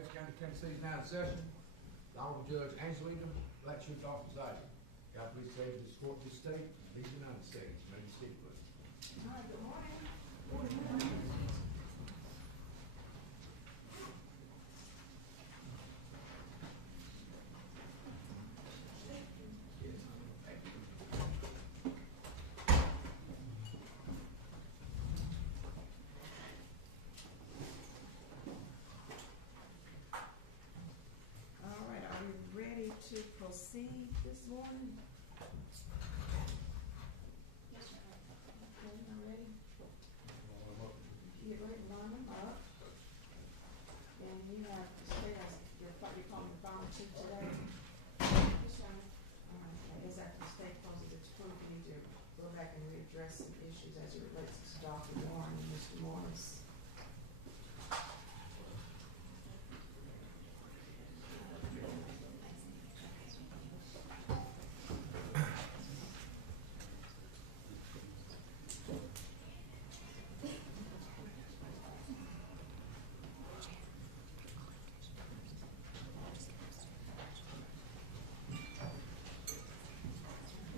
Jackson County, Tennessee is now in session. The Honorable Judge Angelina Blackshear Coffin presiding. God please save and support this state and these United States. May the seat, please. All right, good morning. All right, are we ready to proceed this morning? Yes, sir. Okay, I'm ready. Get ready, line them up. And you have to stay as you're calling the fire chief today. Yes, sir. All right, I guess after the state closes its proof, we need to go back and readdress some issues as it relates to Dr. Warren and Mr. Morris.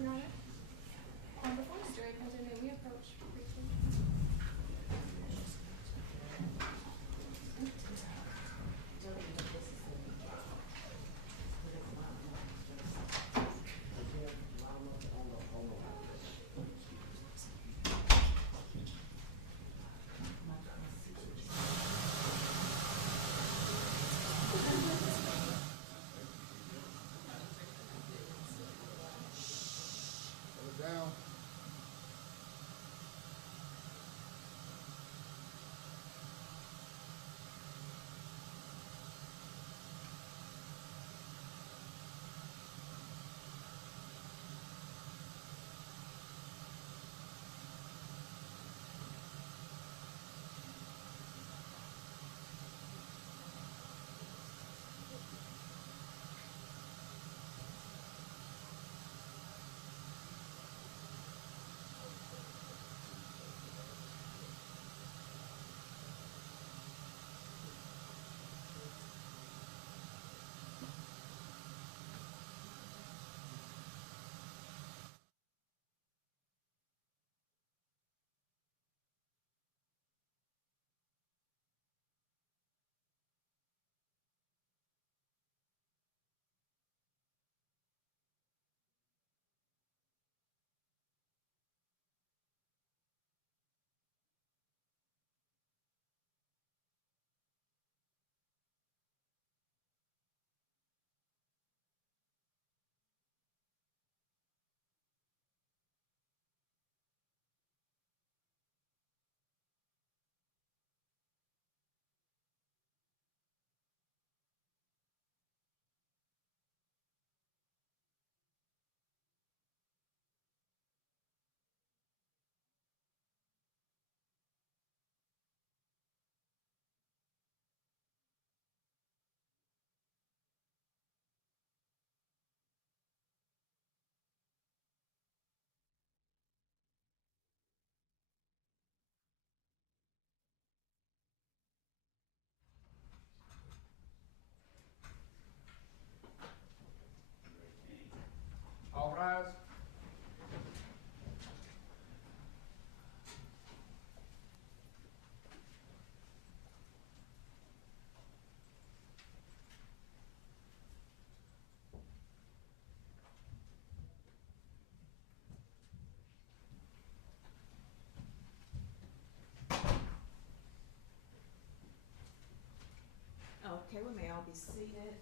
Your Honor, before the jury comes in, may we approach briefly? Down. All rise. Okay, we may all be seated.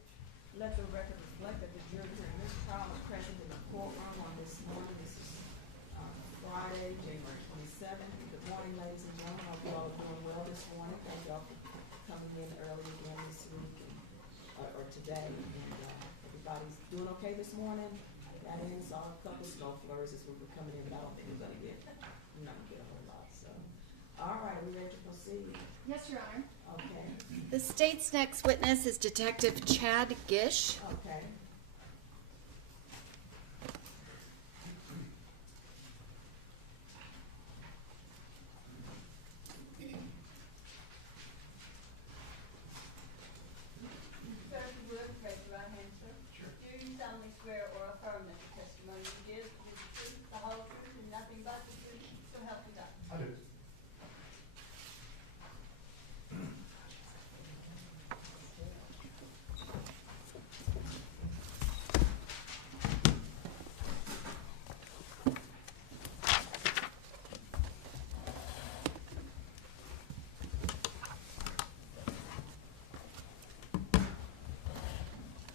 Let the record reflect that the jury during this trial is present in the courtroom on this morning. This is Friday, January 27th. Good morning, ladies and gentlemen. Hope you all are doing well this morning. Thank you all for coming in early again this week or today. And everybody's doing okay this morning. Got in, saw a couple snow flurries as we were coming in, but I don't think we're gonna get a whole lot. So, all right, are we ready to proceed? Yes, Your Honor. Okay. The state's next witness is Detective Chad Gish. Okay.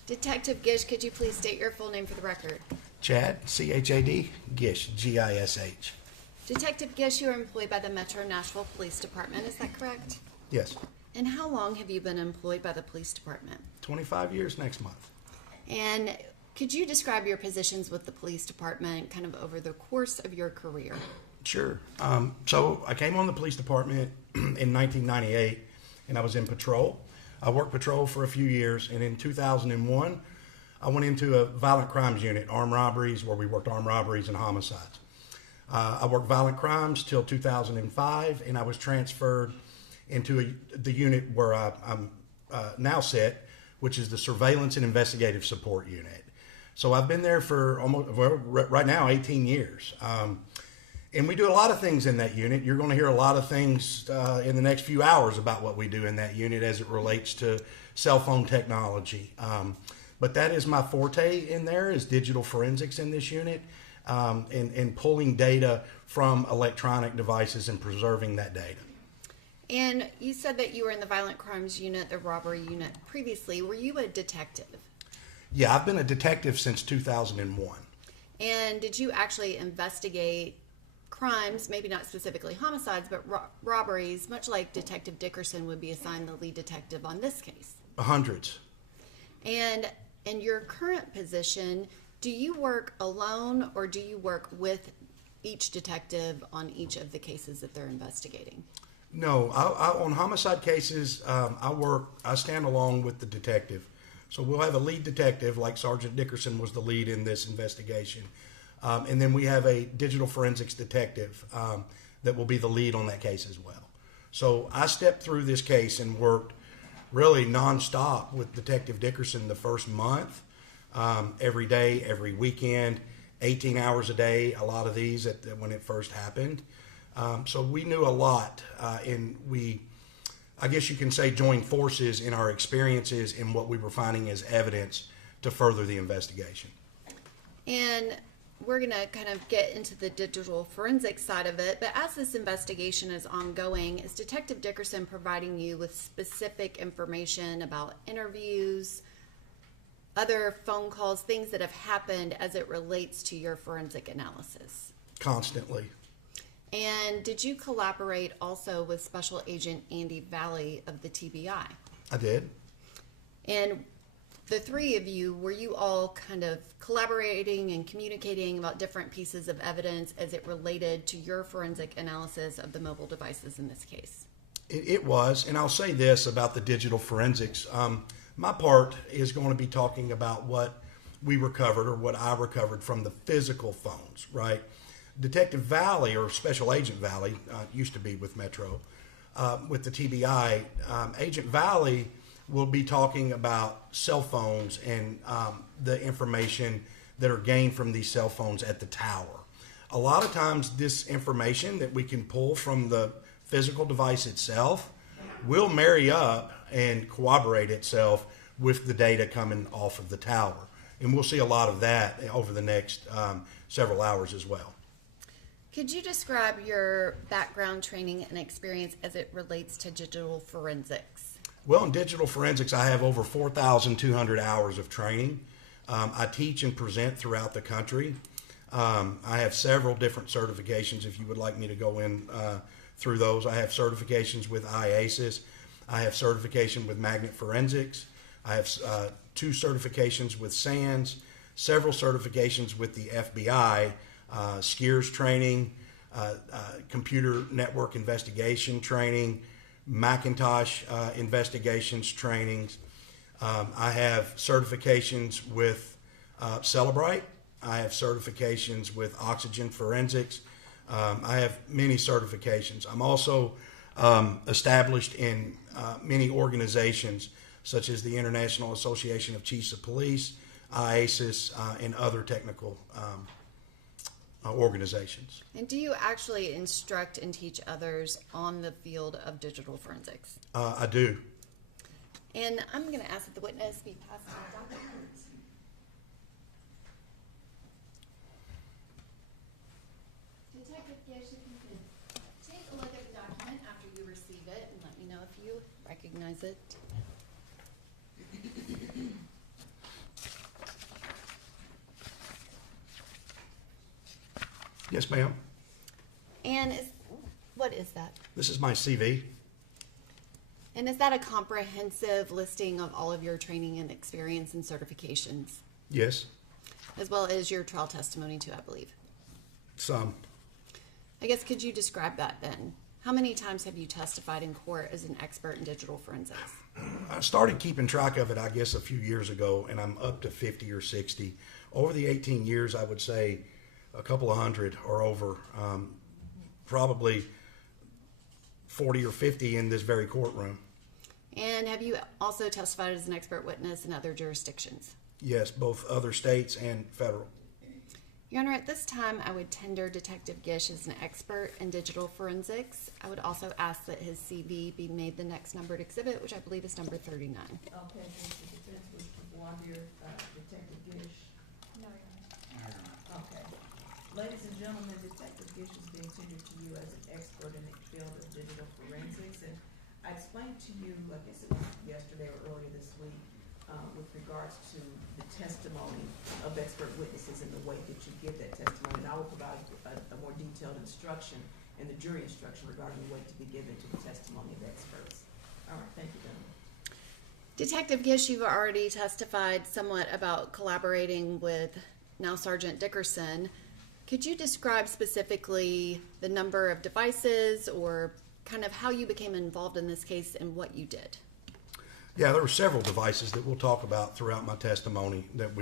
Detective Gish, could you please state your full name for the record? Chad, C-H-A-D, Gish, G-I-S-H. Detective Gish, you are employed by the Metro Nashville Police Department, is that correct? Yes, And how long have you been employed by the police department? 25 years next month. And could you describe your positions with the police department kind of over the course of your career? Sure. So I came on the police department in 1998, and I was in patrol. I worked patrol for a few years, and in 2001, I went into a violent crimes unit, armed robberies, where we worked armed robberies and homicides. I worked violent crimes till 2005, and I was transferred into the unit where I'm now sit, which is the Surveillance and Investigative Support Unit. So I've been there for right now, 18 years. And we do a lot of things in that unit. You're going to hear a lot of things in the next few hours about what we do in that unit as it relates to cell phone technology. But that is my forte in there, is digital forensics in this unit, and pulling data from electronic devices and preserving that data. And you said that you were in the violent crimes unit, the robbery unit previously. Were you a detective? Yeah, I've been a detective since 2001. And did you actually investigate crimes, maybe not specifically homicides, but robberies, much like Detective Dickerson would be assigned the lead detective on this case? Hundreds. And in your current position, do you work alone or do you work with each detective on each of the cases that they're investigating? No, on homicide cases, I stand along with the detective. So we'll have a lead detective, like Sergeant Dickerson was the lead in this investigation. And then we have a digital forensics detective that will be the lead on that case as well. So I stepped through this case and worked really nonstop with Detective Dickerson the first month, every day, every weekend, 18 hours a day, a lot of these when it first happened. So we knew a lot, and I guess you can say, joined forces in our experiences in what we were finding as evidence to further the investigation. And we're going to kind of get into the digital forensics side of it, but as this investigation is ongoing, is Detective Dickerson providing you with specific information about interviews, other phone calls, things that have happened as it relates to your forensic analysis? Constantly. And did you collaborate also with Special Agent Andy Valley of the TBI? I did. And the three of you, were you all kind of collaborating and communicating about different pieces of evidence as it related to your forensic analysis of the mobile devices in this case? It was, and I'll say this about the digital forensics. My part is going to be talking about what we recovered, or what I recovered from the physical phones, right? Detective Valley, or Special Agent Valley, used to be with Metro, with the TBI. Agent Valley will be talking about cell phones and the information that are gained from these cell phones at the tower. A lot of times this information that we can pull from the physical device itself will marry up and corroborate itself with the data coming off of the tower. And we'll see a lot of that over the next several hours as well. Could you describe your background, training, and experience as it relates to digital forensics? Well, in digital forensics, I have over 4,200 hours of training. I teach and present throughout the country. I have several different certifications if you would like me to go in through those. I have certifications with IASIS. I have certification with Magnet Forensics. I have 2 certifications with SANS, several certifications with the FBI, SCIRS training, computer network investigation training, Macintosh investigations trainings. I have certifications with Cellular. I have certifications with Oxygen Forensics. I have many certifications. I'm also established in many organizations such as the International Association of Chiefs of Police, IASIS, and other technical organizations. And do you actually instruct and teach others on the field of digital forensics? I do. And I'm going to ask that the witness be passed to the documents. Detective Gish, if you could take a look at the document after you receive it and let me know if you recognize it. Yes, ma'am. And what is that? This is my CV. And is that a comprehensive listing of all of your training and experience and certifications, Yes, as well as your trial testimony too, I believe? some. I guess, could you describe that then? How many times have you testified in court as an expert in digital forensics? I started keeping track of it, I guess, a few years ago, and I'm up to 50 or 60. Over the 18 years, I would say a couple of hundred or over, probably 40 or 50 in this very courtroom. And have you also testified as an expert witness in other jurisdictions? Yes, both other states and federal. Your Honor, at this time, I would tender Detective Gish as an expert in digital forensics. I would also ask that his CV be made the next numbered exhibit, which I believe is number 39. Okay, Mr. Defense, wish to voir dire, Detective Gish. No, Your Honor. Okay. Ladies and gentlemen, Detective Gish is being tendered to you as an expert in the field of digital forensics. And I explained to you, I guess it was yesterday or earlier this week, with regards to the testimony of expert witnesses and the way that you give that testimony. And I will provide a more detailed instruction in the jury instruction regarding the way to be given to the testimony of experts. All right, thank you, gentlemen. Detective Gish, you've already testified somewhat about collaborating with now Sergeant Dickerson. Could you describe specifically the number of devices or kind of how you became involved in this case and what you did? Yeah, there were several devices that we'll talk about throughout my testimony that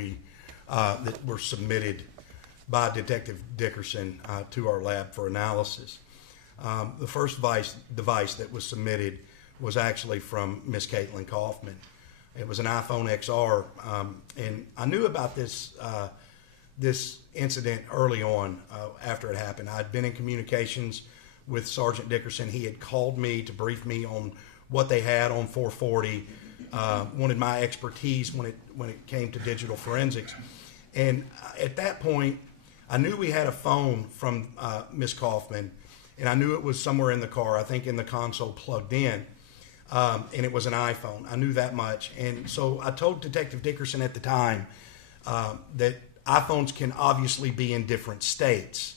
were submitted by Detective Dickerson to our lab for analysis. The first device that was submitted was actually from Miss Caitlyn Kaufman. It was an iPhone XR, and I knew about this incident early on after it happened. I'd been in communications with Sergeant Dickerson. He had called me to brief me on what they had on 440, wanted my expertise when it came to digital forensics. And at that point, I knew we had a phone from Miss Kaufman, and I knew it was somewhere in the car, I think in the console plugged in, and it was an iPhone. I knew that much. And so I told Detective Dickerson at the time that iPhones can obviously be in different states,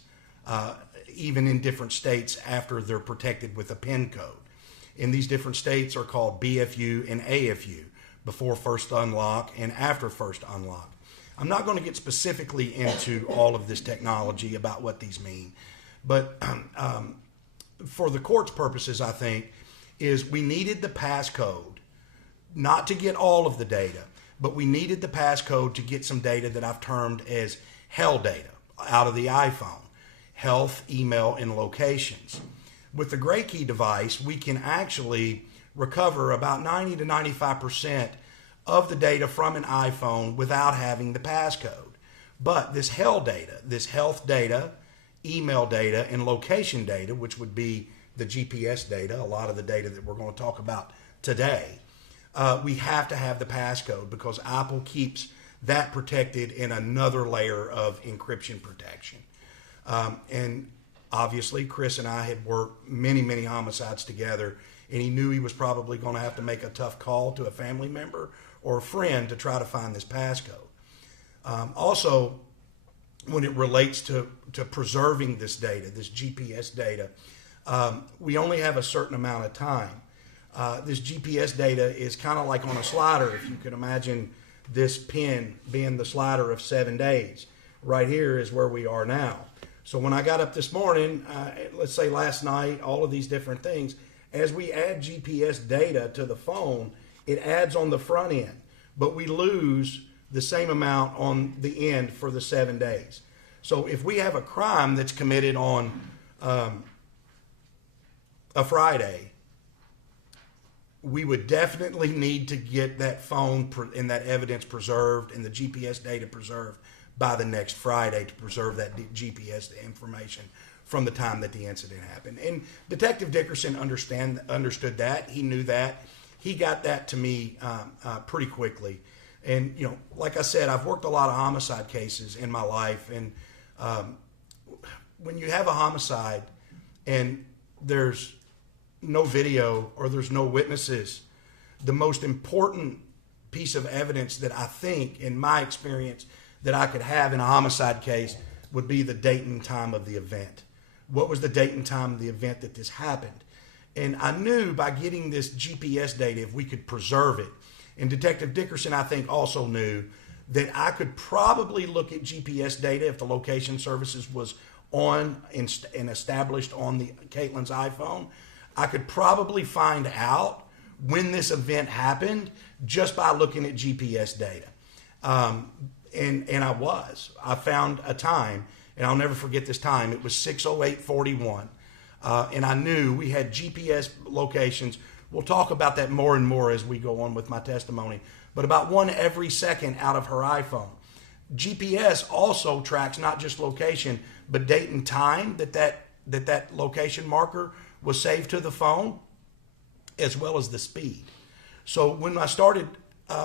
even in different states after they're protected with a PIN code. And these different states are called BFU and AFU, before first unlock and after first unlock. I'm not going to get specifically into all of this technology about what these mean, but for the court's purposes, I think, is we needed the passcode, not to get all of the data, but we needed the passcode to get some data that I've termed as HEL data out of the iPhone, health, email, and locations. With the Gray Key device, we can actually recover about 90 to 95% of the data from an iPhone without having the passcode. But this HEL data, this health data, email data, and location data, which would be the GPS data, a lot of the data that we're going to talk about today, we have to have the passcode because Apple keeps that protected in another layer of encryption protection. And obviously, Chris and I had worked many, many homicides together, and he knew he was probably going to have to make a tough call to a family member or a friend to try to find this passcode. Also, when it relates to preserving this data, this GPS data, we only have a certain amount of time. This GPS data is kind of like on a slider, if you could imagine this pin being the slider of 7 days. Right here is where we are now. So when I got up this morning, let's say last night, all of these different things, as we add GPS data to the phone, it adds on the front end, but we lose the same amount on the end for the 7 days. So if we have a crime that's committed on a Friday, we would definitely need to get that phone and that evidence preserved and the GPS data preserved by the next Friday to preserve that GPS information from the time that the incident happened. And Detective Dickerson understood that. He knew that. He got that to me pretty quickly. And, you know, like I said, I've worked a lot of homicide cases in my life. And when you have a homicide and there's no video or there's no witnesses, the most important piece of evidence that I think, in my experience, that I could have in a homicide case would be the date and time of the event. What was the date and time of the event that this happened? And I knew by getting this GPS data, if we could preserve it, and Detective Dickerson, I think, also knew that I could probably look at GPS data if the location services was on and established on the Caitlyn's iPhone. I could probably find out when this event happened just by looking at GPS data. And I found a time, and I'll never forget this time. It was 6:08:41. And I knew we had GPS locations. We'll talk about that more and more as we go on with my testimony. But about one every second out of her iPhone. GPS also tracks not just location, but date and time that location marker was saved to the phone, as well as the speed. So when I started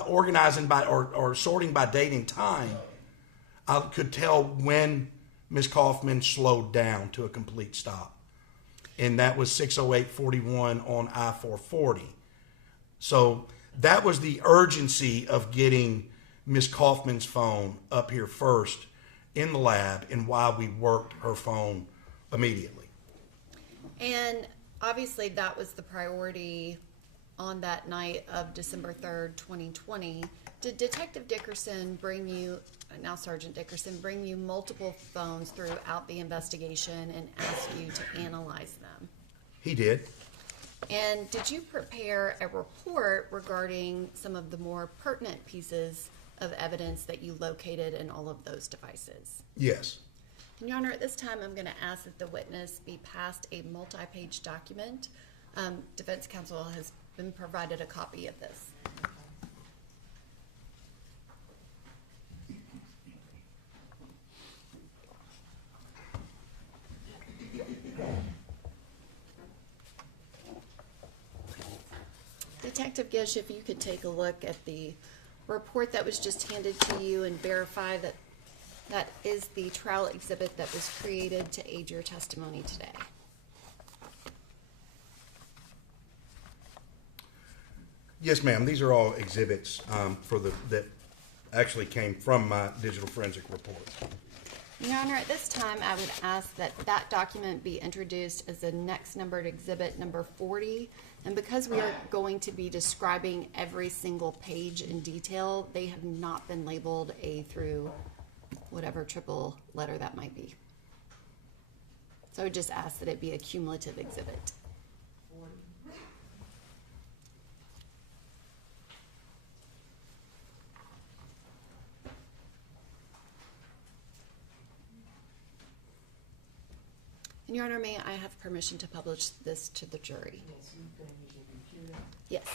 organizing by or sorting by date and time, I could tell when Ms. Kaufman slowed down to a complete stop. And that was 6:08:41 on I-440. So that was the urgency of getting Ms. Kaufman's phone up here first in the lab, and why we worked her phone immediately. And obviously that was the priority on that night of December 3rd, 2020. Did Detective Dickerson now Sergeant Dickerson, bring you multiple phones throughout the investigation and ask you to analyze them? He did. And did you prepare a report regarding some of the more pertinent pieces of evidence that you located in all of those devices? Yes. And Your Honor, at this time, I'm going to ask that the witness be passed a multi-page document. Defense counsel has been provided a copy of this. Detective Gish, if you could take a look at the report that was just handed to you and verify that that is the trial exhibit that was created to aid your testimony today. Yes, ma'am. These are all exhibits that actually came from my digital forensic report. Your Honor, at this time, I would ask that that document be introduced as the next numbered exhibit, number 40. And because we are going to be describing every single page in detail, they have not been labeled A through whatever triple letter that might be. So I would just ask that it be a cumulative exhibit. And Your Honor, may I have permission to publish this to the jury? Yes.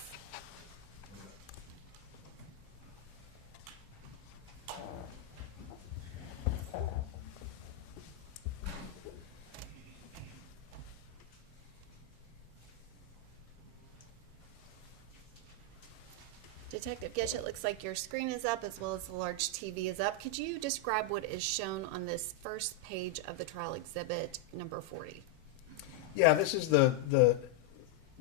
Detective Gish, it looks like your screen is up as well as the large TV is up. Could you describe what is shown on this first page of the trial exhibit number 40? Yeah, this is the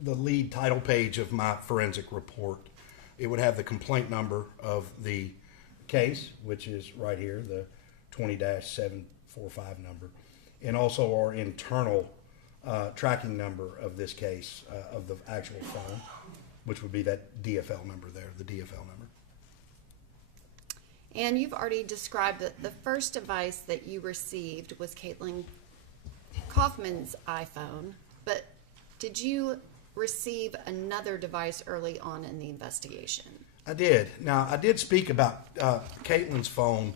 lead title page of my forensic report. It would have the complaint number of the case, which is right here, the 20-745 number, and also our internal tracking number of this case, of the actual phone, which would be that DFL number there, the DFL number. And you've already described that the first device that you received was Caitlyn Kaufman's iPhone, but did you receive another device early on in the investigation? I did. Now, I did speak about Caitlyn's phone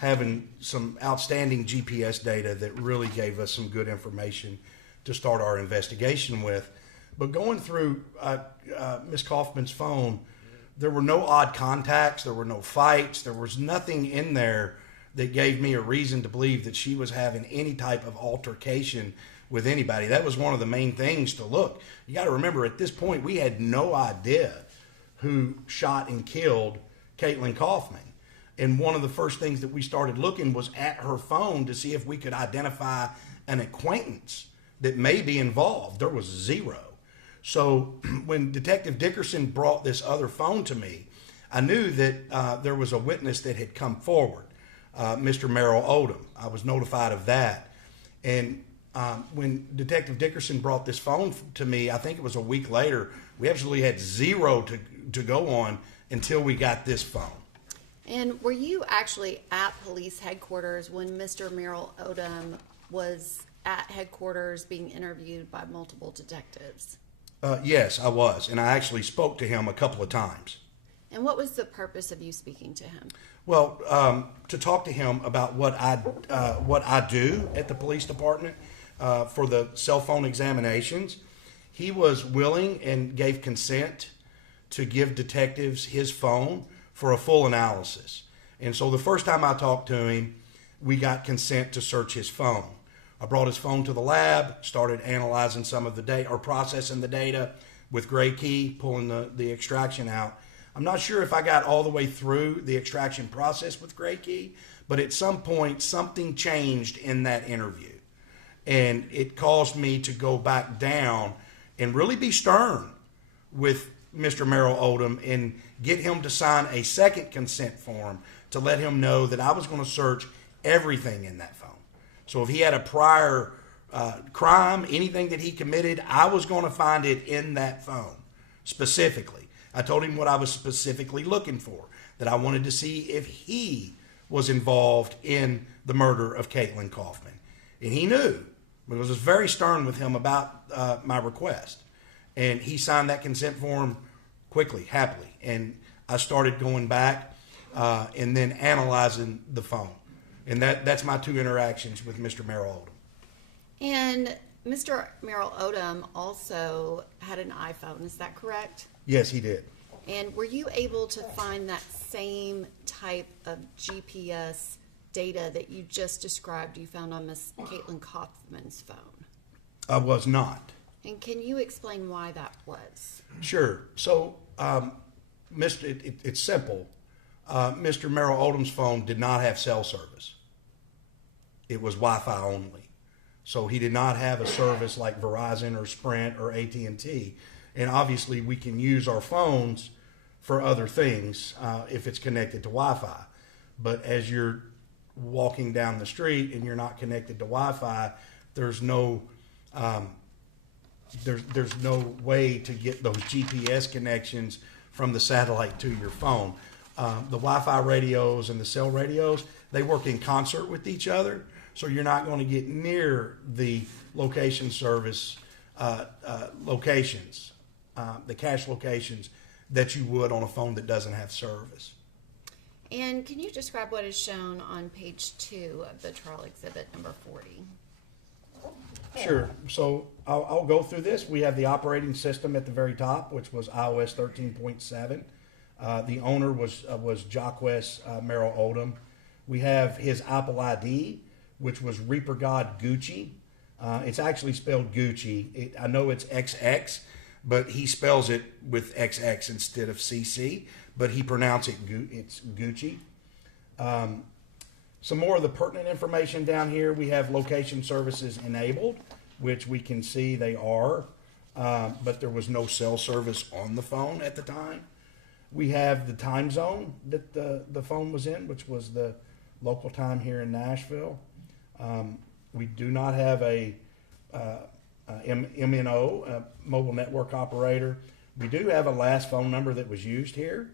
having some outstanding GPS data that really gave us some good information to start our investigation with. But going through Ms. Kaufman's phone, there were no odd contacts, there were no fights, there was nothing in there that gave me a reason to believe that she was having any type of altercation with anybody. That was one of the main things to look. You got to remember, at this point, we had no idea who shot and killed Caitlyn Kaufman. And one of the first things that we started looking was at her phone to see if we could identify an acquaintance that may be involved. There was zero. So when Detective Dickerson brought this other phone to me, I knew that there was a witness that had come forward. Mr. Merrill Odom. I was notified of that. And when Detective Dickerson brought this phone to me, I think it was a week later, we actually had zero to go on until we got this phone. And were you actually at police headquarters when Mr. Merrill Odom was at headquarters being interviewed by multiple detectives? Yes, I was. And I actually spoke to him a couple of times. And what was the purpose of you speaking to him? Well, to talk to him about what I do at the police department for the cell phone examinations. He was willing and gave consent to give detectives his phone for a full analysis. And so the first time I talked to him, we got consent to search his phone. I brought his phone to the lab, started analyzing some of the data, or processing the data with Gray Key, pulling the extraction out. I'm not sure if I got all the way through the extraction process with Gray Key, but at some point something changed in that interview. And it caused me to go back down and really be stern with Mr. Merrill Odom and get him to sign a second consent form to let him know that I was going to search everything in that phone. So if he had a prior crime, anything that he committed, I was going to find it in that phone specifically. I told him what I was specifically looking for, that I wanted to see if he was involved in the murder of Caitlyn Kaufman. And he knew, because I was very stern with him about my request. And he signed that consent form quickly, happily. And I started going back and then analyzing the phone. And that's my two interactions with Mr. Merrill Odom. And Mr. Merrill Odom also had an iPhone, is that correct? Yes, he did. And were you able to find that same type of GPS data that you just described you found on Miss Caitlyn Kaufman's phone? I was not. And can you explain why that was? Sure. So, it's simple. Mr. Merrill Odom's phone did not have cell service. It was Wi-Fi only. So he did not have a service like Verizon or Sprint or AT&T. And obviously we can use our phones for other things if it's connected to Wi-Fi. But as you're walking down the street and you're not connected to Wi-Fi, there's no there's no way to get those GPS connections from the satellite to your phone. The Wi-Fi radios and the cell radios, they work in concert with each other, so you're not going to get near the location service locations, the cache locations that you would on a phone that doesn't have service. And can you describe what is shown on page 2 of the trial exhibit number 40? Sure. So I'll go through this. We have the operating system at the very top, which was iOS 13.7. The owner was Jacques Merrill Odom. We have his Apple ID, which was Reaper God Gucci. It's actually spelled Gucci. I know it's XX, but he spells it with XX instead of CC, but he pronounced it's Gucci. Some more of the pertinent information down here. We have location services enabled, which we can see they are, but there was no cell service on the phone at the time. We have the time zone that the phone was in, which was the local time here in Nashville. We do not have a MNO, a mobile network operator. We do have a last phone number that was used here.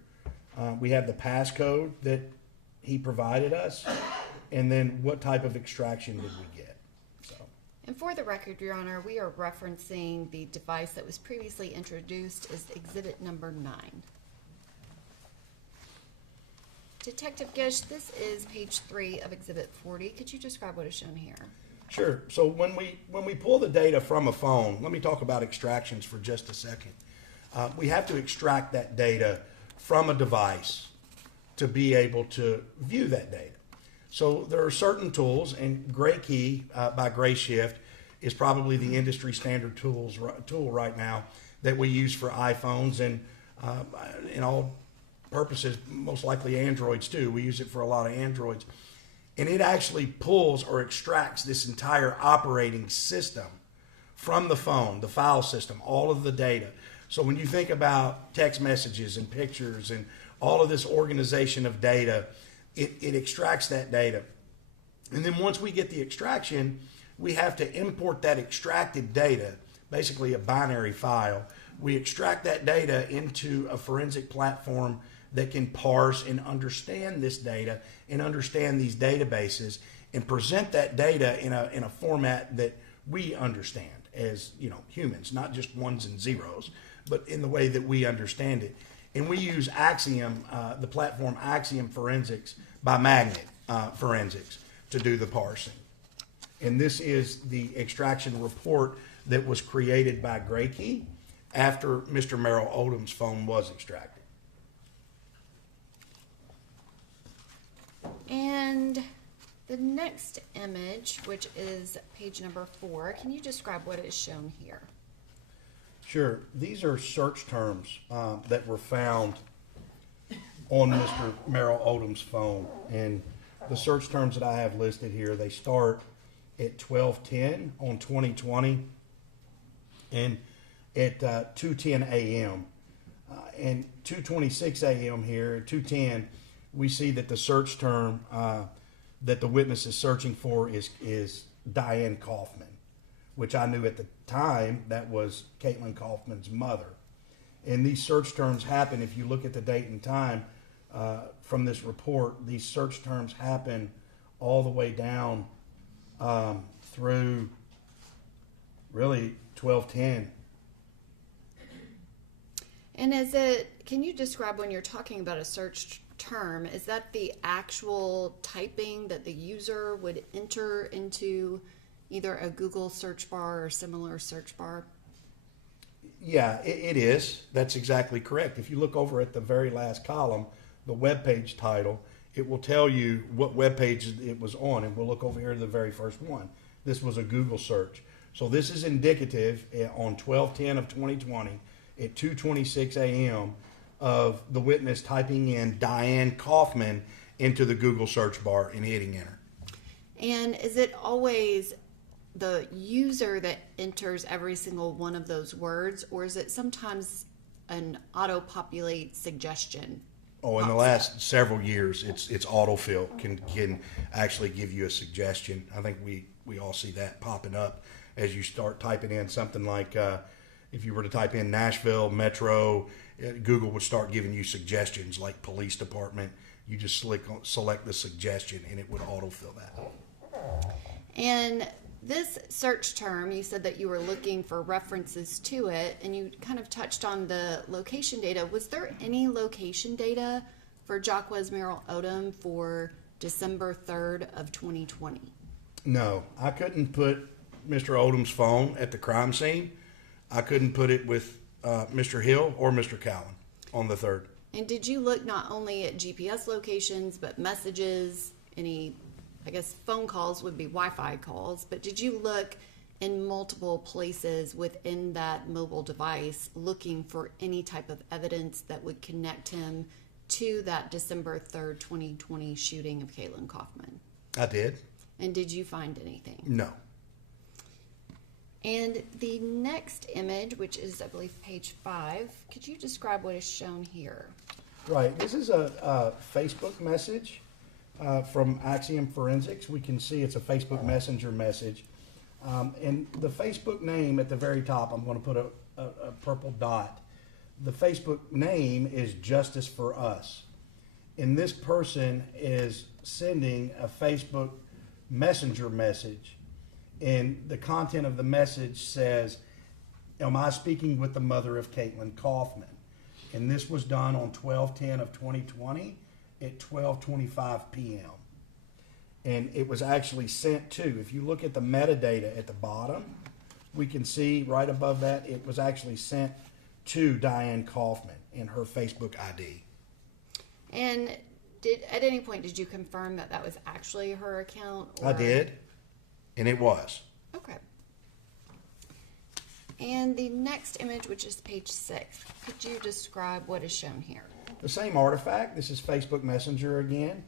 We have the passcode that he provided us, and then what type of extraction did we get. So. And for the record, Your Honor, we are referencing the device that was previously introduced as exhibit number 9. Detective Gish, this is page 3 of exhibit 40. Could you describe what is shown here? Sure. So when we pull the data from a phone, let me talk about extractions for just a second. We have to extract that data from a device to be able to view that data. So there are certain tools, and Gray Key by Gray Shift is probably the industry standard tool right now that we use for iPhones and in all purposes, most likely Androids too. We use it for a lot of Androids. And it actually pulls or extracts this entire operating system from the phone, the file system, all of the data. So when you think about text messages and pictures and all of this organization of data, it extracts that data. And then once we get the extraction, we have to import that extracted data, basically a binary file. We extract that data into a forensic platform that can parse and understand this data and understand these databases and present that data in a format that we understand as, you know, humans, not just ones and zeros, but in the way that we understand it. And we use Axiom, the platform Axiom Forensics by Magnet Forensics to do the parsing. And this is the extraction report that was created by Graykey after Mr. Merrill Odom's phone was extracted. And the next image, which is page number 4, can you describe what is shown here? Sure. These are search terms that were found on Mr. Merrill Odom's phone. And the search terms that I have listed here, they start at 12:10 on 2020 and at 2:10 a.m. And 2:26 a.m. here, at 2:10, we see that the search term that the witness is searching for is Diane Kaufman, which I knew at the time that was Caitlyn Kaufman's mother. And these search terms happen, if you look at the date and time from this report, these search terms happen all the way down through really 12:10. And can you describe when you're talking about a search term, is that the actual typing that the user would enter into either a Google search bar or similar search bar? Yeah, it is. That's exactly correct. If you look over at the very last column, the web page title, it will tell you what web page it was on. And we'll look over here to the very first one. This was a Google search. So this is indicative on 12/10 of 2020 at 2:26 a.m. of the witness typing in Diane Kaufman into the Google search bar and hitting enter. And is it always the user that enters every single one of those words, or is it sometimes an auto-populate suggestion? Oh, in the last several years, it's autofill can actually give you a suggestion. I think we all see that popping up as you start typing in something like if you were to type in Nashville Metro, Google would start giving you suggestions like police department. You just select the suggestion and it would autofill that. And this search term, you said that you were looking for references to it, and you kind of touched on the location data. Was there any location data for Jacques Merrill Odom for December 3rd of 2020? No, I couldn't put Mr. Odom's phone at the crime scene. I couldn't put it with Mr. Hill or Mr. Cowan on the 3rd. And did you look not only at GPS locations, but messages, any, I guess phone calls would be Wi-Fi calls, but did you look in multiple places within that mobile device looking for any type of evidence that would connect him to that December 3rd, 2020 shooting of Caitlyn Kaufman? I did. And did you find anything? No. And the next image, which is, I believe, page 5, could you describe what is shown here? Right. This is a Facebook message from Axiom Forensics. We can see it's a Facebook Messenger message. And the Facebook name at the very top, I'm going to put a purple dot. The Facebook name is Justice for Us. And this person is sending a Facebook Messenger message. And the content of the message says, "Am I speaking with the mother of Caitlyn Kaufman?" And this was done on 12/10 of 2020 at 12:25 p.m. And it was actually sent to, if you look at the metadata at the bottom, we can see right above that, it was actually sent to Diane Kaufman in her Facebook ID. And at any point, did you confirm that that was actually her account? Or? I did, and it was. Okay. And the next image, which is page 6, could you describe what is shown here? The same artifact. This is Facebook Messenger again.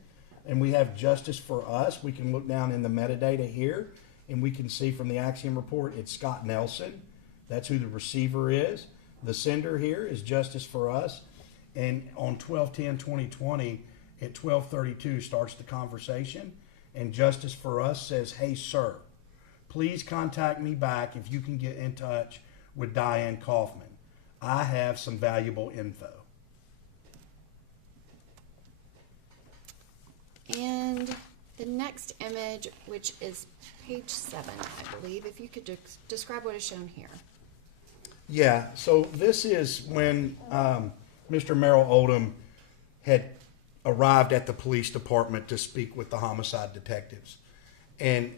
And we have Justice for Us. We can look down in the metadata here, and we can see from the Axiom report, it's Scott Nelson. That's who the receiver is. The sender here is Justice for Us. And on 12/10/2020 at 12:32 starts the conversation, and Justice for Us says, "Hey, sir, please contact me back if you can get in touch with Diane Kaufman. I have some valuable info." And the next image, which is page 7, I believe, if you could describe what is shown here. Yeah, so this is when Mr. Merrill Odom had arrived at the police department to speak with the homicide detectives. And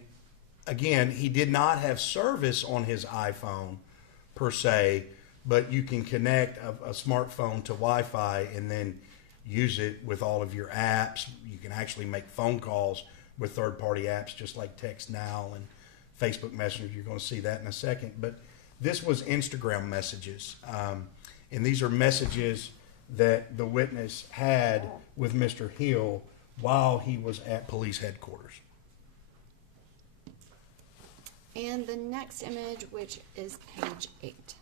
again, he did not have service on his iPhone per se, but you can connect a smartphone to Wi-Fi and then use it with all of your apps. You can actually make phone calls with third-party apps just like Text Now and Facebook Messenger. You're going to see that in a second. But this was Instagram messages. And these are messages that the witness had with Mr. Hill while he was at police headquarters. And the next image, which is page 8.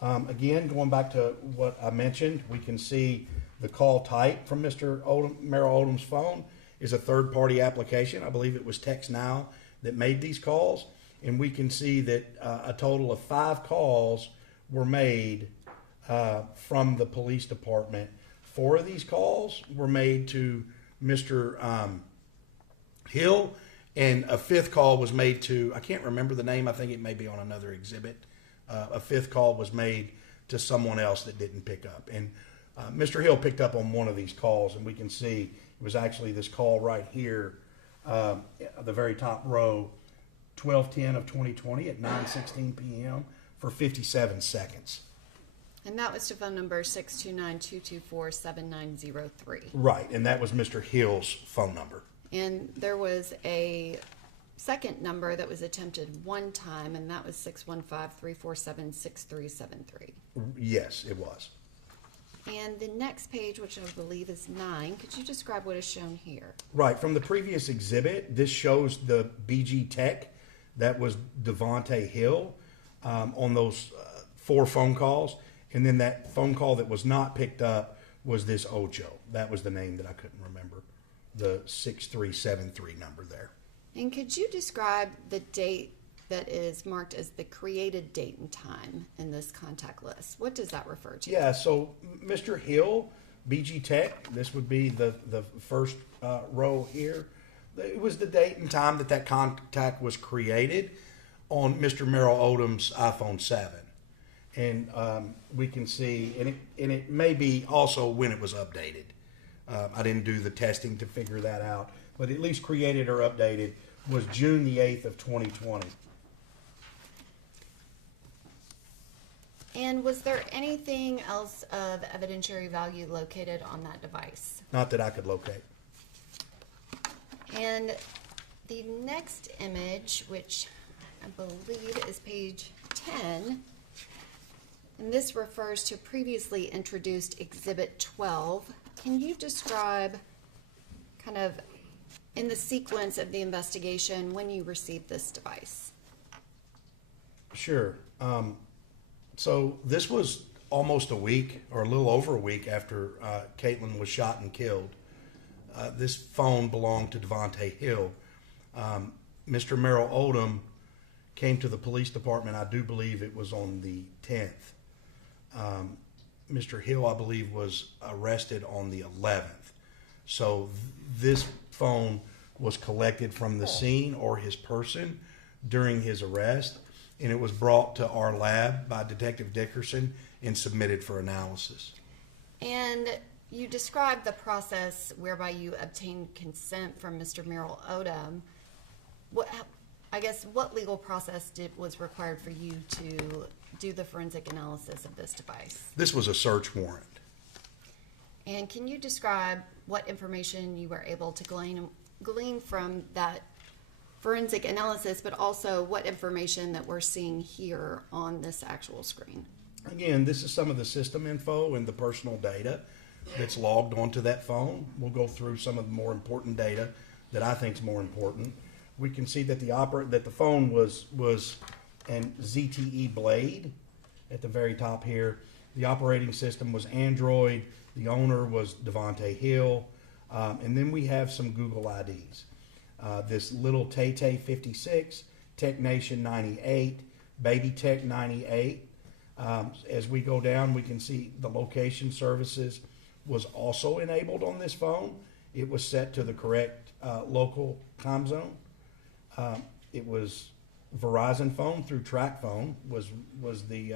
Again, going back to what I mentioned, we can see the call type from Mr. Merrill Odom's phone is a third-party application. I believe it was Text Now that made these calls. And we can see that a total of 5 calls were made from the police department. 4 of these calls were made to Mr. Hill, and a 5th call was made to, I can't remember the name, I think it may be on another exhibit. A 5th call was made to someone else that didn't pick up. And Mr. Hill picked up on one of these calls, and we can see it was actually this call right here, the very top row, 12/10 of 2020 at 9:16 p.m. for 57 seconds. And that was to phone number 629-224-7903. Right, and that was Mr. Hill's phone number. And there was a second number that was attempted one time, and that was 615-347-6373. Yes, it was. And the next page, which I believe is 9, could you describe what is shown here? Right, from the previous exhibit, this shows the BG Tech, that was Devonte Hill on those 4 phone calls. And then that phone call that was not picked up was this Ocho. That was the name that I couldn't remember, the 6373 number there. And could you describe the date that is marked as the created date and time in this contact list? What does that refer to? Yeah, so Mr. Hill, BG Tech, this would be the first row here. It was the date and time that contact was created on Mr. Merrill Odom's iPhone 7. And we can see, and it may be also when it was updated. I didn't do the testing to figure that out, but at least created or updated was June the 8th of 2020. And was there anything else of evidentiary value located on that device? Not that I could locate. And the next image, which I believe is page 10, and this refers to previously introduced Exhibit 12. Can you describe kind of in the sequence of the investigation when you received this device? Sure. So this was almost a week or a little over a week after Caitlyn was shot and killed. This phone belonged to Devonte Hill. Mr. Merrill Odom came to the police department, I do believe it was on the 10th. Mr. Hill, I believe, was arrested on the 11th. So this phone was collected from the scene or his person during his arrest, and it was brought to our lab by Detective Dickerson and submitted for analysis. And you described the process whereby you obtained consent from Mr. Merrill Odom. What legal process was required for you to do the forensic analysis of this device? This was a search warrant. And can you describe what information you were able to glean from that forensic analysis, but also what information that we're seeing here on this actual screen? Again, this is some of the system info and the personal data that's logged onto that phone. We'll go through some of the more important data that I think is more important. We can see that the phone was an ZTE Blade at the very top here. The operating system was Android. The owner was Devonte Hill. And then we have some Google IDs. This little Tay 56, Tech Nation 98, Baby Tech 98. As we go down, we can see the location services was also enabled on this phone. It was set to the correct local time zone. It was Verizon phone through Track Phone was the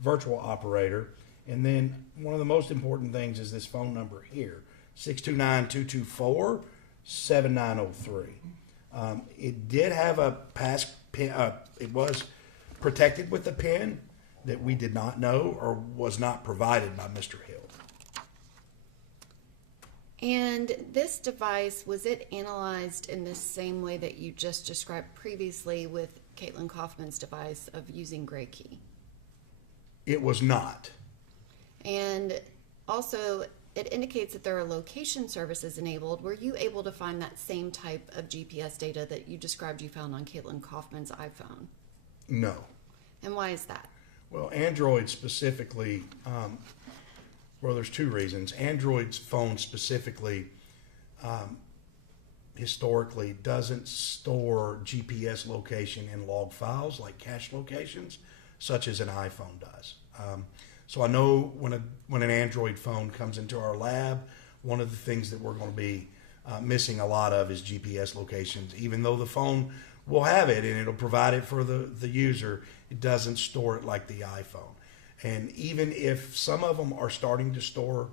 virtual operator. And then one of the most important things is this phone number here, 629-224-7903. It did have a pass pin. It was protected with a pin that we did not know or was not provided by Mr. Hill. And this device, was it analyzed in the same way that you just described previously with Caitlyn Kaufman's device of using gray key? It was not. And also, it indicates that there are location services enabled. Were you able to find that same type of GPS data that you described you found on Caitlyn Kaufman's iPhone? No. And why is that? Well, Android specifically, well, there's two reasons. Android's phone specifically, historically, doesn't store GPS location in log files like cache locations, such as an iPhone does. So I know when an Android phone comes into our lab, one of the things that we're going to be missing a lot of is GPS locations. Even though the phone will have it and it'll provide it for the user, it doesn't store it like the iPhone. And even if some of them are starting to store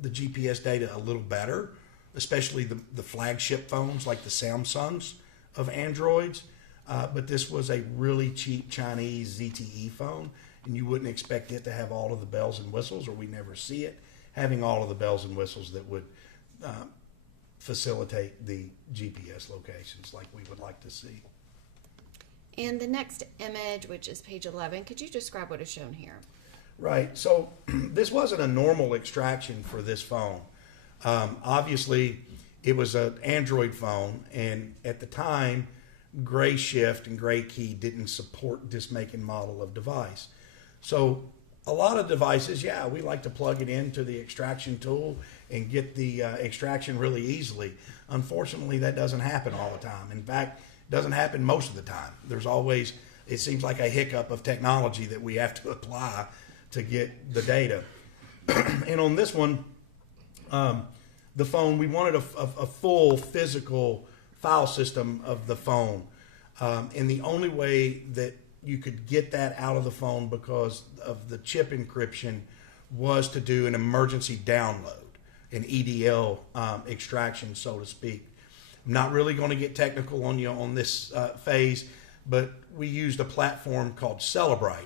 the GPS data a little better, especially the flagship phones like the Samsungs of Androids, but this was a really cheap Chinese ZTE phone, and you wouldn't expect it to have all of the bells and whistles, or we never see it having all of the bells and whistles that would facilitate the GPS locations like we would like to see. And the next image, which is page 11, could you describe what is shown here? Right. So this wasn't a normal extraction for this phone. Obviously, it was an Android phone, and at the time, Gray Shift and Gray Key didn't support this make and model of device. So a lot of devices, yeah, we like to plug it into the extraction tool and get the extraction really easily. Unfortunately, that doesn't happen all the time. In fact, it doesn't happen most of the time. There's always, it seems like a hiccup of technology that we have to apply to get the data. And on this one, the phone, we wanted a full physical file system of the phone. And the only way that you could get that out of the phone because of the chip encryption was to do an emergency download, an EDL extraction, so to speak. I'm not really going to get technical on you on this phase, but we used a platform called Cellular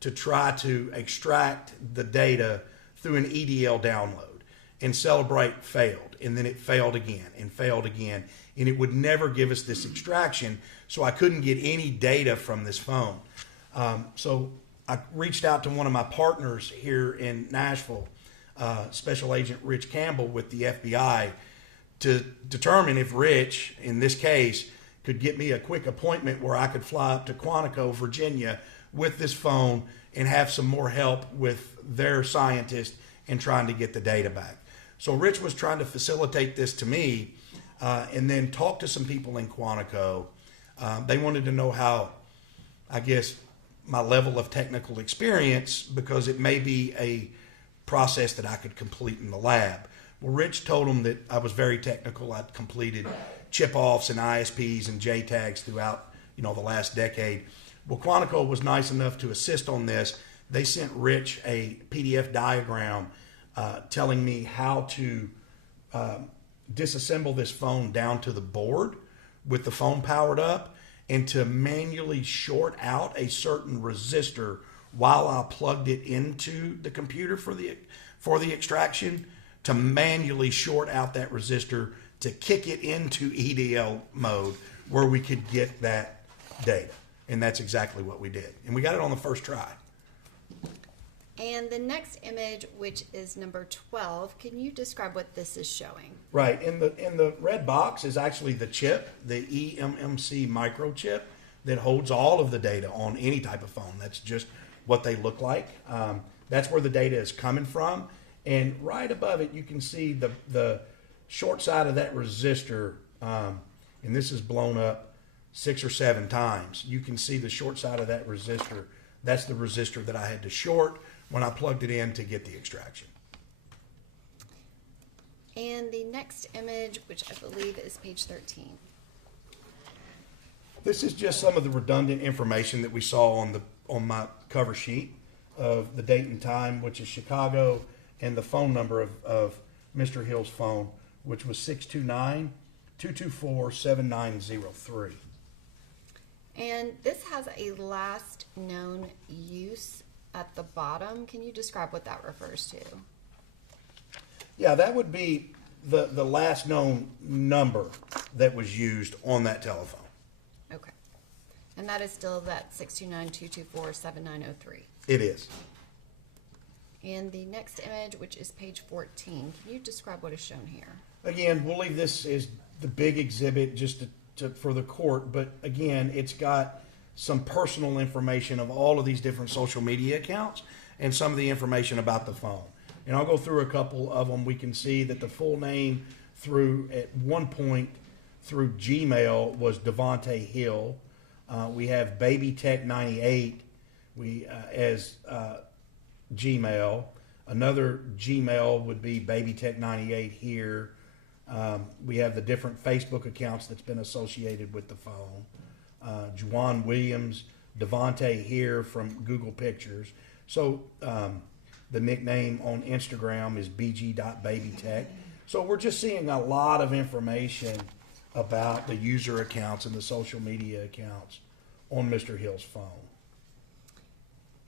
to try to extract the data through an EDL download. And Cellular failed, and then it failed again, and it would never give us this extraction, so I couldn't get any data from this phone. So I reached out to one of my partners here in Nashville, Special Agent Rich Campbell with the FBI, to determine if Rich, in this case, could get me a quick appointment where I could fly up to Quantico, Virginia with this phone and have some more help with their scientist in trying to get the data back. So Rich was trying to facilitate this to me and then talk to some people in Quantico. They wanted to know how, I guess, my level of technical experience, because it may be a process that I could complete in the lab. Well, Rich told them that I was very technical. I'd completed chip-offs and ISPs and JTAGs throughout, the last decade. Well, Quantico was nice enough to assist on this. They sent Rich a PDF diagram telling me how to disassemble this phone down to the board with the phone powered up, and to manually short out a certain resistor while I plugged it into the computer for the extraction, to manually short out that resistor to kick it into EDL mode where we could get that data. And that's exactly what we did. And we got it on the first try. And the next image, which is number 12, can you describe what this is showing? Right. In the red box is actually the chip, the eMMC microchip that holds all of the data on any type of phone. That's just what they look like. That's where the data is coming from. And right above it, you can see the short side of that resistor, and this is blown up 6 or 7 times. You can see the short side of that resistor. That's the resistor that I had to short when I plugged it in to get the extraction. And the next image, which I believe is page 13. This is just some of the redundant information that we saw on my cover sheet of the date and time, which is Chicago, and the phone number of Mr. Hill's phone, which was 629-224-7903. And this has a last known use at the bottom. Can you describe what that refers to? Yeah, that would be the last known number that was used on that telephone. Okay. And that is still that 629-224-7903. It is. And the next image, which is page 14, can you describe what is shown here? Again, we'll leave this as the big exhibit just for the court, but again, it's got some personal information of all of these different social media accounts and some of the information about the phone. And I'll go through a couple of them. We can see that the full name at one point through Gmail was Devonte Hill. We have BabyTech98 as Gmail. Another Gmail would be BabyTech98 here. We have the different Facebook accounts that's been associated with the phone. Juwan Williams, Devonte here from Google Pictures. So the nickname on Instagram is bg.babytech. So we're just seeing a lot of information about the user accounts and the social media accounts on Mr. Hill's phone.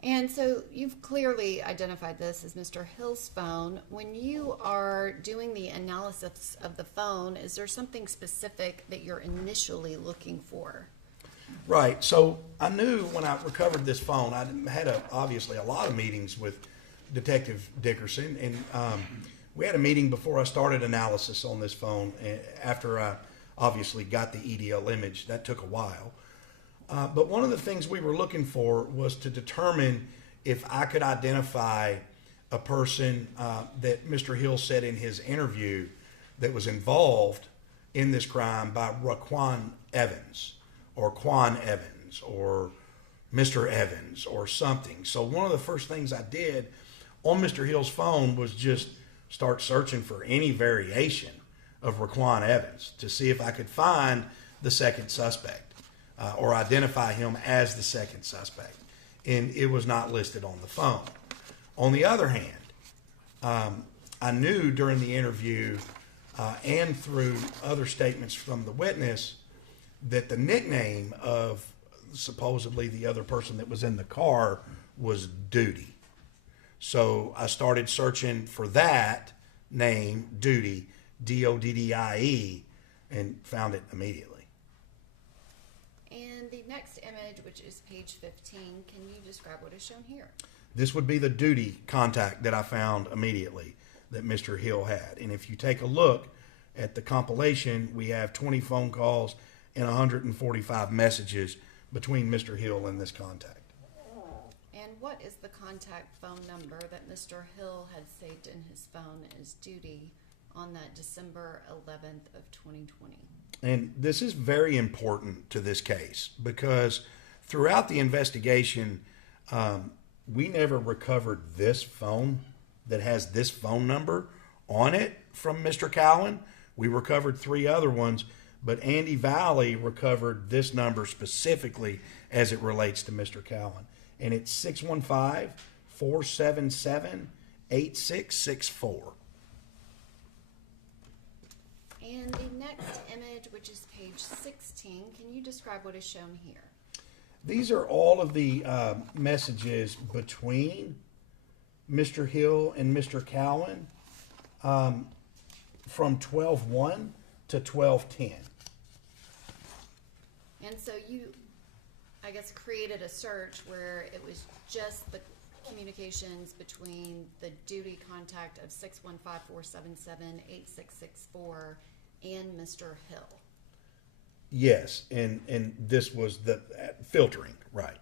And so you've clearly identified this as Mr. Hill's phone. When you are doing the analysis of the phone, is there something specific that you're initially looking for? Right. So I knew when I recovered this phone, I had obviously a lot of meetings with Detective Dickerson, and we had a meeting before I started analysis on this phone. After I obviously got the EDL image, that took a while. But one of the things we were looking for was to determine if I could identify a person that Mr. Hill said in his interview that was involved in this crime by Raquan Evans or Quan Evans or Mr. Evans or something. So one of the first things I did on Mr. Hill's phone was just start searching for any variation of Raquan Evans to see if I could find the second suspect. Or identify him as the second suspect. And it was not listed on the phone. On the other hand, I knew during the interview and through other statements from the witness that the nickname of supposedly the other person that was in the car was Duty. So I started searching for that name, Duty, D-O-D-D-I-E, and found it immediately. And the next image, which is page 15, can you describe what is shown here? This would be the Duty contact that I found immediately that Mr. Hill had. And if you take a look at the compilation, we have 20 phone calls and 145 messages between Mr. Hill and this contact. And what is the contact phone number that Mr. Hill had saved in his phone as Duty on that December 11th of 2020? And this is very important to this case because throughout the investigation, we never recovered this phone that has this phone number on it from Mr. Cowan. We recovered 3 other ones, but Andy Valley recovered this number specifically as it relates to Mr. Cowan. And it's 615-477-8664. And the next image, which is page 16, can you describe what is shown here? These are all of the messages between Mr. Hill and Mr. Cowan from 12/1 to 12/10. And so you, I guess, created a search where it was just the communications between the Duty contact of 615-477-8664 and Mr. Hill. Yes, and this was the filtering, right.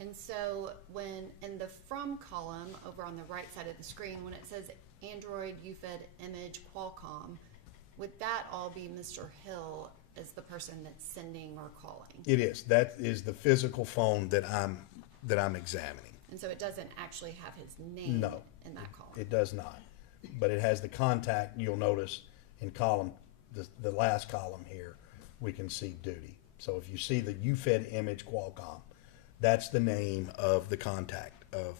And so when in the from column over on the right side of the screen, when it says Android UFED image Qualcomm, would that all be Mr. Hill as the person that's sending or calling? It is. That is the physical phone that I'm examining. And so it doesn't actually have his name No. in that column? It does not. But it has the contact. You'll notice in column, the last column here, we can see duty. So if you see the UFED image Qualcomm, that's the name of the contact of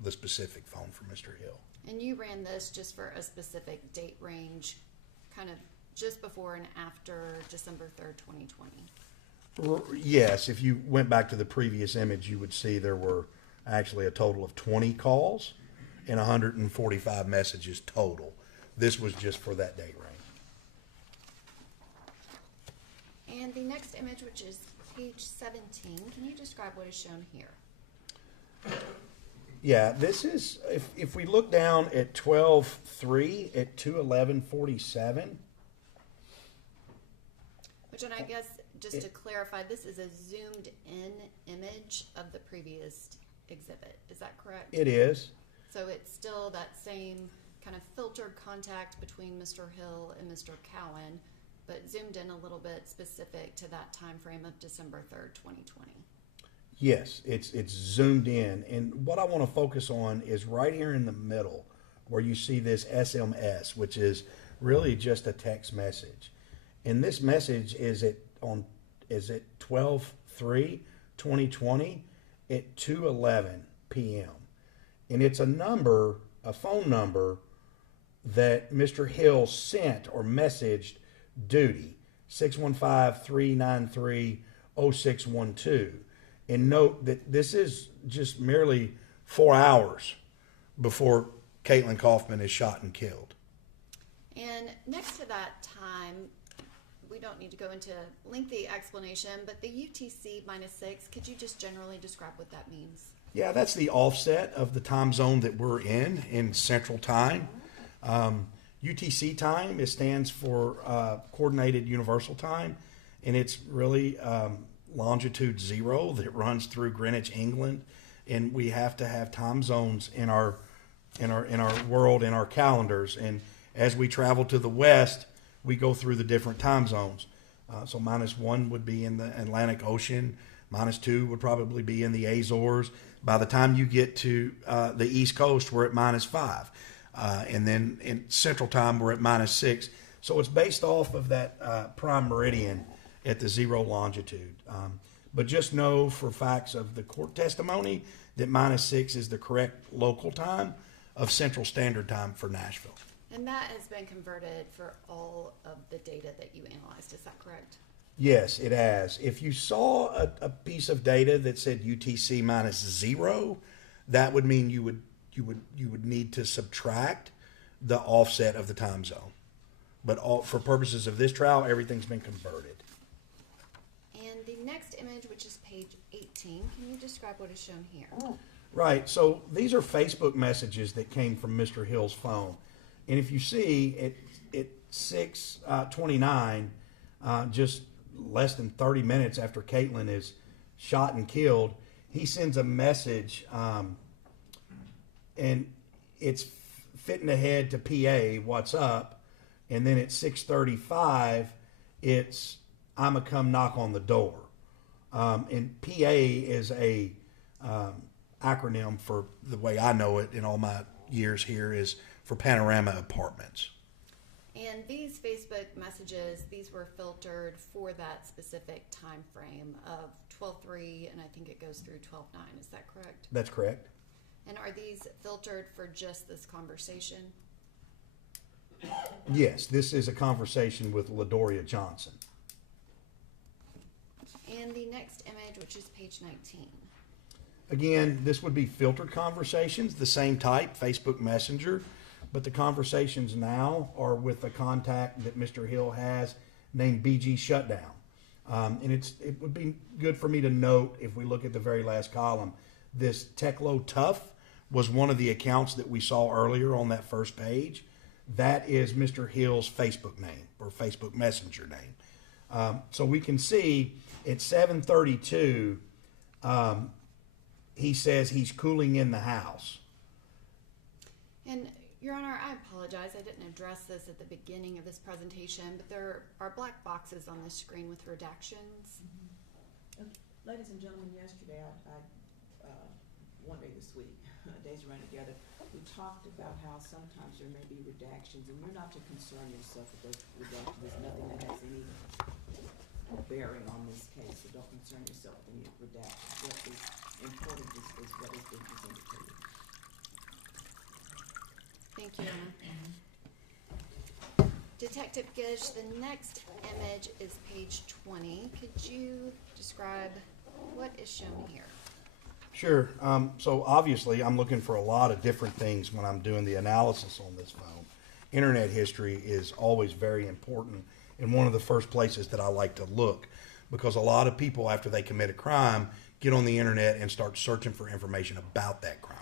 the specific phone for Mr. Hill. And you ran this just for a specific date range, kind of just before and after December 3rd, 2020? Yes, if you went back to the previous image, you would see there were actually a total of 20 calls and 145 messages total. This was just for that date range. And the next image, which is page 17, can you describe what is shown here? Yeah, this is, if we look down at 12:3 at 2:11:47. Which, and I guess, just to clarify, this is a zoomed in image of the previous exhibit. Is that correct? It is. So it's still that same kind of filtered contact between Mr. Hill and Mr. Cowan, but zoomed in a little bit specific to that time frame of December 3rd, 2020. Yes, it's zoomed in. And what I want to focus on is right here in the middle where you see this SMS, which is really just a text message. And this message is at 12/3/2020 at 2:11 p.m. And it's a phone number that Mr. Hill sent or messaged duty, 615-393-0612. And note that this is just merely 4 hours before Caitlyn Kaufman is shot and killed. And next to that time, we don't need to go into lengthy explanation, but the UTC -6, could you just generally describe what that means? Yeah, that's the offset of the time zone that we're in Central Time. UTC time, it stands for Coordinated Universal Time, and it's really longitude 0 that runs through Greenwich, England, and we have to have time zones in our world, in our calendars. And as we travel to the west, we go through the different time zones. So -1 would be in the Atlantic Ocean. -2 would probably be in the Azores. By the time you get to the East Coast, we're at -5. And then in Central Time, we're at -6. So it's based off of that prime meridian at the 0 longitude. But just know for facts of the court testimony that -6 is the correct local time of Central Standard Time for Nashville. And that has been converted for all of the data that you analyzed, is that correct? Yes, it has. If you saw a piece of data that said UTC -0, that would mean you would need to subtract the offset of the time zone. But for purposes of this trial, everything's been converted. And the next image, which is page 18, can you describe what is shown here? Right. So these are Facebook messages that came from Mr. Hill's phone. And if you see at 6:29, just less than 30 minutes after Caitlyn is shot and killed, he sends a message, and it's fitting ahead to PA, what's up? And then at 6:35, it's, I'ma come knock on the door. And PA is a acronym for, the way I know it in all my years here, is for Panorama Apartments. And these Facebook messages, these were filtered for that specific time frame of 12/3, and I think it goes through 12/9. Is that correct? That's correct. And are these filtered for just this conversation? Yes, this is a conversation with LaDoria Johnson. And the next image, which is page 19. Again, this would be filtered conversations, the same type, Facebook Messenger, but the conversations now are with a contact that Mr. Hill has named BG Shutdown. And it would be good for me to note, if we look at the very last column, this Teklo Tough was one of the accounts that we saw earlier on that first page. That is Mr. Hill's Facebook name, or Facebook Messenger name. So we can see at 7:32, he says he's cooling in the house. And Your Honor, I apologize. I didn't address this at the beginning of this presentation, but there are black boxes on the screen with redactions. Ladies and gentlemen, yesterday, one day this week, days ran together, we talked about how sometimes there may be redactions, and you're not to concern yourself with those redactions. There's nothing that has any bearing on this case, so don't concern yourself with any redactions. What is important is what has been presented to you. Thank you, Your Honor. Detective Gish, the next image is page 20. Could you describe what is shown here? Sure. So obviously, I'm looking for a lot of different things when I'm doing the analysis on this phone. Internet history is always very important and one of the first places that I like to look, because a lot of people, after they commit a crime, get on the internet and start searching for information about that crime.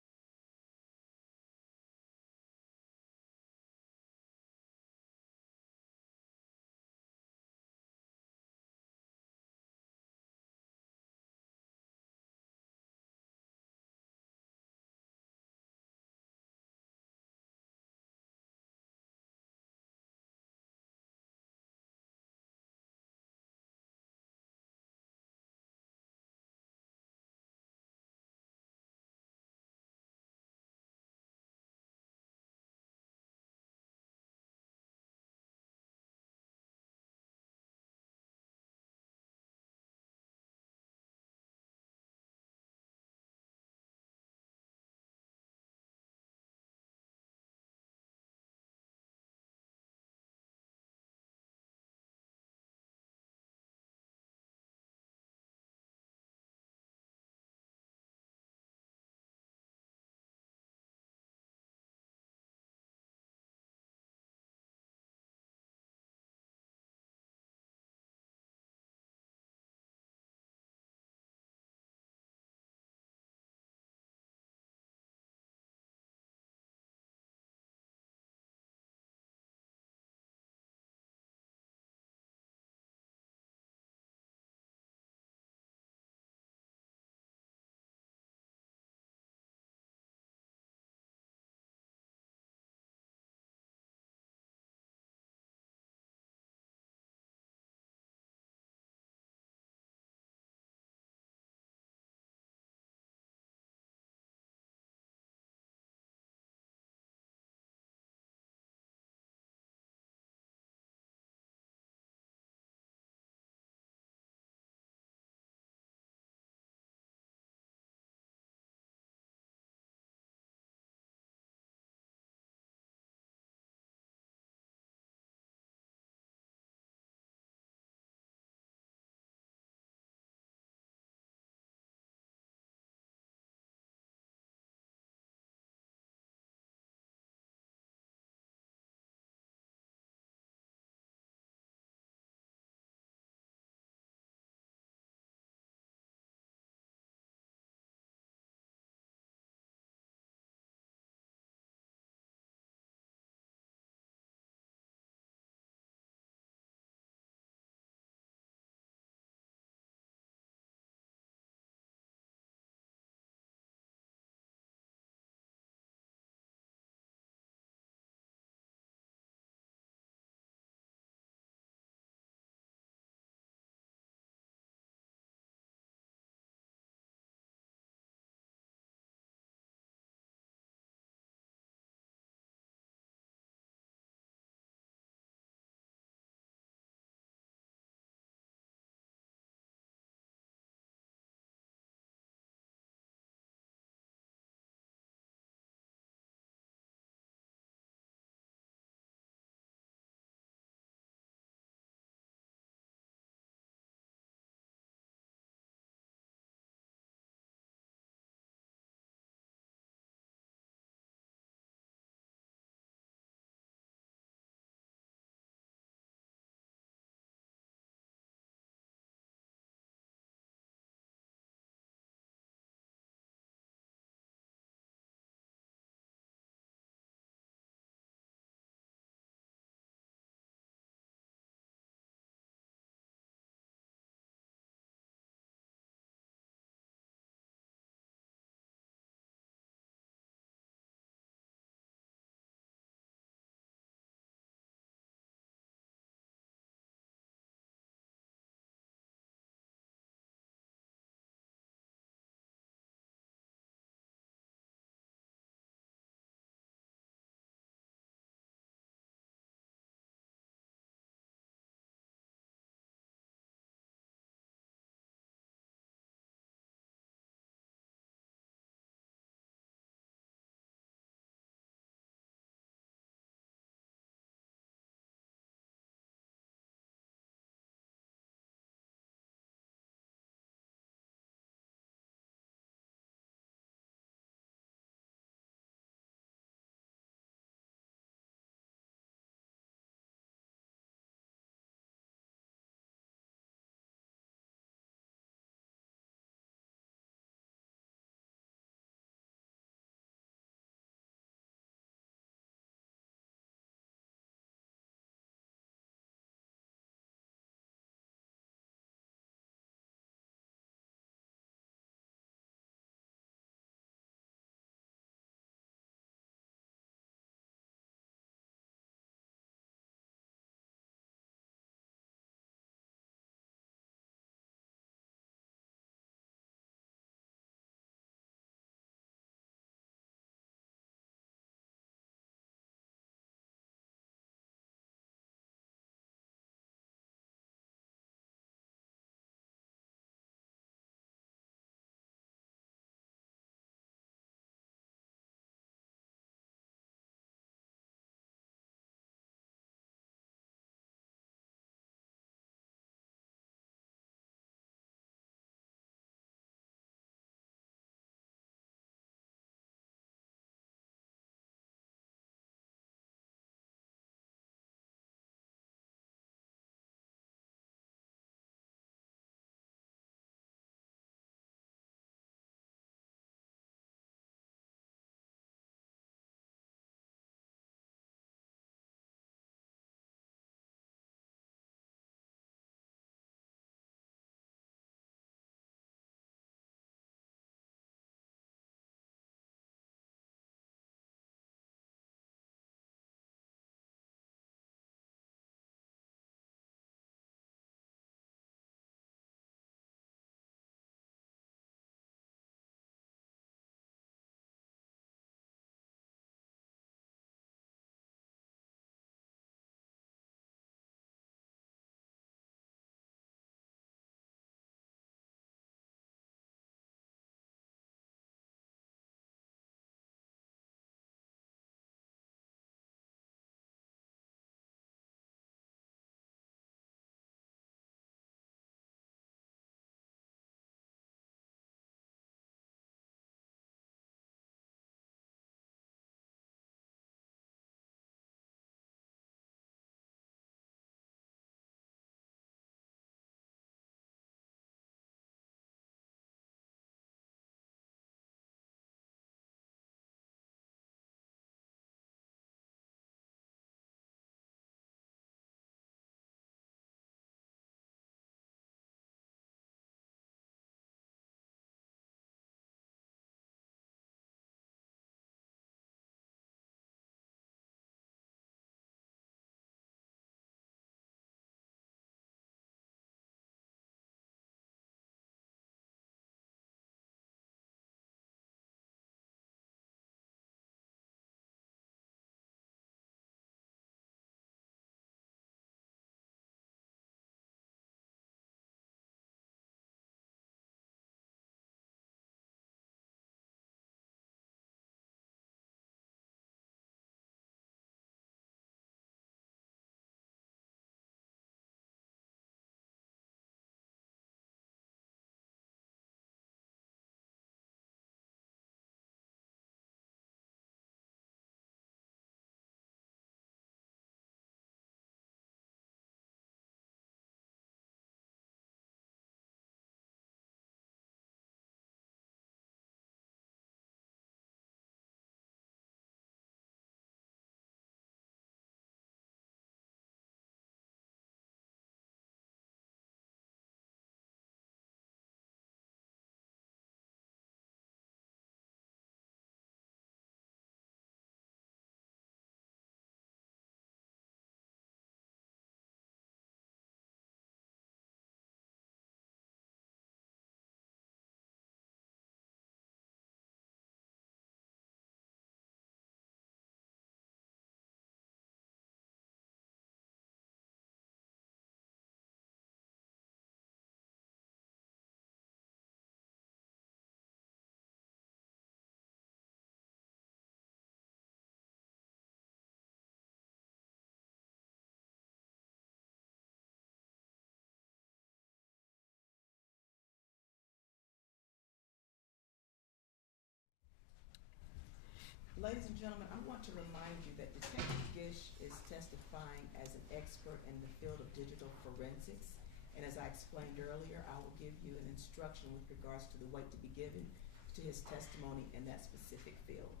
Ladies and gentlemen, I want to remind you that Detective Gish is testifying as an expert in the field of digital forensics. And as I explained earlier, I will give you an instruction with regards to the weight to be given to his testimony in that specific field.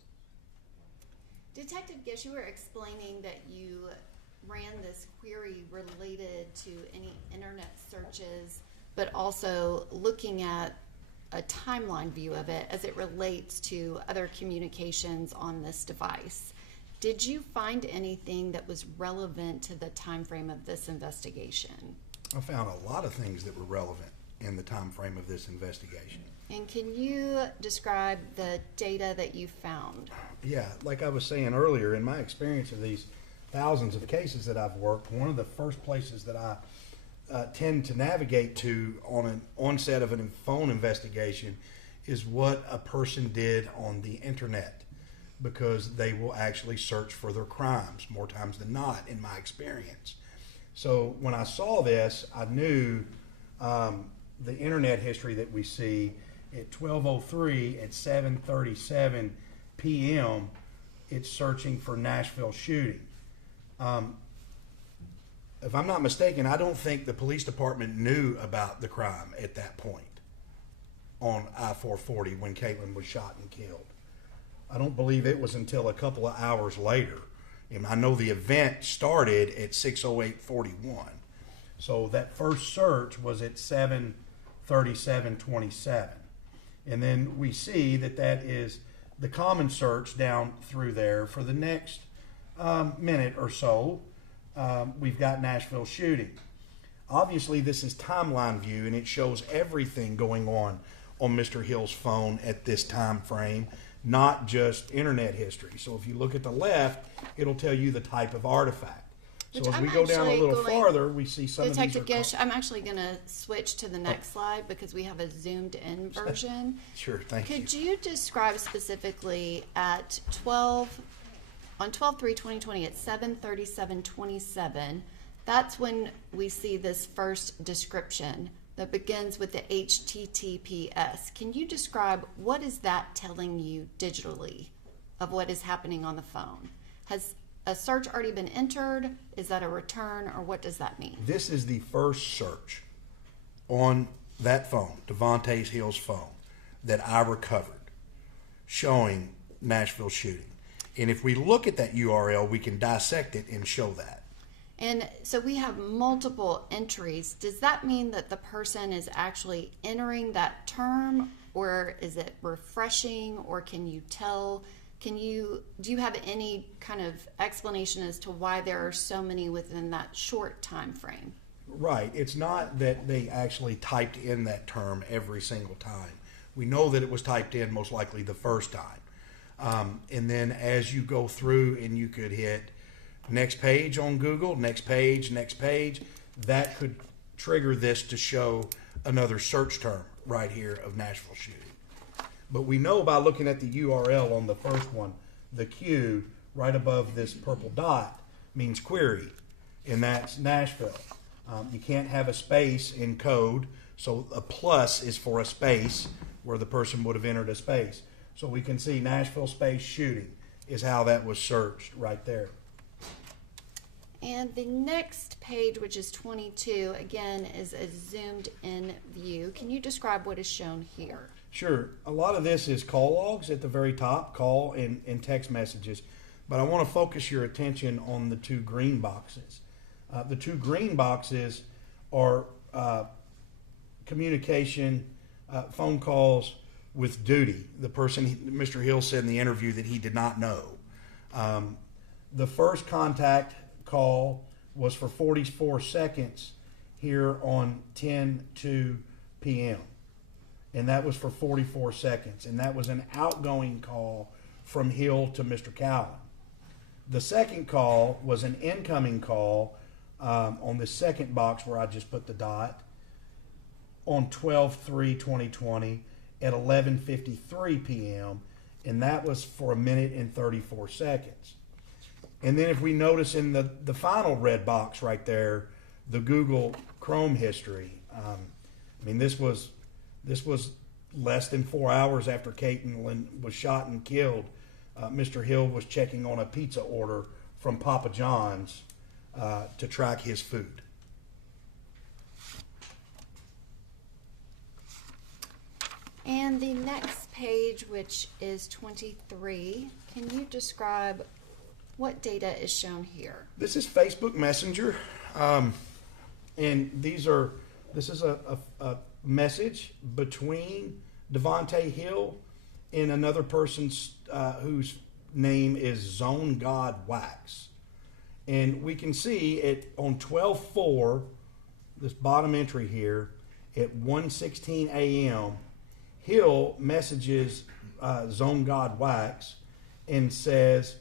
Detective Gish, you were explaining that you ran this query related to any internet searches, but also looking at a timeline view of it as it relates to other communications on this device. Did you find anything that was relevant to the time frame of this investigation? I found a lot of things that were relevant in the time frame of this investigation. And can you describe the data that you found? Yeah, like I was saying earlier, in my experience of these thousands of cases that I've worked, one of the first places that I tend to navigate to on an onset of a phone investigation is what a person did on the internet, because they will actually search for their crimes more times than not, in my experience. So when I saw this, I knew the internet history that we see at 12:03 at 7:37 p.m. it's searching for Nashville shooting. If I'm not mistaken, I don't think the police department knew about the crime at that point on I-440 when Caitlyn was shot and killed. I don't believe it was until a couple of hours later. And I know the event started at 6:08:41. So that first search was at 7:37:27. And then we see that that is the common search down through there for the next minute or so. We've got Nashville shooting. Obviously, this is timeline view, and it shows everything going on Mr. Hill's phone at this time frame, not just internet history. So if you look at the left, it'll tell you the type of artifact. So as we go down a little farther, we see some of these. Detective Gish, I'm actually going to switch to the next slide because we have a zoomed in version. Sure, thank you. Could you describe specifically at 12/3/2020 at 7:37:27, that's when we see this first description that begins with the HTTPS. Can you describe what is that telling you digitally of what is happening on the phone? Has a search already been entered? Is that a return, or what does that mean? This is the first search on that phone, Devonte Hill's phone, that I recovered, showing Nashville shooting. And if we look at that URL, we can dissect it and show that. And so we have multiple entries. Does that mean that the person is actually entering that term, or is it refreshing, or can you tell? Do you have any kind of explanation as to why there are so many within that short time frame? Right. It's not that they actually typed in that term every single time. We know that it was typed in most likely the first time. And then as you go through and you could hit next page on Google, next page, that could trigger this to show another search term right here of Nashville shooting. But we know by looking at the URL on the first one, the Q right above this purple dot means query, and that's Nashville. You can't have a space in code, so a plus is for a space where the person would have entered a space. So we can see Nashville space shooting is how that was searched right there. And the next page, which is 22, again, is a zoomed in view. Can you describe what is shown here? Sure. A lot of this is call logs at the very top, call and text messages. But I want to focus your attention on the two green boxes. The two green boxes are communication, phone calls with duty. The person, Mr. Hill, said in the interview that he did not know. The first contact call was for 44 seconds here on 10:02 p.m. And that was for 44 seconds. And that was an outgoing call from Hill to Mr. Cowan. The second call was an incoming call on the second box where I just put the dot on 12/3/2020 at 11:53 p.m. And that was for 1 minute and 34 seconds. And then if we notice in the final red box right there, the Google Chrome history, this was less than 4 hours after Caitlyn was shot and killed Mr. Hill was checking on a pizza order from Papa John's to track his food. And the next page, which is 23, can you describe what data is shown here? This is Facebook Messenger, and this is a message between Devonte Hill and another person's whose name is Zone God Wax. And we can see it on 12/4, this bottom entry here, at 1:16 a.m., Hill messages Zone God Wax and says,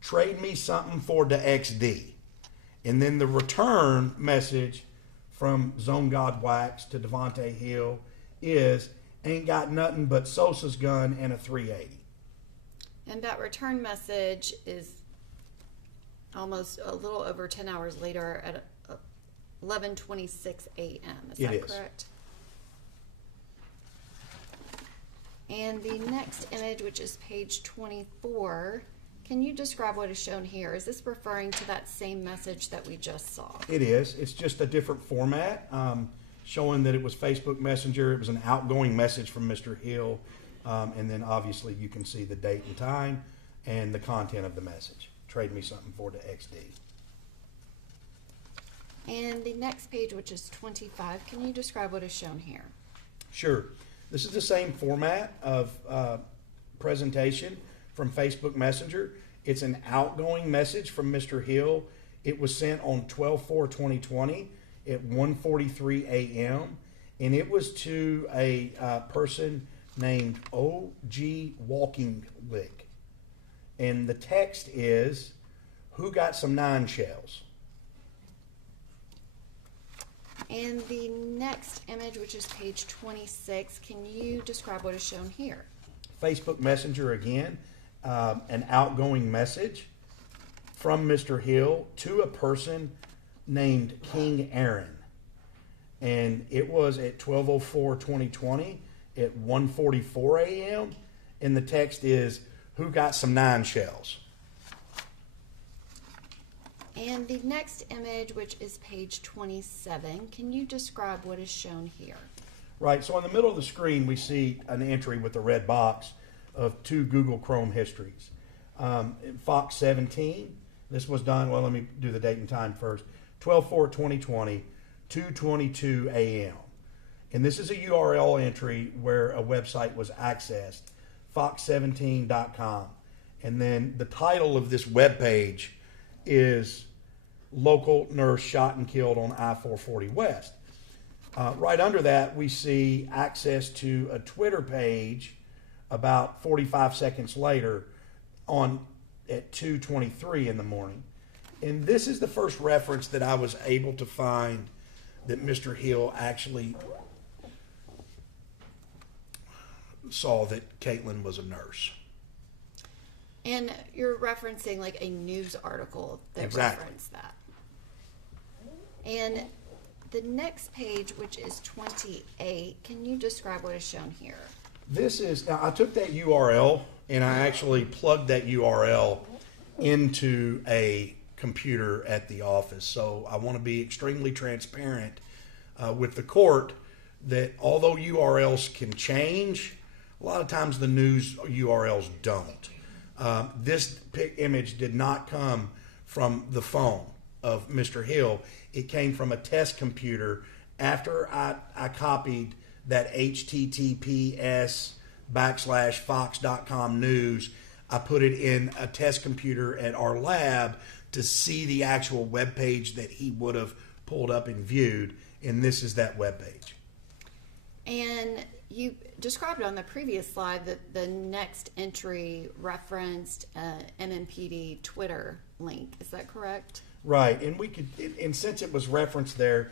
"Trade me something for the XD." And then the return message from Zone God Wax to Devonte Hill is, "Ain't got nothing but Sosa's gun and a 380. And that return message is almost a little over 10 hours later at 11:26 a.m. Is that correct? And the next image, which is page 24, can you describe what is shown here? Is this referring to that same message that we just saw? It is. It's just a different format, showing that it was Facebook Messenger. It was an outgoing message from Mr. Hill, and then obviously you can see the date and time and the content of the message. Trade me something for the XD. And the next page, which is 25, can you describe what is shown here? Sure. This is the same format of presentation from Facebook Messenger. It's an outgoing message from Mr. Hill. It was sent on 12/4/2020 at 1:43 a.m. and it was to a person named O.G. Walking Lick. And the text is, "Who got some 9 shells?" And the next image, which is page 26, can you describe what is shown here? Facebook Messenger again, an outgoing message from Mr. Hill to a person named King Aaron. And it was at 12/04/2020 at 1:44 a.m. And the text is, "Who got some 9 shells?" And the next image, which is page 27, can you describe what is shown here? Right, so in the middle of the screen, we see an entry with a red box of 2 Google Chrome histories. Fox 17, this was done, well, let me do the date and time first. 12/4/2020, 2:22 a.m. And this is a URL entry where a website was accessed, fox17.com. And then the title of this web page is "Local Nurse Shot and Killed on I-440 West." Right under that, we see access to a Twitter page about 45 seconds later at 2:23 in the morning. And this is the first reference that I was able to find that Mr. Hill actually saw that Caitlyn was a nurse. And you're referencing like a news article that Exactly. referenced that. And the next page, which is 28, can you describe what is shown here? This is, now I took that URL and I actually plugged that URL into a computer at the office. So I want to be extremely transparent with the court that although URLs can change, a lot of times the news URLs don't. This image did not come from the phone of Mr. Hill. It came from a test computer after I copied that https://fox.com news. I put it in a test computer at our lab to see the actual web page that he would have pulled up and viewed, and this is that web page. And you described on the previous slide that the next entry referenced MMPD Twitter link. Is that correct? Right, and and since it was referenced there,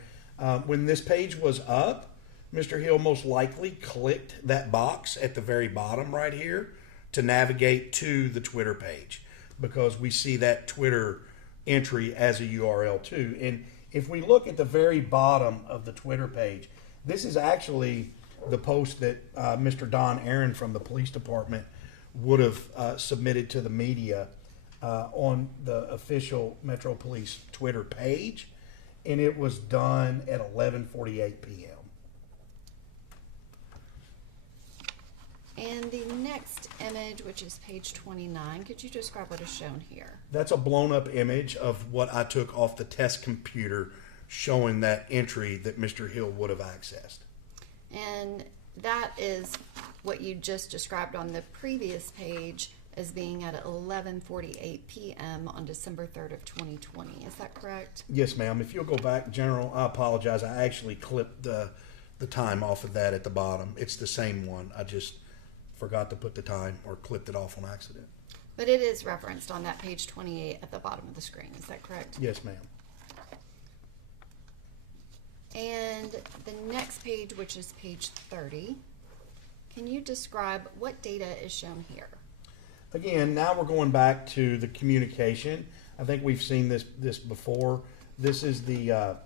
when this page was up, Mr. Hill most likely clicked that box at the very bottom right here to navigate to the Twitter page, because we see that Twitter entry as a URL too. And if we look at the very bottom of the Twitter page, this is actually the post that Mr. Don Aaron from the police department would have submitted to the media on the official Metro Police Twitter page, and it was done at 11:48 p.m. And the next image, which is page 29, could you describe what is shown here? That's a blown up image of what I took off the test computer showing that entry that Mr. Hill would have accessed. And that is what you just described on the previous page as being at 11:48 p.m. on December 3rd of 2020. Is that correct? Yes, ma'am. If you'll go back, General, I apologize. I actually clipped the time off of that at the bottom. It's the same one. I just forgot to put the time or clipped it off on accident. But it is referenced on that page 28 at the bottom of the screen. Is that correct? Yes, ma'am. And the next page, which is page 30, can you describe what data is shown here? Again, now we're going back to the communication. I think we've seen this before. This is the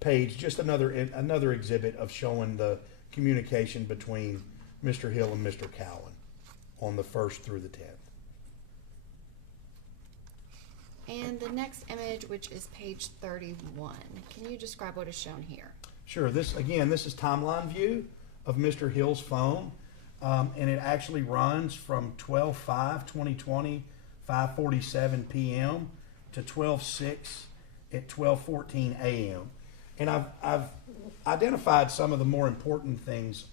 page, just another exhibit of showing the communication between Mr. Hill and Mr. Cowan on the 1st through the 10th. And the next image, which is page 31, can you describe what is shown here? Sure. This is timeline view of Mr. Hill's phone, and it actually runs from 12/5/2020, 5:47 p.m. to 12/6 at 12:14 a.m. And I've identified some of the more important things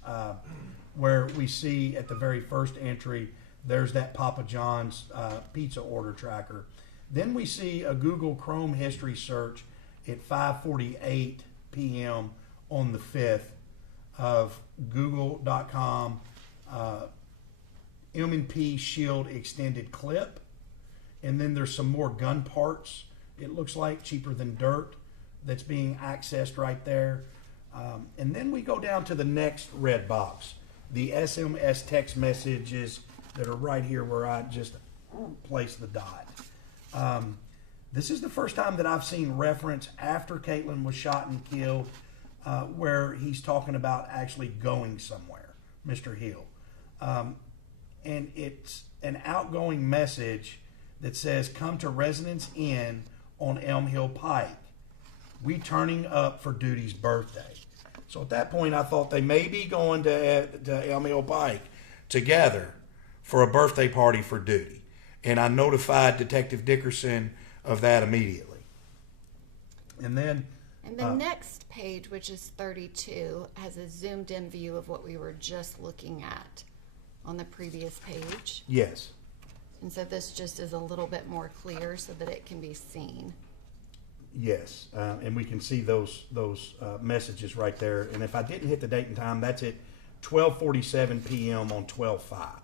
where we see at the very first entry, there's that Papa John's pizza order tracker. Then we see a Google Chrome history search at 5:48 p.m. on the 5th of google.com M&P Shield extended clip. And then there's some more gun parts, it looks like, cheaper than dirt, that's being accessed right there. And then we go down to the next red box, the SMS text messages that are right here where I just place the dot. This is the first time that I've seen reference after Caitlyn was shot and killed where he's talking about actually going somewhere, Mr. Hill. And it's an outgoing message that says, "Come to Residence Inn on Elm Hill Pike. We turning up for Duty's birthday." So at that point, I thought they may be going to Elm Hill Pike together for a birthday party for Duty. And I notified Detective Dickerson of that immediately. And then... And the next page, which is 32, has a zoomed in view of what we were just looking at on the previous page. Yes. And so this just is a little bit more clear so that it can be seen. Yes, and we can see those messages right there. And if I didn't hit the date and time, that's at 12:47 p.m. on 12/5.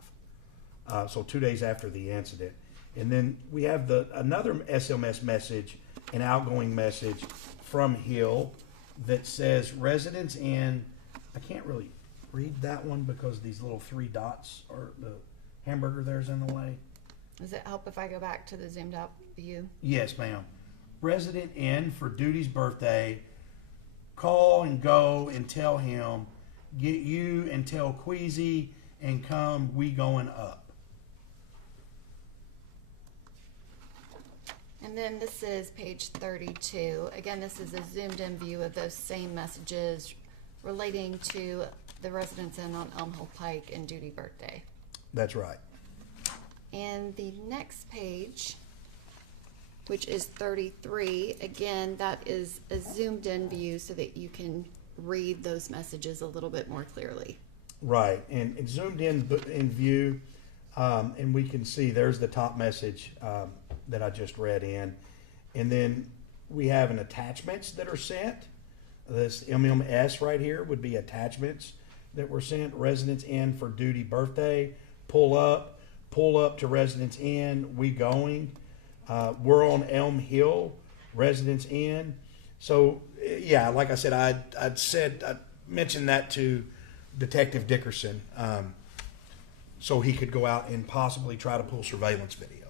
So 2 days after the incident. And then we have another SMS message, an outgoing message from Hill that says Residence Inn. I can't really read that one because these little 3 dots or the hamburger there's in the way. Does it help if I go back to the zoomed out view? Yes, ma'am. Resident Inn for Duty's birthday. Call and go and tell him. Get you and tell Queasy and come. We going up. And then this is page 32. Again, this is a zoomed in view of those same messages relating to the Residence Inn on Elm Hill Pike and Duty birthday. That's right. And the next page, which is 33, again, that is a zoomed in view so that you can read those messages a little bit more clearly. Right, and it's zoomed in view, and we can see there's the top message that I just read in. And then we have an attachments that are sent. This MMS right here would be attachments that were sent. Residence Inn for Duty birthday. Pull up to Residence Inn. We going. We're on Elm Hill, Residence Inn. So yeah, like I said, I mentioned that to Detective Dickerson, so he could go out and possibly try to pull surveillance video.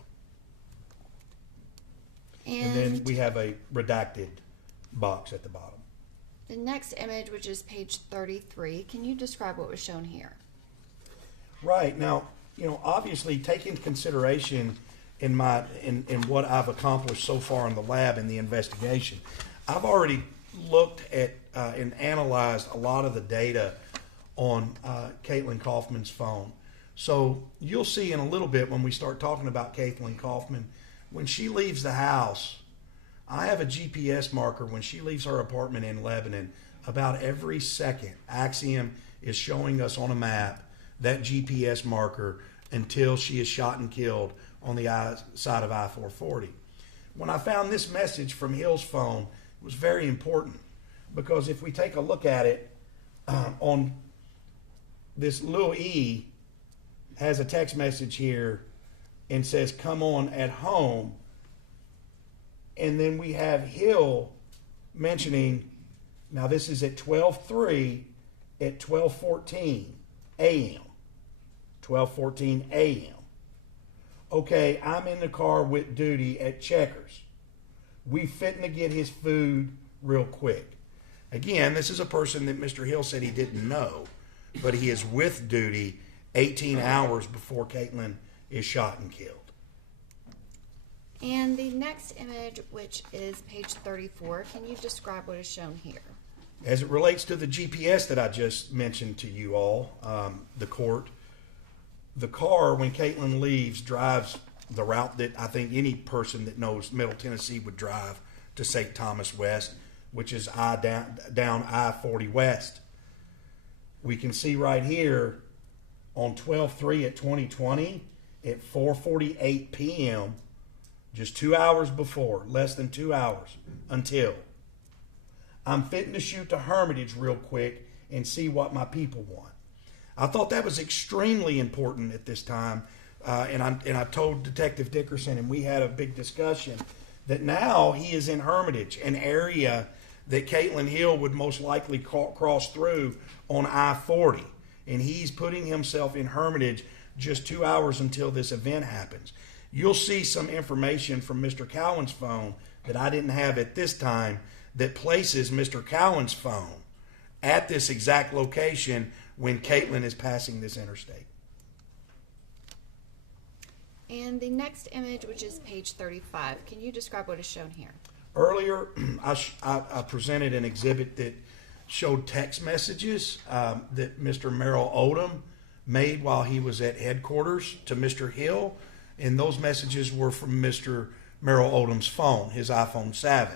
And then we have a redacted box at the bottom. The next image, which is page 33, can you describe what was shown here? Right. Now, obviously take into consideration in what I've accomplished so far in the lab in the investigation. I've already looked at and analyzed a lot of the data on Caitlyn Kaufman's phone. So you'll see in a little bit when we start talking about Caitlyn Kaufman, when she leaves the house, I have a GPS marker when she leaves her apartment in Lebanon. About every second, Axiom is showing us on a map that GPS marker until she is shot and killed on the side of I-440. When I found this message from Hill's phone, it was very important because if we take a look at it, on this little E has a text message here and says, "Come on at home." And then we have Hill mentioning, now this is at 12:03 at 12:14 a.m. 12:14 a.m. Okay, I'm in the car with duty at Checkers. We fitting to get his food real quick. Again, this is a person that Mr. Hill said he didn't know, but he is with duty 18 hours before Caitlyn is shot and killed. And the next image, which is page 34, can you describe what is shown here? As it relates to the GPS that I just mentioned to you all, the court, the car, when Caitlyn leaves, drives the route that I think any person that knows Middle Tennessee would drive to St. Thomas West, which is down I-40 West. We can see right here on 12/3 at 2020 at 4:48 p.m., just 2 hours before, less than 2 hours until I'm fitting to shoot to Hermitage real quick and see what my people want. I thought that was extremely important at this time, and I told Detective Dickerson, and we had a big discussion, that now he is in Hermitage, an area that Caitlyn Hill would most likely cross through on I-40, and he's putting himself in Hermitage just 2 hours until this event happens. You'll see some information from Mr. Cowan's phone that I didn't have at this time that places Mr. Cowan's phone at this exact location when Caitlyn is passing this interstate. And the next image, which is page 35, can you describe what is shown here? Earlier, I presented an exhibit that showed text messages that Mr. Merrill Odom made while he was at headquarters to Mr. Hill, and those messages were from Mr. Merrill Odom's phone, his iPhone 7.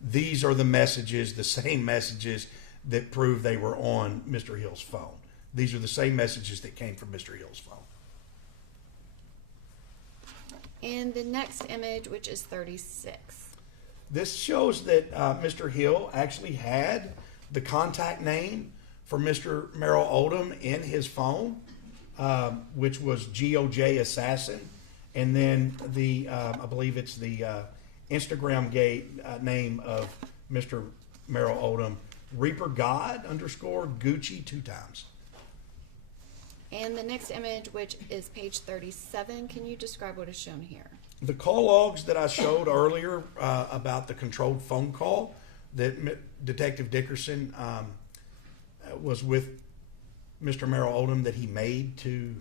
These are the messages, the same messages that prove they were on Mr. Hill's phone. These are the same messages that came from Mr. Hill's phone. And the next image, which is 36. This shows that Mr. Hill actually had the contact name for Mr. Merrill Odom in his phone, which was GOJ Assassin. And then I believe it's the Instagram name of Mr. Merrill Odom, Reaper God _ Gucci 2 times. And the next image, which is page 37, can you describe what is shown here? The call logs that I showed earlier about the controlled phone call that Detective Dickerson was with Mr. Merrill Odom that he made to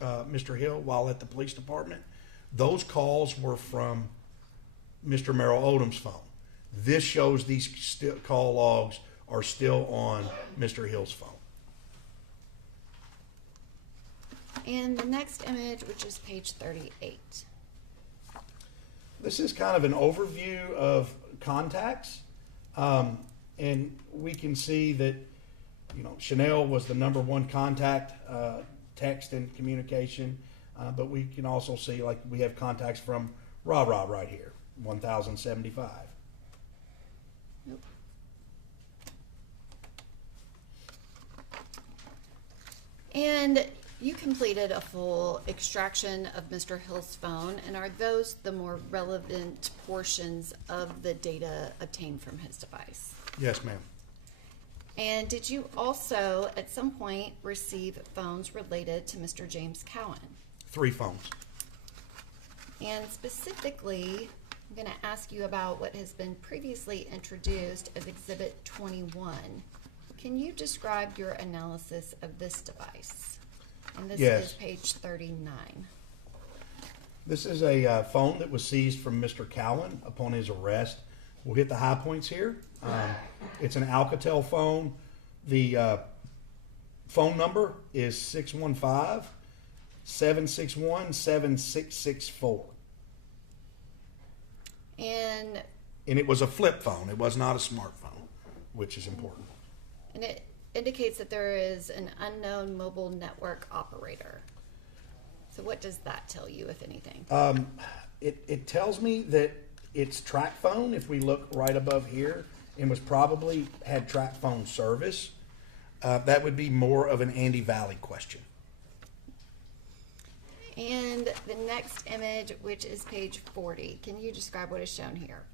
Mr. Hill while at the police department, those calls were from Mr. Merrill Odom's phone. This shows these call logs are still on Mr. Hill's phone. And the next image, which is page 38. This is kind of an overview of contacts, and we can see that Chanel was the #1 contact, text and communication, but we can also see we have contacts from Rah right here, 1075. Nope. And you completed a full extraction of Mr. Hill's phone, and are those the more relevant portions of the data obtained from his device? Yes, ma'am. And did you also, at some point, receive phones related to Mr. James Cowan? 3 phones. And specifically, I'm going to ask you about what has been previously introduced as Exhibit 21. Can you describe your analysis of this device? And this Yes. is page 39. This is a phone that was seized from Mr. Cowan upon his arrest. We'll hit the high points here. It's an Alcatel phone. The phone number is 615-761-7664. And And it was a flip phone. It was not a smartphone, which is important. it indicates that there is an unknown mobile network operator. So what does that tell you, if anything? It tells me that it's track phone, if we look right above here, and was probably had track phone service. That would be more of an Andy Valley question. And the next image, which is page 40, can you describe what is shown here?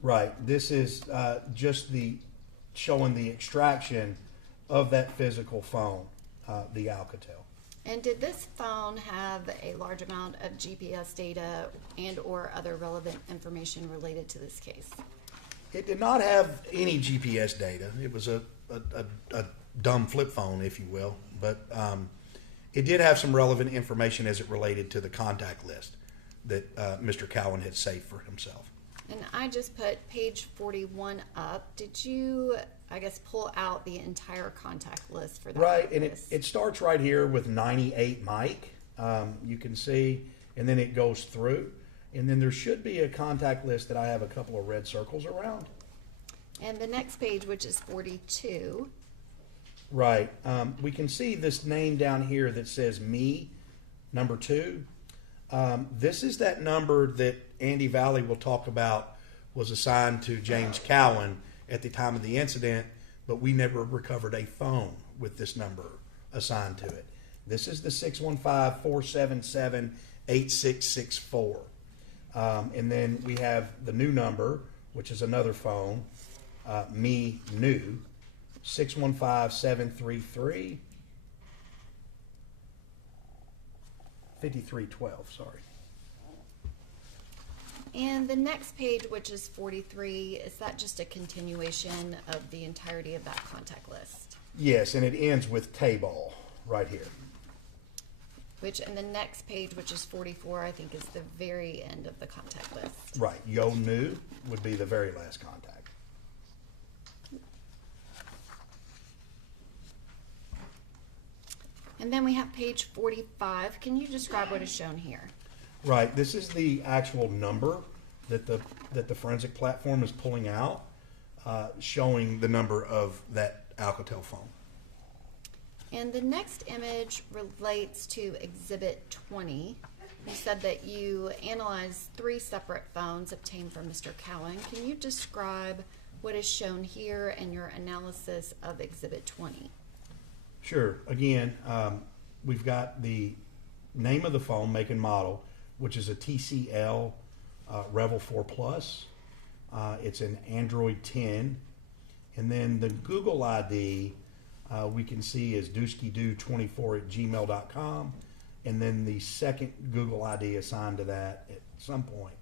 Right. This is just showing the extraction of that physical phone, the Alcatel. And did this phone have a large amount of GPS data and or other relevant information related to this case? It did not have any GPS data. It was a dumb flip phone, if you will. But it did have some relevant information as it related to the contact list that Mr. Cowan had saved for himself. And I just put page 41 up. Did you, I guess, pull out the entire contact list for that? Right, and purpose? it starts right here with 98 Mike. You can see, and then it goes through. And then there should be a contact list that I have a couple of red circles around. And the next page, which is 42. Right. We can see this name down here that says me, number 2. This is that number that Andy Valley will talk about was assigned to James Cowan at the time of the incident, but we never recovered a phone with this number assigned to it. This is the 615-477-8664. And then we have the new number, which is another phone, me new, 615-733-5312, sorry. And the next page, which is 43, is that just a continuation of the entirety of that contact list? Yes, and it ends with T-ball right here. Which, and the next page, which is 44, I think is the very end of the contact list. Right. Yo new would be the very last contact. And then we have page 45. Can you describe what is shown here? Right. This is the actual number that the forensic platform is pulling out, showing the number of that Alcatel phone. And the next image relates to Exhibit 20. You said that you analyzed 3 separate phones obtained from Mr. Cowan. Can you describe what is shown here and your analysis of Exhibit 20? Sure. Again, we've got the name of the phone, make and model, which is a TCL Revel 4 Plus. It's an Android 10. And then the Google ID we can see is dooskydoo24@gmail.com. And then the second Google ID assigned to that at some point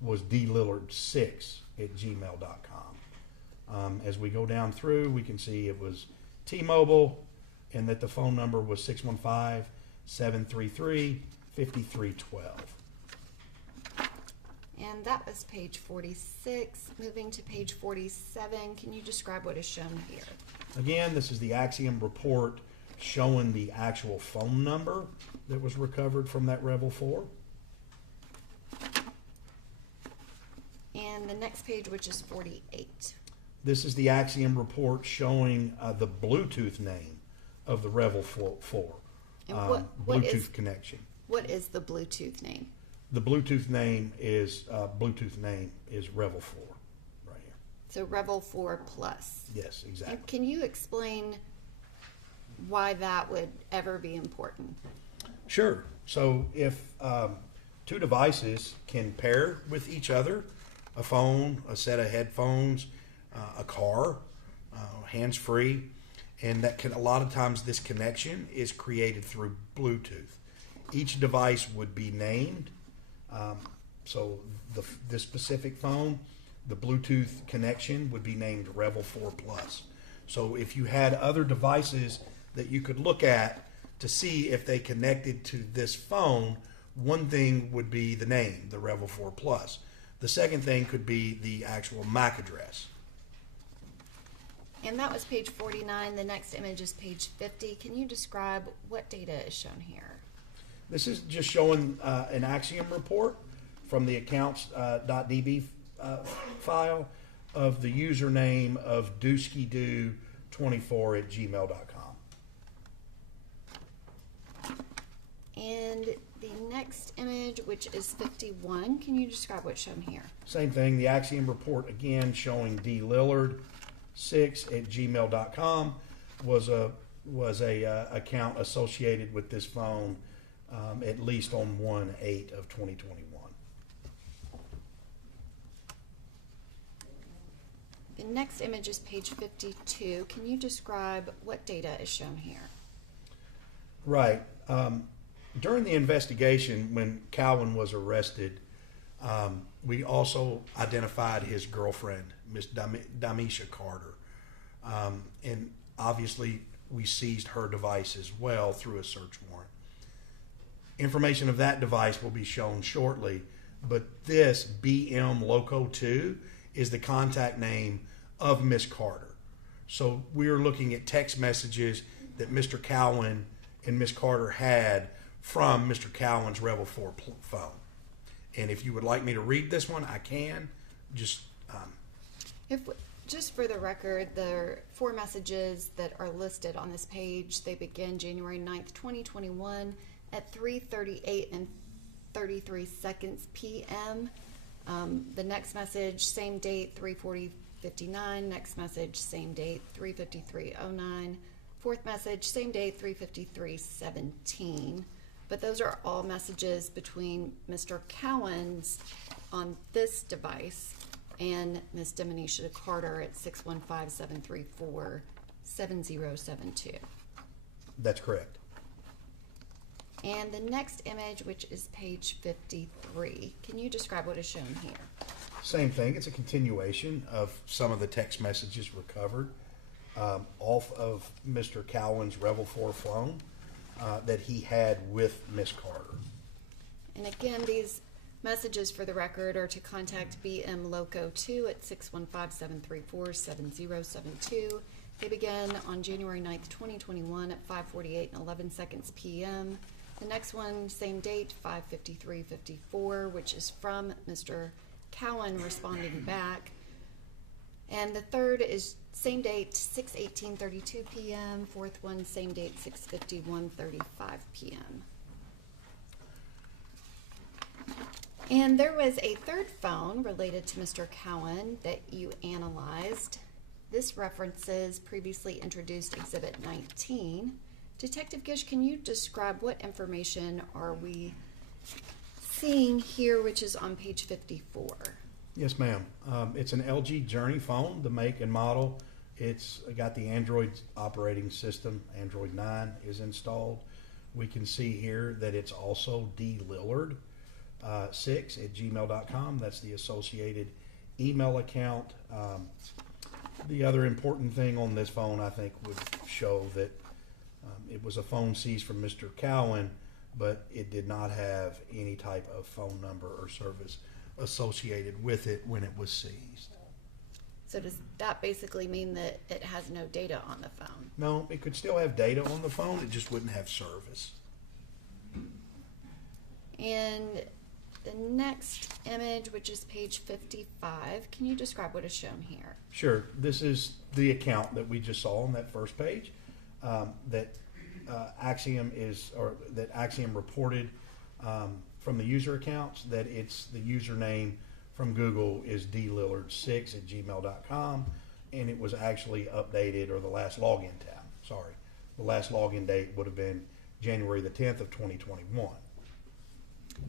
was dlillard6@gmail.com. As we go down through, we can see it was T-Mobile and that the phone number was 615-733-5312. And that was page 46. Moving to page 47, can you describe what is shown here? Again, this is the Axiom report showing the actual phone number that was recovered from that Revel 4. And the next page, which is 48. This is the Axiom report showing the Bluetooth name of the Revel 4. And Bluetooth connection. What is the Bluetooth name? The Bluetooth name is Revel 4 right here. So Revel 4 Plus. Yes, exactly. And can you explain why that would ever be important? Sure. So if 2 devices can pair with each other, a phone, a set of headphones, a car, hands-free, and that can, a lot of times this connection is created through Bluetooth. Each device would be named. So this specific phone, the Bluetooth connection would be named Revel 4 Plus. So if you had other devices that you could look at to see if they connected to this phone. One thing would be the name, the Revel 4 Plus. The second thing could be the actual MAC address. And that was page 49. The next image is page 50. Can you describe what data is shown here? This is just showing an Axiom report from the accounts.db file of the username of dooskydoo24@gmail.com. And the next image, which is 51, can you describe what's shown here? Same thing, the Axiom report again showing dlillard6@gmail.com was a account associated with this phone at least on 1/8/2021. The next image is page 52. Can you describe what data is shown here? Right. During the investigation, when Cowan was arrested, we also identified his girlfriend, Miss Damisha Carter. And obviously, we seized her device as well through a search warrant. Information of that device will be shown shortly, but this BM Loco 2 is the contact name of Miss Carter. So we're looking at text messages that Mr. Cowan and Miss Carter had from Mr. Cowan's Revel 4 phone. And if you would like me to read this one, I can. Just for the record, there are 4 messages that are listed on this page. They begin January 9th, 2021 at 3:38 and 33 seconds p.m. The next message, same date, 3:40:59. Next message, same date, 3:53:09. Fourth message, same date, 3:53:17. But those are all messages between Mr. Cowan's on this device and Miss Demonisha Carter at 615-734-7072. That's correct. And the next image, which is page 53, can you describe what is shown here? Same thing. It's a continuation of some of the text messages recovered off of Mr. Cowan's Revel 4 phone that he had with Miss Carter. And again, these messages for the record are to contact BM Loco 2 at 615-734-7072. They began on January 9th, 2021 at 5:48 and 11 seconds p.m. The next one, same date, 5:53:54, which is from Mr. Cowan responding back. And the third is same date, 6:18:32 p.m. Fourth one, same date, 6:51:35 p.m. And there was a third phone related to Mr. Cowan that you analyzed. This references previously introduced Exhibit 19. Detective Gish, can you describe what information are we seeing here, which is on page 54? Yes, ma'am. It's an LG Journey phone, the make and model. It's got the Android operating system. Android 9 is installed. We can see here that it's also dlillard6@gmail.com. That's the associated email account. The other important thing on this phone, I think, would show that it was a phone seized from Mr. Cowan, but it did not have any type of phone number or service associated with it when it was seized. So does that basically mean that it has no data on the phone? No, it could still have data on the phone, it just wouldn't have service. And the next image, which is page 55, can you describe what is shown here? Sure. This is the account that we just saw on that first page that Axiom reported from the user accounts that it's the username from Google is dlillard6@gmail.com, and it was actually updated, or the last login time. Sorry, the last login date would have been January the 10th of 2021.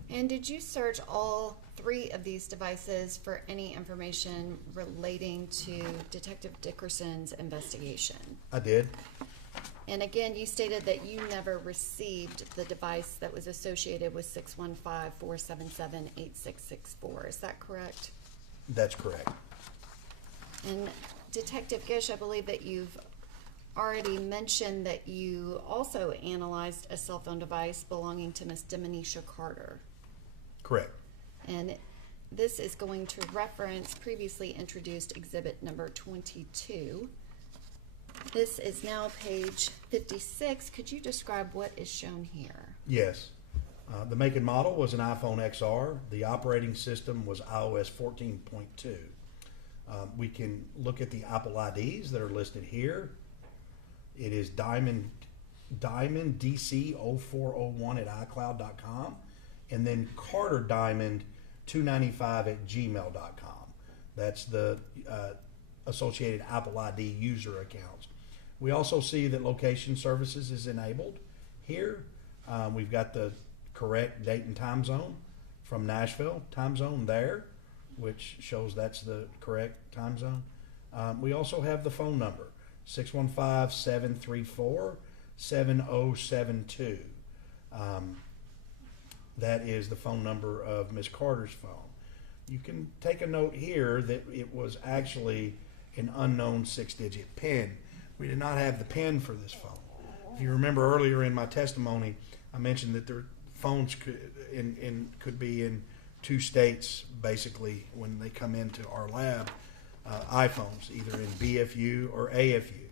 And did you search all 3 of these devices for any information relating to Detective Dickerson's investigation? I did. And again, you stated that you never received the device that was associated with 615-477-8664. Is that correct? That's correct. And Detective Gish, I believe that you've already mentioned that you also analyzed a cell phone device belonging to Miss Demonisha Carter. Correct. And this is going to reference previously introduced exhibit number 22. This is now page 56. Could you describe what is shown here? Yes. The make and model was an iPhone XR. The operating system was iOS 14.2. We can look at the Apple IDs that are listed here. It is Diamond DC0401 at iCloud.com, and then Carter Diamond 295 at gmail.com. That's the associated Apple ID user accounts. We also see that location services is enabled here. We've got the correct date and time zone from Nashville time zone there, which shows that's the correct time zone. We also have the phone number, 615-734-7072. That is the phone number of Miss Carter's phone. You can take a note here that it was actually an unknown 6-digit PIN. We did not have the PIN for this phone. If you remember earlier in my testimony, I mentioned that their phones could be in 2 states, basically, when they come into our lab, iPhones, either in BFU or AFU.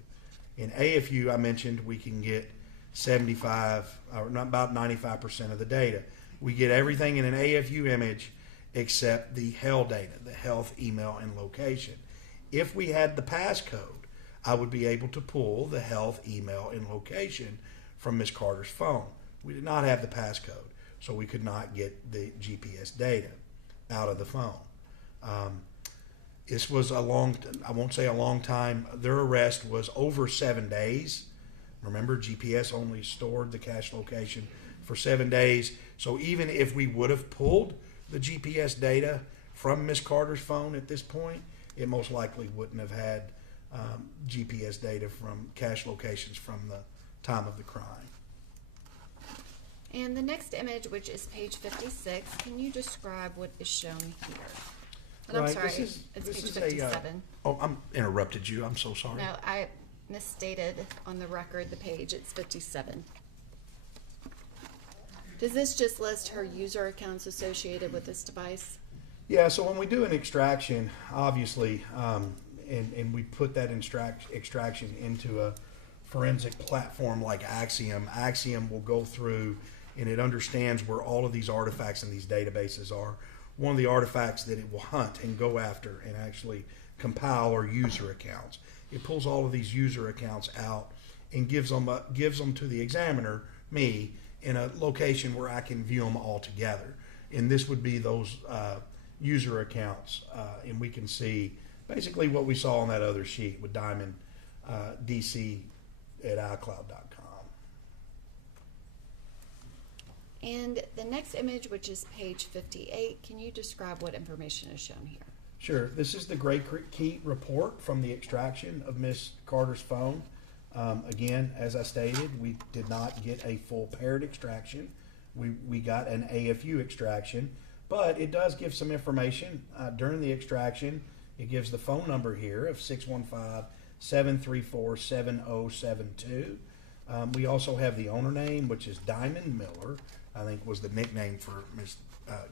In AFU, I mentioned we can get 75, or not about 95% of the data. We get everything in an AFU image except the HEL data, the health, email, and location. If we had the passcode, I would be able to pull the health, email, and location from Miss Carter's phone. We did not have the passcode, so we could not get the GPS data out of the phone. This was I won't say a long time. Their arrest was over 7 days. Remember, GPS only stored the cache location for 7 days. So even if we would have pulled the GPS data from Miss Carter's phone at this point, it most likely wouldn't have had GPS data from cache locations from the time of the crime. And the next image, which is page 56, can you describe what is shown here? And I'm Right, sorry, this it's is page 57. Oh, I'm interrupted you. I'm so sorry. No, I misstated on the record the page. It's 57. Does this just list her user accounts associated with this device? Yeah, so when we do an extraction, obviously, and we put that extraction into a forensic platform like Axiom, Axiom will go through and it understands where all of these artifacts in these databases are. One of the artifacts that it will hunt and go after and actually compile are user accounts. It pulls all of these user accounts out and gives them to the examiner, me, in a location where I can view them all together. And this would be those user accounts, and we can see basically what we saw on that other sheet with Diamond DC at iCloud.com. And the next image, which is page 58, can you describe what information is shown here? Sure. This is the Gray Key report from the extraction of Miss Carter's phone. Again, as I stated, we did not get a full paired extraction. We got an AFU extraction, but it does give some information during the extraction. It gives the phone number here of 615-734-7072. We also have the owner name, which is Diamond Miller, I think was the nickname for Miss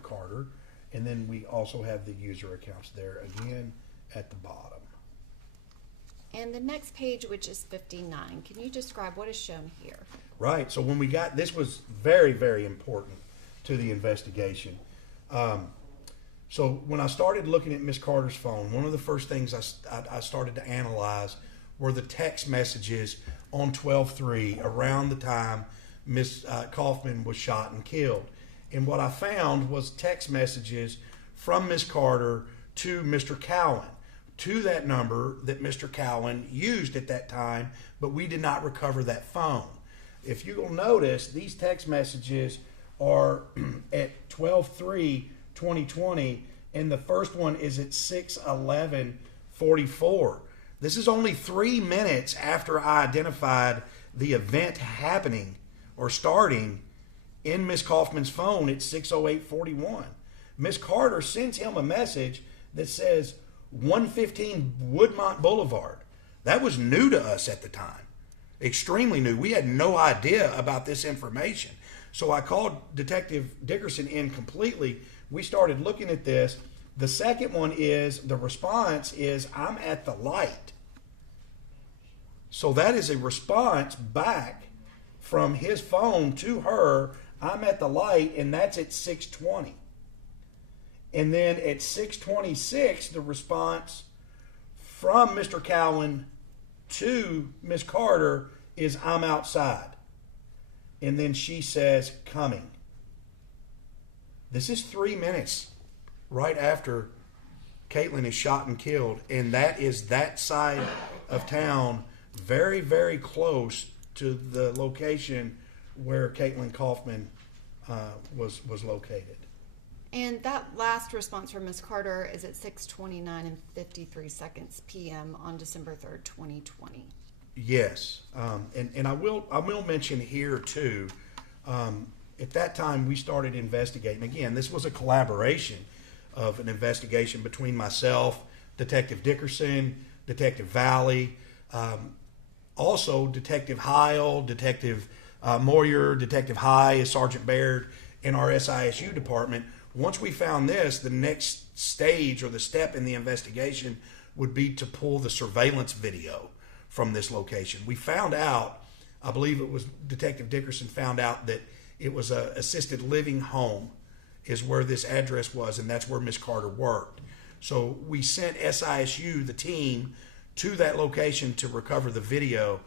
Carter. And then we also have the user accounts there again at the bottom. And the next page, which is 59, can you describe what is shown here? Right. So when we got, this was very, very important to the investigation. So when I started looking at Miss Carter's phone, one of the first things I started to analyze were the text messages on 12/3 around the time Miss Kaufman was shot and killed. And what I found was text messages from Miss Carter to Mr. Cowan, to that number that Mr. Cowan used at that time, but we did not recover that phone. If you'll notice, these text messages are at 12/3/2020, and the first one is at 6/11/44. This is only 3 minutes after I identified the event happening or starting in Miss Kaufman's phone at 6:08:41. Miss Carter sends him a message that says 115 Woodmont Boulevard. That was new to us at the time. extremely new. We had no idea about this information. So I called Detective Dickerson in completely. We started looking at this. The second one is, the response is, I'm at the light. So that is a response back from his phone to her, I'm at the light, and that's at 6:20. And then at 6:26, the response from Mr. Cowan to Miss Carter is, I'm outside. And then she says, coming. This is 3 minutes right after Caitlyn is shot and killed. And that is that side of town, very, very close to the location where Caitlyn Kaufman was located. And that last response from Ms. Carter is at 6:29 and 53 seconds p.m. on December 3rd, 2020. Yes, and I will mention here too. At that time, we started investigating. Again, this was a collaboration of an investigation between myself, Detective Dickerson, Detective Valley, also Detective Heil, Detective Moyer, Detective High, Sergeant Baird, in our SISU department. Once we found this, the next stage or the step in the investigation would be to pull the surveillance video from this location. We found out, I believe it was Detective Dickerson found out, that it was a assisted living home is where this address was, and that's where Miss Carter worked. So we sent SISU, the team, to that location to recover the video,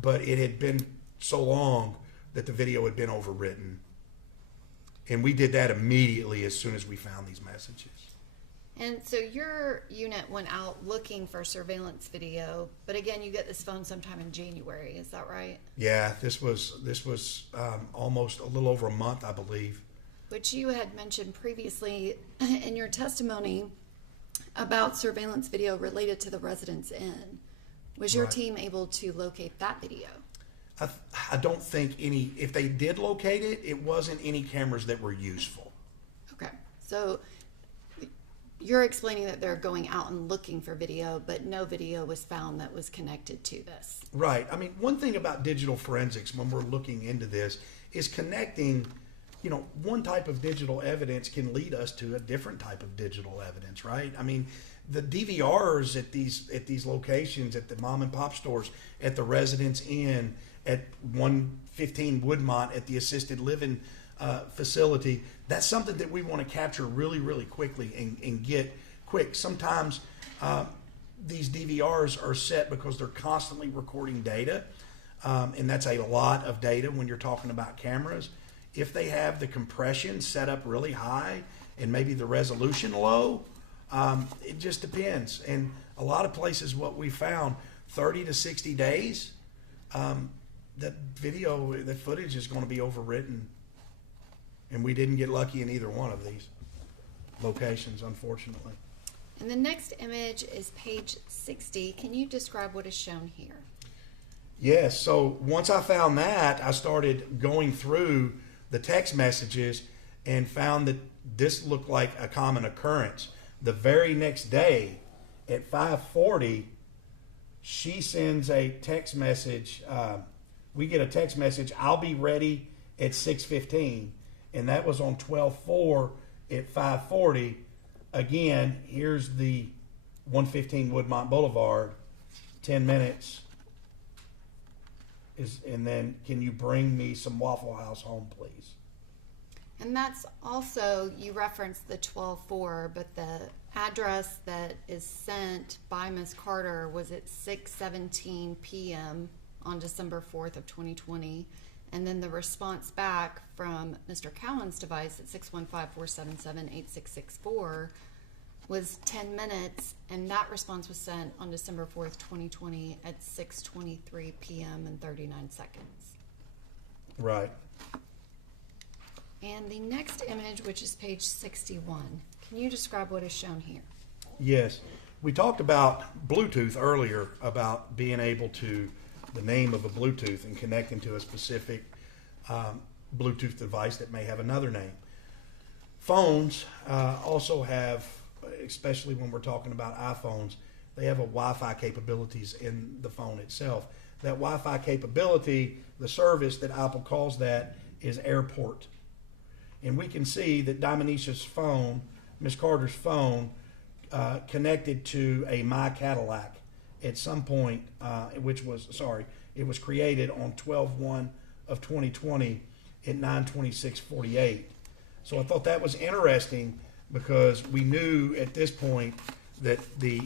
but it had been so long that the video had been overwritten. And we did that immediately as soon as we found these messages. And so your unit went out looking for surveillance video, but again, you get this phone sometime in January. Is that right? Yeah, this was almost a little over a month, I believe. Which you had mentioned previously in your testimony about surveillance video related to the Residence Inn. Was your Right. team able to locate that video? I don't think any, if they did locate it, it wasn't any cameras that were useful. Okay, so you're explaining that they're going out and looking for video, but no video was found that was connected to this. Right. I mean, one thing about digital forensics when we're looking into this is connecting, one type of digital evidence can lead us to a different type of digital evidence, right? I mean, the DVRs at these locations, at the mom and pop stores, at the Residence Inn, at 115 Woodmont, at the assisted living facility, that's something that we want to capture really, really quickly and get quick. Sometimes these DVRs are set because they're constantly recording data, and that's a lot of data when you're talking about cameras. If they have the compression set up really high and maybe the resolution low, it just depends. And a lot of places, what we found, 30 to 60 days, that video, the footage is going to be overwritten. And we didn't get lucky in either one of these locations, unfortunately. And the next image is page 60. Can you describe what is shown here? Yes, so once I found that, I started going through the text messages and found that this looked like a common occurrence. The very next day at 5:40, she sends a text message. We get a text message, I'll be ready at 6:15. And that was on 12/4 at 5:40. Again, here's the 115 Woodmont Boulevard, 10 minutes. And then, can you bring me some Waffle House home, please? And that's also, you referenced the 12/4, but the address that is sent by Ms. Carter was at 6:17 p.m. on December 4th of 2020. And then the response back from Mr. Cowan's device at 615-477-8664 was 10 minutes, and that response was sent on December 4th, 2020 at 6:23 p.m. and 39 seconds. Right. And the next image, which is page 61, can you describe what is shown here? Yes. We talked about Bluetooth earlier, about being able to, the name of a Bluetooth and connecting to a specific Bluetooth device that may have another name. Phones also have, especially when we're talking about iPhones, they have a Wi-Fi capabilities in the phone itself. that Wi-Fi capability, the service that Apple calls that is Airport. And we can see that Dominicia's phone, Miss Carter's phone, connected to a My Cadillac at some point, it was created on 12/1 of 2020 at 9:26:48. So I thought that was interesting because we knew at this point that the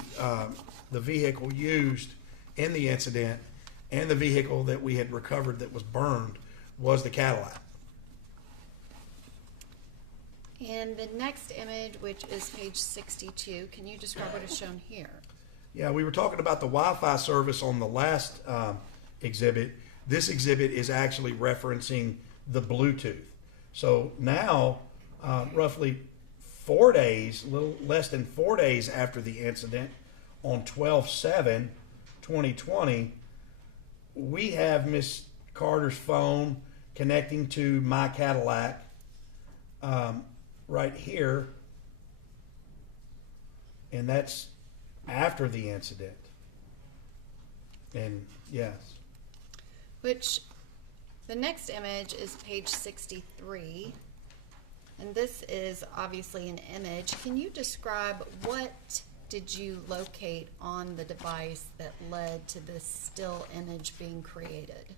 vehicle used in the incident and the vehicle that we had recovered that was burned was the Cadillac. And the next image, which is page 62, can you describe what is shown here? Yeah, we were talking about the Wi-Fi service on the last exhibit. This exhibit is actually referencing the Bluetooth. So now, roughly 4 days, a little less than 4 days after the incident, on 12/7/2020, we have Miss Carter's phone connecting to My Cadillac right here, and that's after the incident. And yes. Which, the next image is page 63. And this is obviously an image. Can you describe what did you locate on the device that led to this still image being created?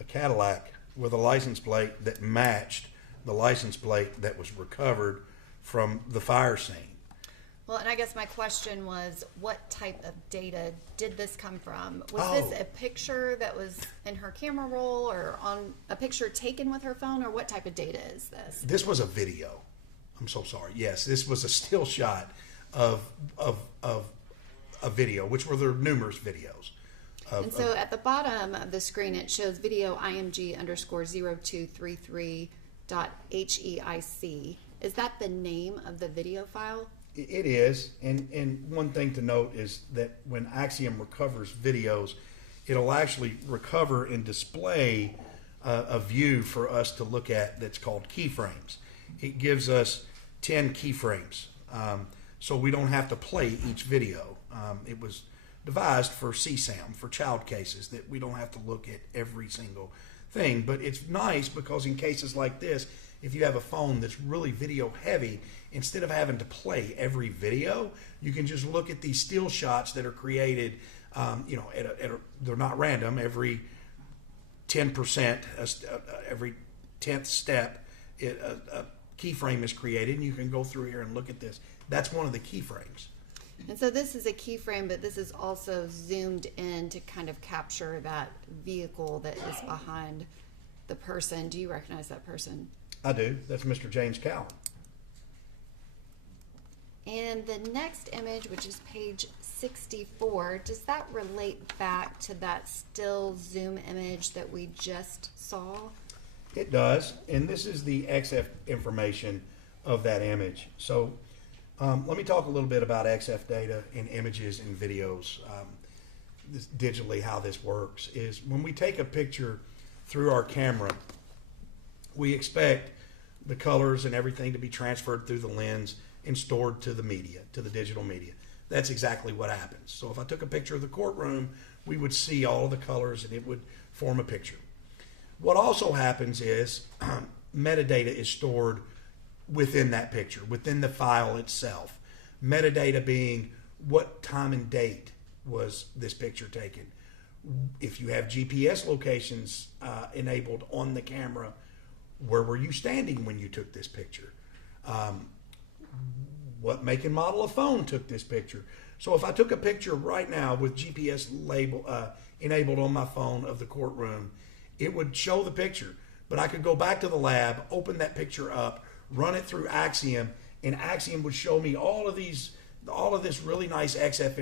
A Cadillac with a license plate that matched the license plate that was recovered from the fire scene. Well, and I guess my question was, what type of data did this come from? Was this a picture that was in her camera roll, or on a picture taken with her phone, or what type of data is this? This was a video. I'm so sorry. Yes, this was a still shot of a video, which were there numerous videos. And so at the bottom of the screen, it shows video IMG_0233.heic. Is that the name of the video file? It is, and one thing to note is that when Axiom recovers videos, it'll actually recover and display a view for us to look at that's called keyframes. It gives us 10 keyframes, so we don't have to play each video. It was devised for CSAM, for child cases, that we don't have to look at every single thing. But it's nice because in cases like this, if you have a phone that's really video heavy, instead of having to play every video, you can just look at these still shots that are created, they're not random. Every 10%, every 10th step, a keyframe is created, and you can go through here and look at this. That's one of the keyframes. And so this is a keyframe, but this is also zoomed in to kind of capture that vehicle that is behind the person. Do you recognize that person? I do. That's Mr. James Cowan. And the next image, which is page 64, does that relate back to that still zoom image that we just saw? It does, and this is the XF information of that image. So let me talk a little bit about XF data and images and videos. This, digitally, how this works is when we take a picture through our camera, we expect the colors and everything to be transferred through the lens and stored to the media, to the digital media. That's exactly what happens. So if I took a picture of the courtroom, we would see all of the colors and it would form a picture. What also happens is metadata is stored within that picture, within the file itself. Metadata being what time and date was this picture taken. If you have GPS locations enabled on the camera, where were you standing when you took this picture? What make and model of phone took this picture? So if I took a picture right now with GPS label enabled on my phone of the courtroom, it would show the picture. But I could go back to the lab, open that picture up, run it through Axiom, and Axiom would show me all of this really nice XF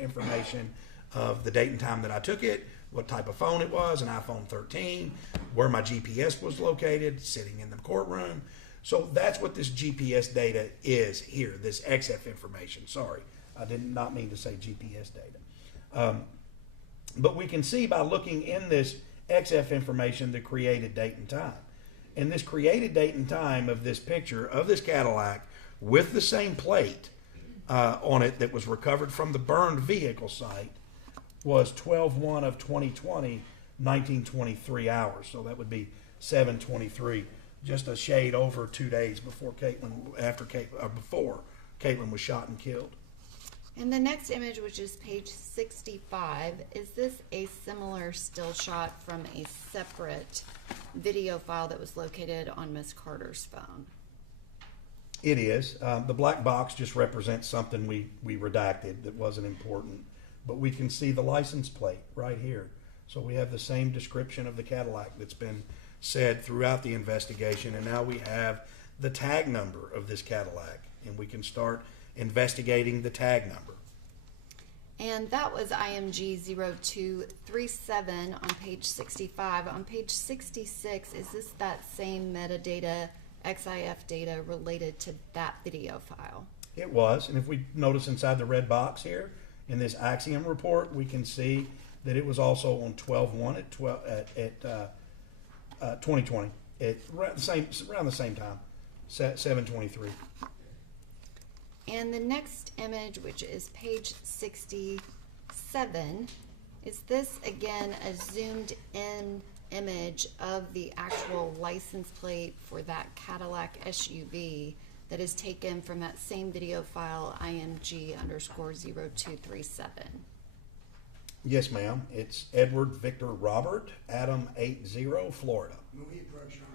information of the date and time that I took it, what type of phone it was, an iPhone 13, where my GPS was located, sitting in the courtroom. So that's what this GPS data is here, this XF information. Sorry, I did not mean to say GPS data. But we can see by looking in this XF information the created date and time. And this created date and time of this picture of this Cadillac with the same plate on it that was recovered from the burned vehicle site was 12/1 of 2020, 1923 hours. So that would be 7:23, just a shade over 2 days before before Caitlyn was shot and killed. And the next image, which is page 65, is this a similar still shot from a separate video file that was located on Miss Carter's phone? It is. The black box just represents something we redacted that wasn't important, but we can see the license plate right here. So we have the same description of the Cadillac that's been said throughout the investigation, and now we have the tag number of this Cadillac, and we can start investigating the tag number. And that was IMG 0237 on page 65. On page 66, is this that same metadata, XIF data related to that video file? It was, and if we notice inside the red box here, in this Axiom report, we can see that it was also on 12/1 at 2020, around the same time, 7:23. And the next image, which is page 67, is this again a zoomed in image of the actual license plate for that Cadillac SUV that is taken from that same video file, IMG_0237? Yes, ma'am. It's Edward Victor Robert, Adam 80, Florida. Movie approach, Your Honor.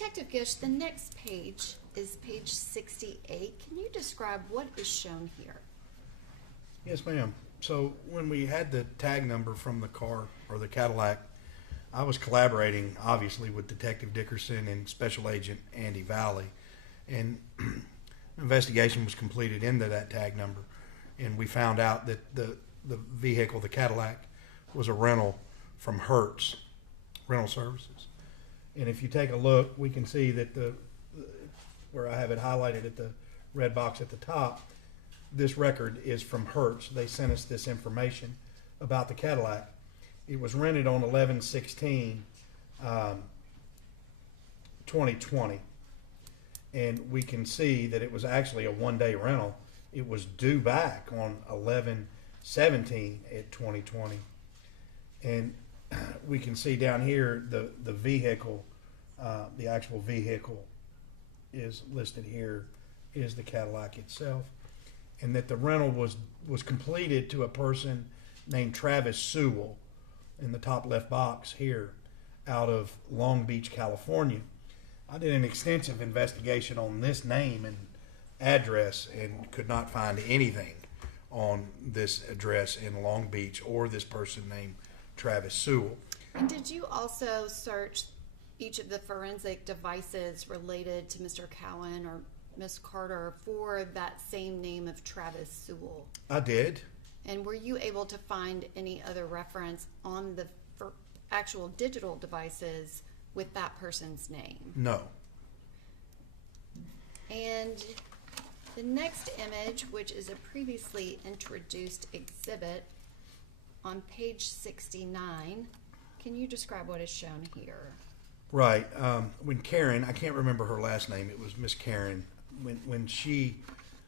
Detective Gish, the next page is page 68. Can you describe what is shown here? Yes, ma'am. So when we had the tag number from the car or the Cadillac, I was collaborating obviously with Detective Dickerson and Special Agent Andy Valley, and investigation was completed into that tag number, and we found out that the vehicle, the Cadillac, was a rental from Hertz Rental Services. And if you take a look, we can see that where I have it highlighted at the red box at the top, this record is from Hertz. They sent us this information about the Cadillac. It was rented on 11/16, 2020. And we can see that it was actually a one-day rental. It was due back on 11/17 at 2020. And we can see down here the vehicle, the actual vehicle is listed here, is the Cadillac itself. And that the rental was completed to a person named Travis Sewell in the top left box here out of Long Beach, California. I did an extensive investigation on this name and address and could not find anything on this address in Long Beach or this person named Travis Sewell. And did you also search each of the forensic devices related to Mr. Cowan or Miss Carter for that same name of Travis Sewell? I did. And were you able to find any other reference on the actual digital devices with that person's name? No. And the next image, which is a previously introduced exhibit on page 69, can you describe what is shown here? Right. When Karen, I can't remember her last name, it was Miss Karen, when she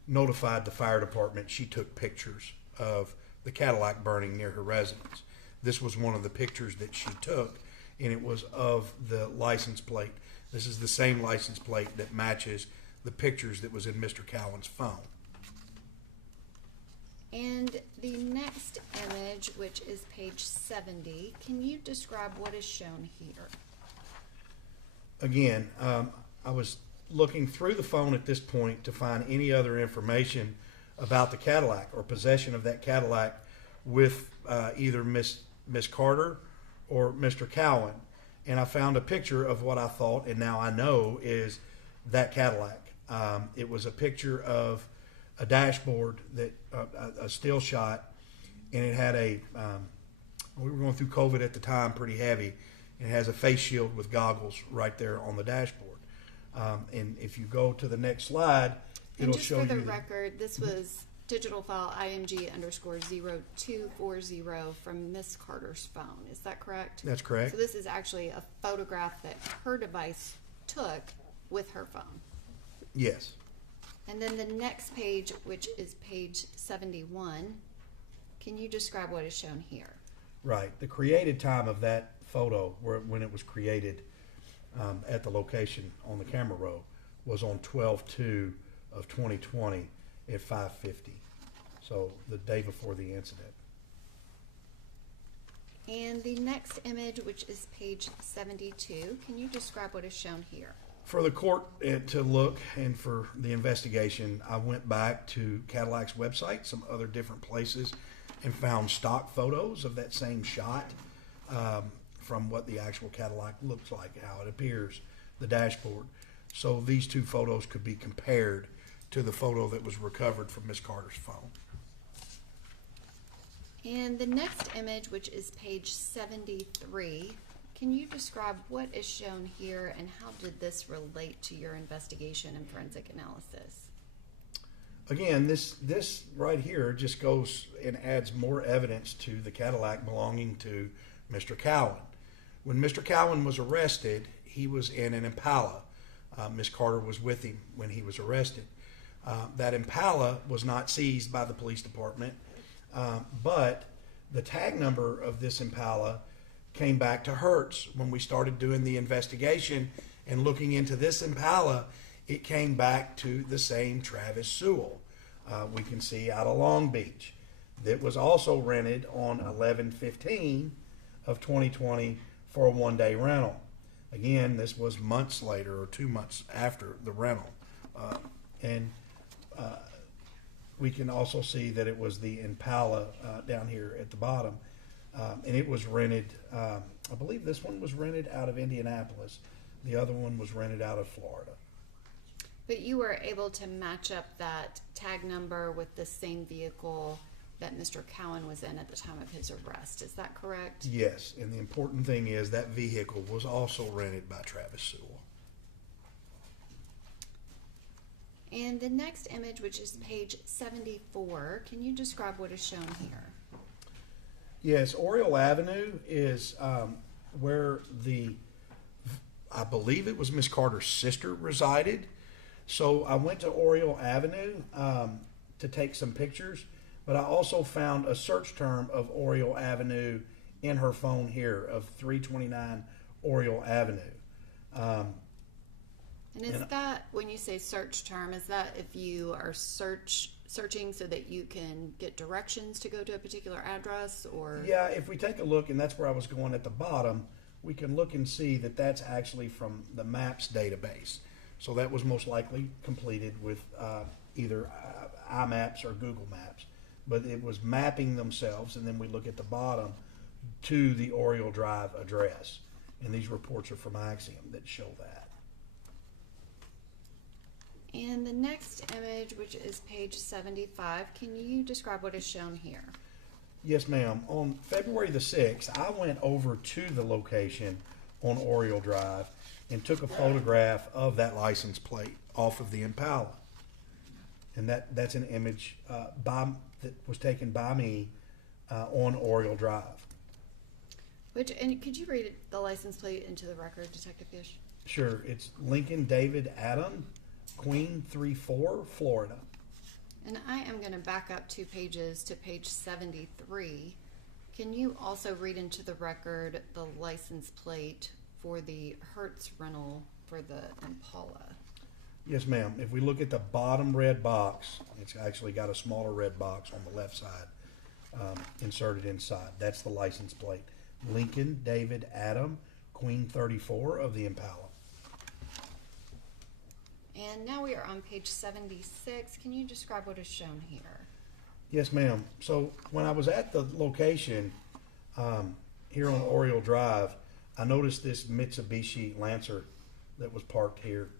notified the fire department, she took pictures of the Cadillac burning near her residence. This was one of the pictures that she took, and it was of the license plate. This is the same license plate that matches the pictures that was in Mr. Cowan's phone. And the next image, which is page 70, can you describe what is shown here? Again, I was looking through the phone at this point to find any other information about the Cadillac or possession of that Cadillac with either Miss Carter or Mr. Cowan. And I found a picture of what I thought, and now I know, is that Cadillac. It was a picture of a dashboard, that a still shot, and it had we were going through COVID at the time pretty heavy, and it has a face shield with goggles right there on the dashboard. And if you go to the next slide, it'll show you. And just for the record, this was digital file IMG_0240 from Miss Carter's phone. Is that correct? That's correct. So this is actually a photograph that her device took with her phone. Yes. And then the next page, which is page 71, can you describe what is shown here? Right. The created time of that photo, when it was created at the location on the camera roll, was on 12/2 of 2020 at 5:50. So the day before the incident. And the next image, which is page 72, can you describe what is shown here? For the court to look and for the investigation, I went back to Cadillac's website, some other different places, and found stock photos of that same shot from what the actual Cadillac looks like, how it appears, the dashboard. So these two photos could be compared to the photo that was recovered from Miss Carter's phone. And the next image, which is page 73, can you describe what is shown here and how did this relate to your investigation and forensic analysis? Again, this right here just goes and adds more evidence to the Cadillac belonging to Mr. Cowan. When Mr. Cowan was arrested, he was in an Impala. Miss Carter was with him when he was arrested. That Impala was not seized by the police department, but the tag number of this Impala came back to Hertz. When we started doing the investigation and looking into this Impala, it came back to the same Travis Sewell. We can see out of Long Beach. That was also rented on 11/15 of 2020 for a one-day rental. Again, this was months later or 2 months after the rental. And we can also see that it was the Impala down here at the bottom. And it was rented, I believe this one was rented out of Indianapolis. The other one was rented out of Florida. But you were able to match up that tag number with the same vehicle that Mr. Cowan was in at the time of his arrest. Is that correct? Yes, and the important thing is that vehicle was also rented by Travis Sewell. And the next image, which is page 74, can you describe what is shown here? Yes, Oriole Avenue is where I believe it was Miss Carter's sister resided. So I went to Oriole Avenue to take some pictures, but I also found a search term of Oriole Avenue in her phone here of 329 Oriole Avenue. And is that, when you say search term, is that if you are searching so that you can get directions to go to a particular address, or? Yeah, if we take a look, and that's where I was going at the bottom, we can look and see that that's actually from the Maps database. So that was most likely completed with either iMaps or Google Maps. But it was mapping themselves, and then we look at the bottom to the Oriole Drive address. And these reports are from Axiom that show that. And the next image, which is page 75, can you describe what is shown here? Yes, ma'am. On February the 6th, I went over to the location on Oriole Drive and took a photograph of that license plate off of the Impala. And that's an image that was taken by me on Oriole Drive. And could you read the license plate into the record, Detective Gish? Sure. It's Lincoln David Adam, Queen 34, Florida. And I am going to back up 2 pages to page 73. Can you also read into the record the license plate for the Hertz rental for the Impala? Yes, ma'am. If we look at the bottom red box, it's actually got a smaller red box on the left side inserted inside. That's the license plate. Lincoln David Adam, Queen 34 of the Impala. And now we are on page 76. Can you describe what is shown here? Yes, ma'am. So when I was at the location here on Oriole Drive, I noticed this Mitsubishi Lancer that was parked here.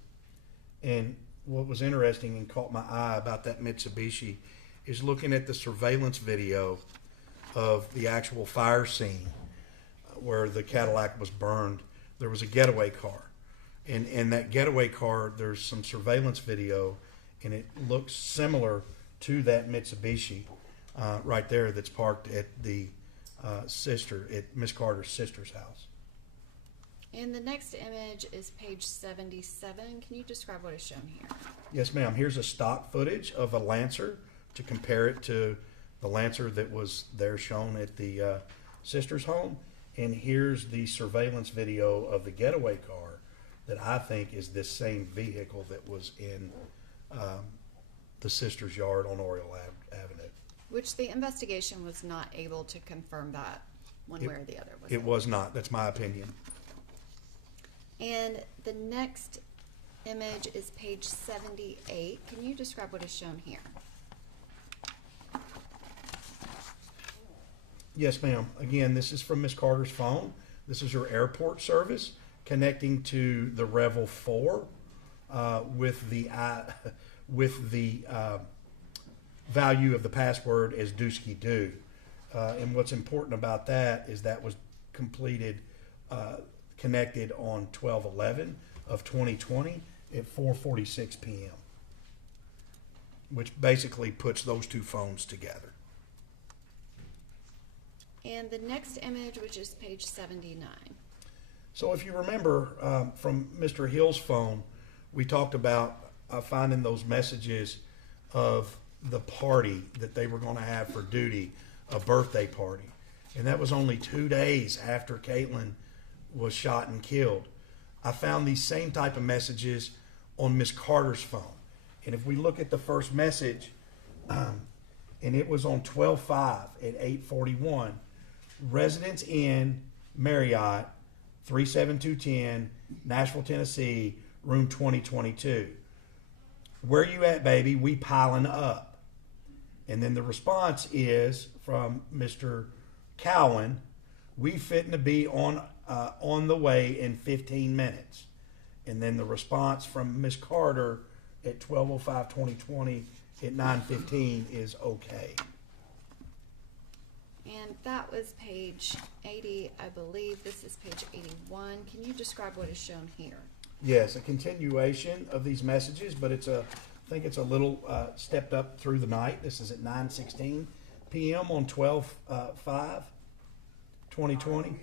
And what was interesting and caught my eye about that Mitsubishi is looking at the surveillance video of the actual fire scene where the Cadillac was burned. There was a getaway car. And in that getaway car, there's some surveillance video, and it looks similar to that Mitsubishi right there that's parked at the at Miss Carter's sister's house. And the next image is page 77. Can you describe what is shown here? Yes, ma'am. Here's a stock footage of a Lancer to compare it to the Lancer that was there shown at the sister's home. And here's the surveillance video of the getaway car that I think is this same vehicle that was in the sister's yard on Oriole Avenue. Which the investigation was not able to confirm that one way or the other. It was not. That's my opinion. And the next image is page 78. Can you describe what is shown here? Yes, ma'am. Again, this is from Miss Carter's phone. This is her airport service connecting to the Revel 4 with the value of the password as Dusky Do. And what's important about that is that was completed, connected on 12/11 of 2020 at 4:46 p.m., which basically puts those two phones together. And the next image, which is page 79. So if you remember from Mr. Hill's phone, we talked about finding those messages of the party that they were going to have for duty, a birthday party. And that was only 2 days after Caitlyn was shot and killed. I found these same type of messages on Miss Carter's phone. And if we look at the first message, and it was on 12/5 at 8:41, Residence Inn Marriott, 37210, Nashville, Tennessee, room 2022. Where you at, baby? We piling up. And then the response is from Mr. Cowan, we fitting to be on the way in 15 minutes. And then the response from Miss Carter at 12:05/2020 at 9:15 is okay. And that was page 80, I believe. This is page 81. Can you describe what is shown here? Yes, a continuation of these messages, but I think it's a little stepped up through the night. This is at 9:16 p.m. on 12/5/2020.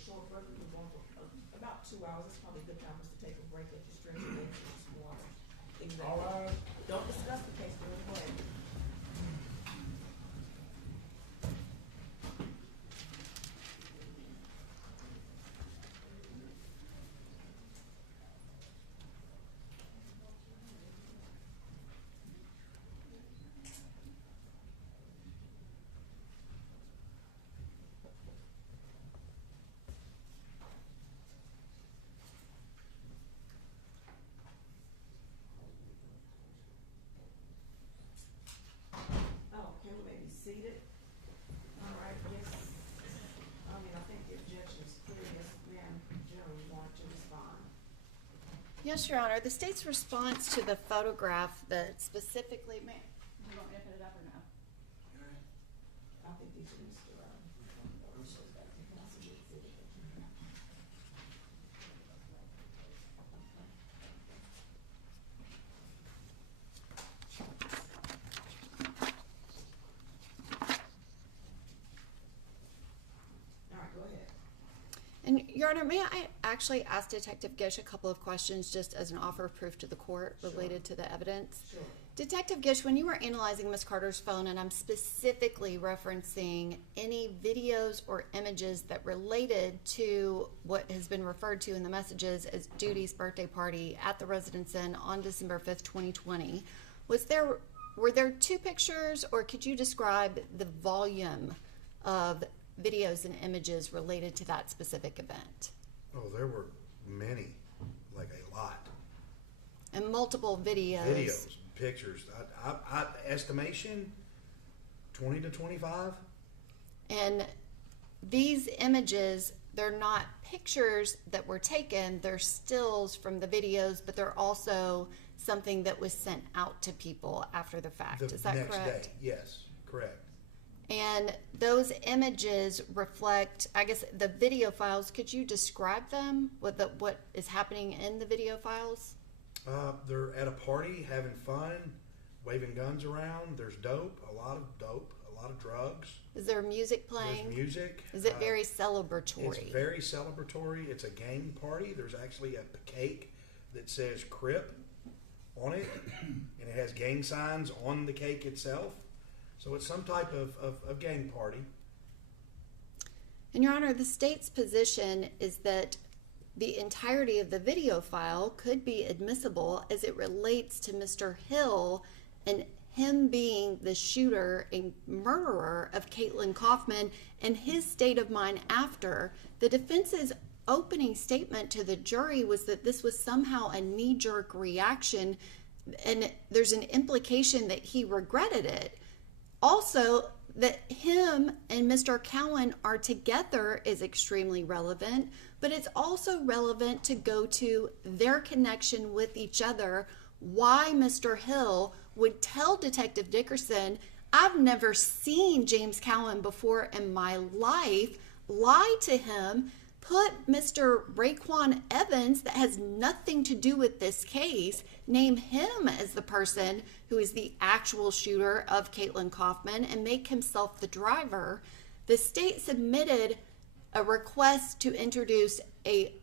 short break. We've been going for about 2 hours. It's probably a good time for us to take a break. Let you stretch your legs, drink some water. Exactly. All right. Don't discuss the case during the break. Yes, Your Honor. The state's response to the photograph that specifically, do you want me to put it up or no? I think these are Mr. All right, go ahead. And Your Honor, may I actually ask Detective Gish a couple of questions just as an offer of proof to the court related to the evidence? Sure. Detective Gish, when you were analyzing Ms. Carter's phone, and I'm specifically referencing any videos or images that related to what has been referred to in the messages as Duty's birthday party at the Residence Inn on December 5th, 2020, were there two pictures, or could you describe the volume of videos and images related to that specific event? Oh, there were many, like a lot. And multiple videos. Videos, pictures. I estimation 20 to 25. And these images, they're not pictures that were taken, they're stills from the videos, but they're also something that was sent out to people after the fact. Is that next correct? day, yes, correct. And those images reflect, I guess, the video files. Could you describe them? What is happening in the video files? They're at a party, having fun, waving guns around. There's dope, a lot of drugs. Is there music playing? There's music. Is it very celebratory? It's very celebratory. It's a gang party. There's actually a cake that says Crip on it, and it has gang signs on the cake itself. So it's some type of gang party. And Your Honor, the state's position is that the entirety of the video file could be admissible as it relates to Mr. Hill and him being the shooter and murderer of Caitlyn Kaufman and his state of mind after. The defense's opening statement to the jury was that this was somehow a knee-jerk reaction, and there's an implication that he regretted it. Also, that him and Mr. Cowan are together is extremely relevant, but it's also relevant to go to their connection with each other, why Mr. Hill would tell Detective Dickerson, I've never seen James Cowan before in my life, lie to him, put Mr. Raekwon Evans, that has nothing to do with this case, name him as the person who is the actual shooter of Caitlyn Kaufman and make himself the driver. The state submitted a request to introduce a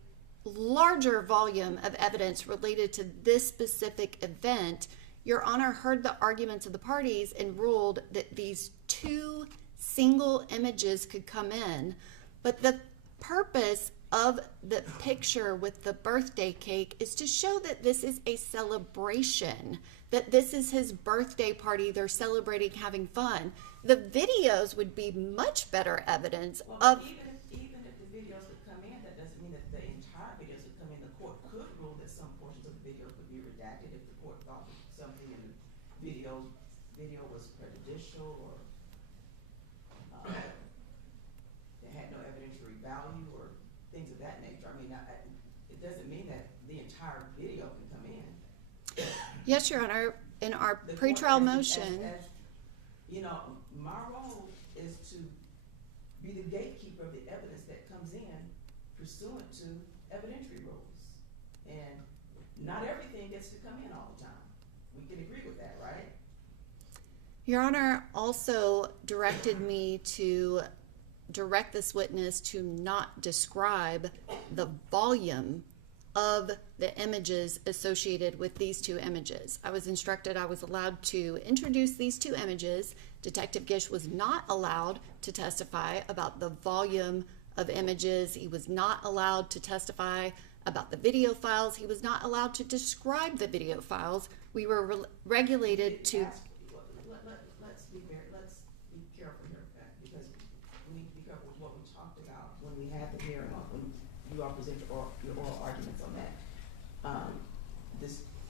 larger volume of evidence related to this specific event. Your Honor heard the arguments of the parties and ruled that these two single images could come in, but the purpose of the picture with the birthday cake is to show that this is a celebration, that this is his birthday party, they're celebrating, having fun. The videos would be much better evidence of... Even if the videos would come in, that doesn't mean that the entire videos would come in. The court could rule that some portions of the videos would be redacted if the court thought that something in the video was prejudicial or it had no evidentiary value or things of that nature. I mean, it doesn't mean that the entire video can come in. Yes, Your Honor. In our The pretrial court, motion... you know, my role is to be the gatekeeper of the evidence that comes in pursuant to evidentiary rules. And not everything gets to come in all the time. We can agree with that, right? Your Honor also directed me to direct this witness to not describe the volume of the images associated with these two images. I was instructed I was allowed to introduce these two images. Detective Gish was not allowed to testify about the volume of images. He was not allowed to testify about the video files. He was not allowed to describe the video files. We were regulated to... Let's be careful here, because we need to be careful with what we talked about when we had the hearing, when you all presented your oral arguments on that.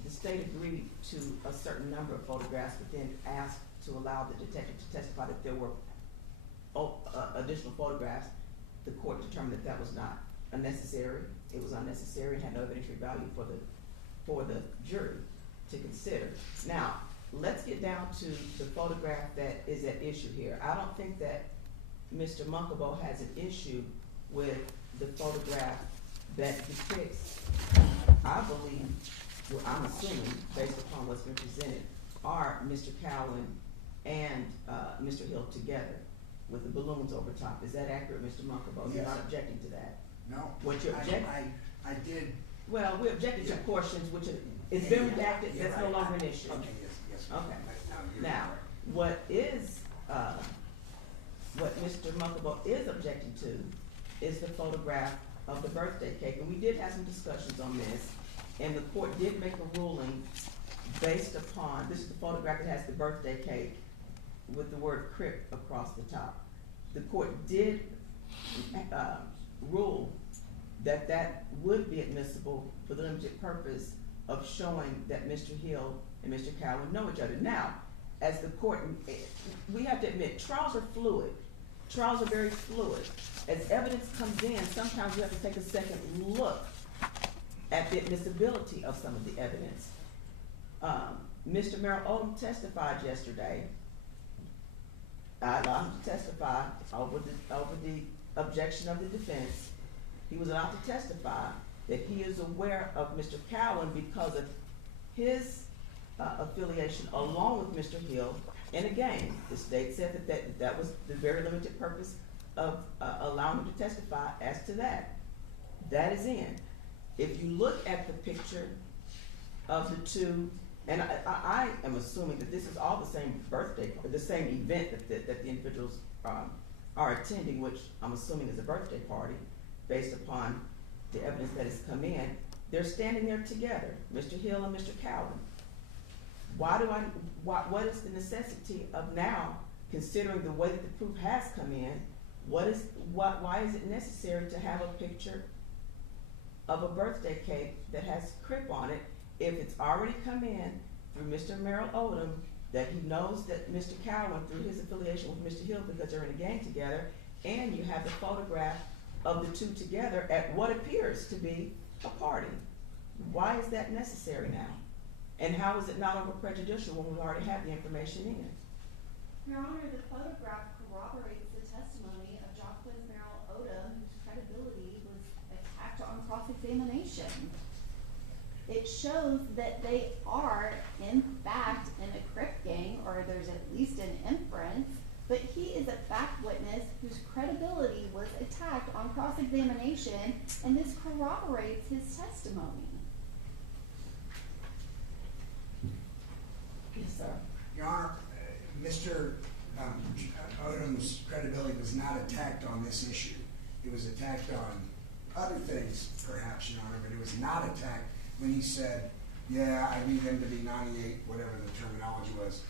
The state agreed to a certain number of photographs, but then asked to allow the detective to testify that there were additional photographs. The court determined that that was not unnecessary. It was unnecessary and had no evidentiary value for the for the jury to consider. Now, let's get down to the photograph that is at issue here. I don't think that Mr. Munkabo has an issue with the photograph that depicts, I believe, well, I'm assuming, based upon what's been presented, are Mr. Cowan and Mr. Hill together with the balloons over top. Is that accurate, Mr. Munkabo? You're Yes. not objecting to that? No. What you object? I did. Well, we objected to Yeah. portions which it's been redacted, Yeah, that's no right. longer an issue. Okay, yes. Okay. You're Now, correct. what is, what Mr. Munkabo is objecting to is the photograph of the birthday cake. And we did have some discussions on this, and the court did make a ruling based upon, this is the photograph that has the birthday cake with the word crip across the top. The court did, rule that that would be admissible for the limited purpose of showing that Mr. Hill and Mr. Cowan know each other. Now, as the court, we have to admit, trials are fluid. Trials are very fluid. As evidence comes in, sometimes we have to take a second look at the admissibility of some of the evidence. Mr. Merrill Odom testified yesterday. I allowed him to testify over the objection of the defense. He was allowed to testify that he is aware of Mr. Cowan because of his affiliation along with Mr. Hill. And again, the state said that was the very limited purpose of allowing him to testify as to that. That is in. If you look at the picture of the two, and I am assuming that this is all the same birthday, the same event that the individuals are attending, which I'm assuming is a birthday party, based upon the evidence that has come in. They're standing there together, Mr. Hill and Mr. Cowan. What is the necessity of now, considering the way that the proof has come in, why is it necessary to have a picture of a birthday cake that has crip on it if it's already come in through Mr. Merrill Odom, that he knows that Mr. Cowan, through his affiliation with Mr. Hill because they're in a gang together, and you have the photograph of the two together at what appears to be a party? Why is that necessary now? And how is it not over prejudicial when we already have the information in? Your Honor, the photograph corroborates the testimony of Jacques Merrill Odom, whose credibility was attacked on cross-examination. It shows that they are, in fact, in a crip gang, or there's at least an inference, but he is a fact witness whose credibility was attacked on cross-examination, and this corroborates his testimony. Yes, sir. Your Honor, Mr. Odom's credibility was not attacked on this issue. It was attacked on other things, perhaps, Your Honor, but it was not attacked when he said, yeah, I need him to be 98, whatever the terminology was.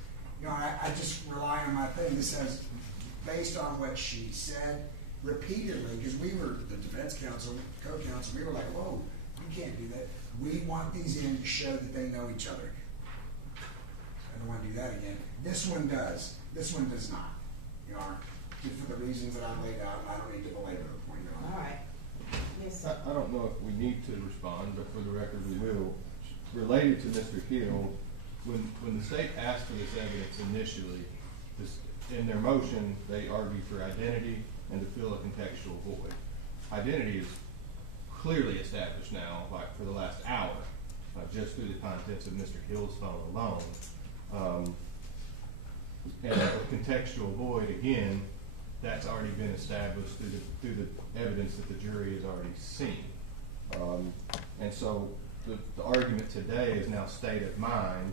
You know, I just rely on my thing that says, based on what she said repeatedly, because we were, the defense counsel, co-counsel, we were like, whoa, you can't do that. We want these in to show that they know each other. I don't want to do that again. This one does. This one does not, Your Honor, for the reasons that I laid out, and I don't need to belabor the point, Your Honor. All right. Yes, sir. I don't know if we need to respond, but for the record we will. Related to Mr. Hill, when the state asked for this evidence initially, in their motion, they argued for identity and to fill a contextual void. Identity is clearly established now, like for the last hour, just through the contents of Mr. Hill's phone alone. And a contextual void, again, that's already been established through the evidence that the jury has already seen. And so the argument today is now state of mind,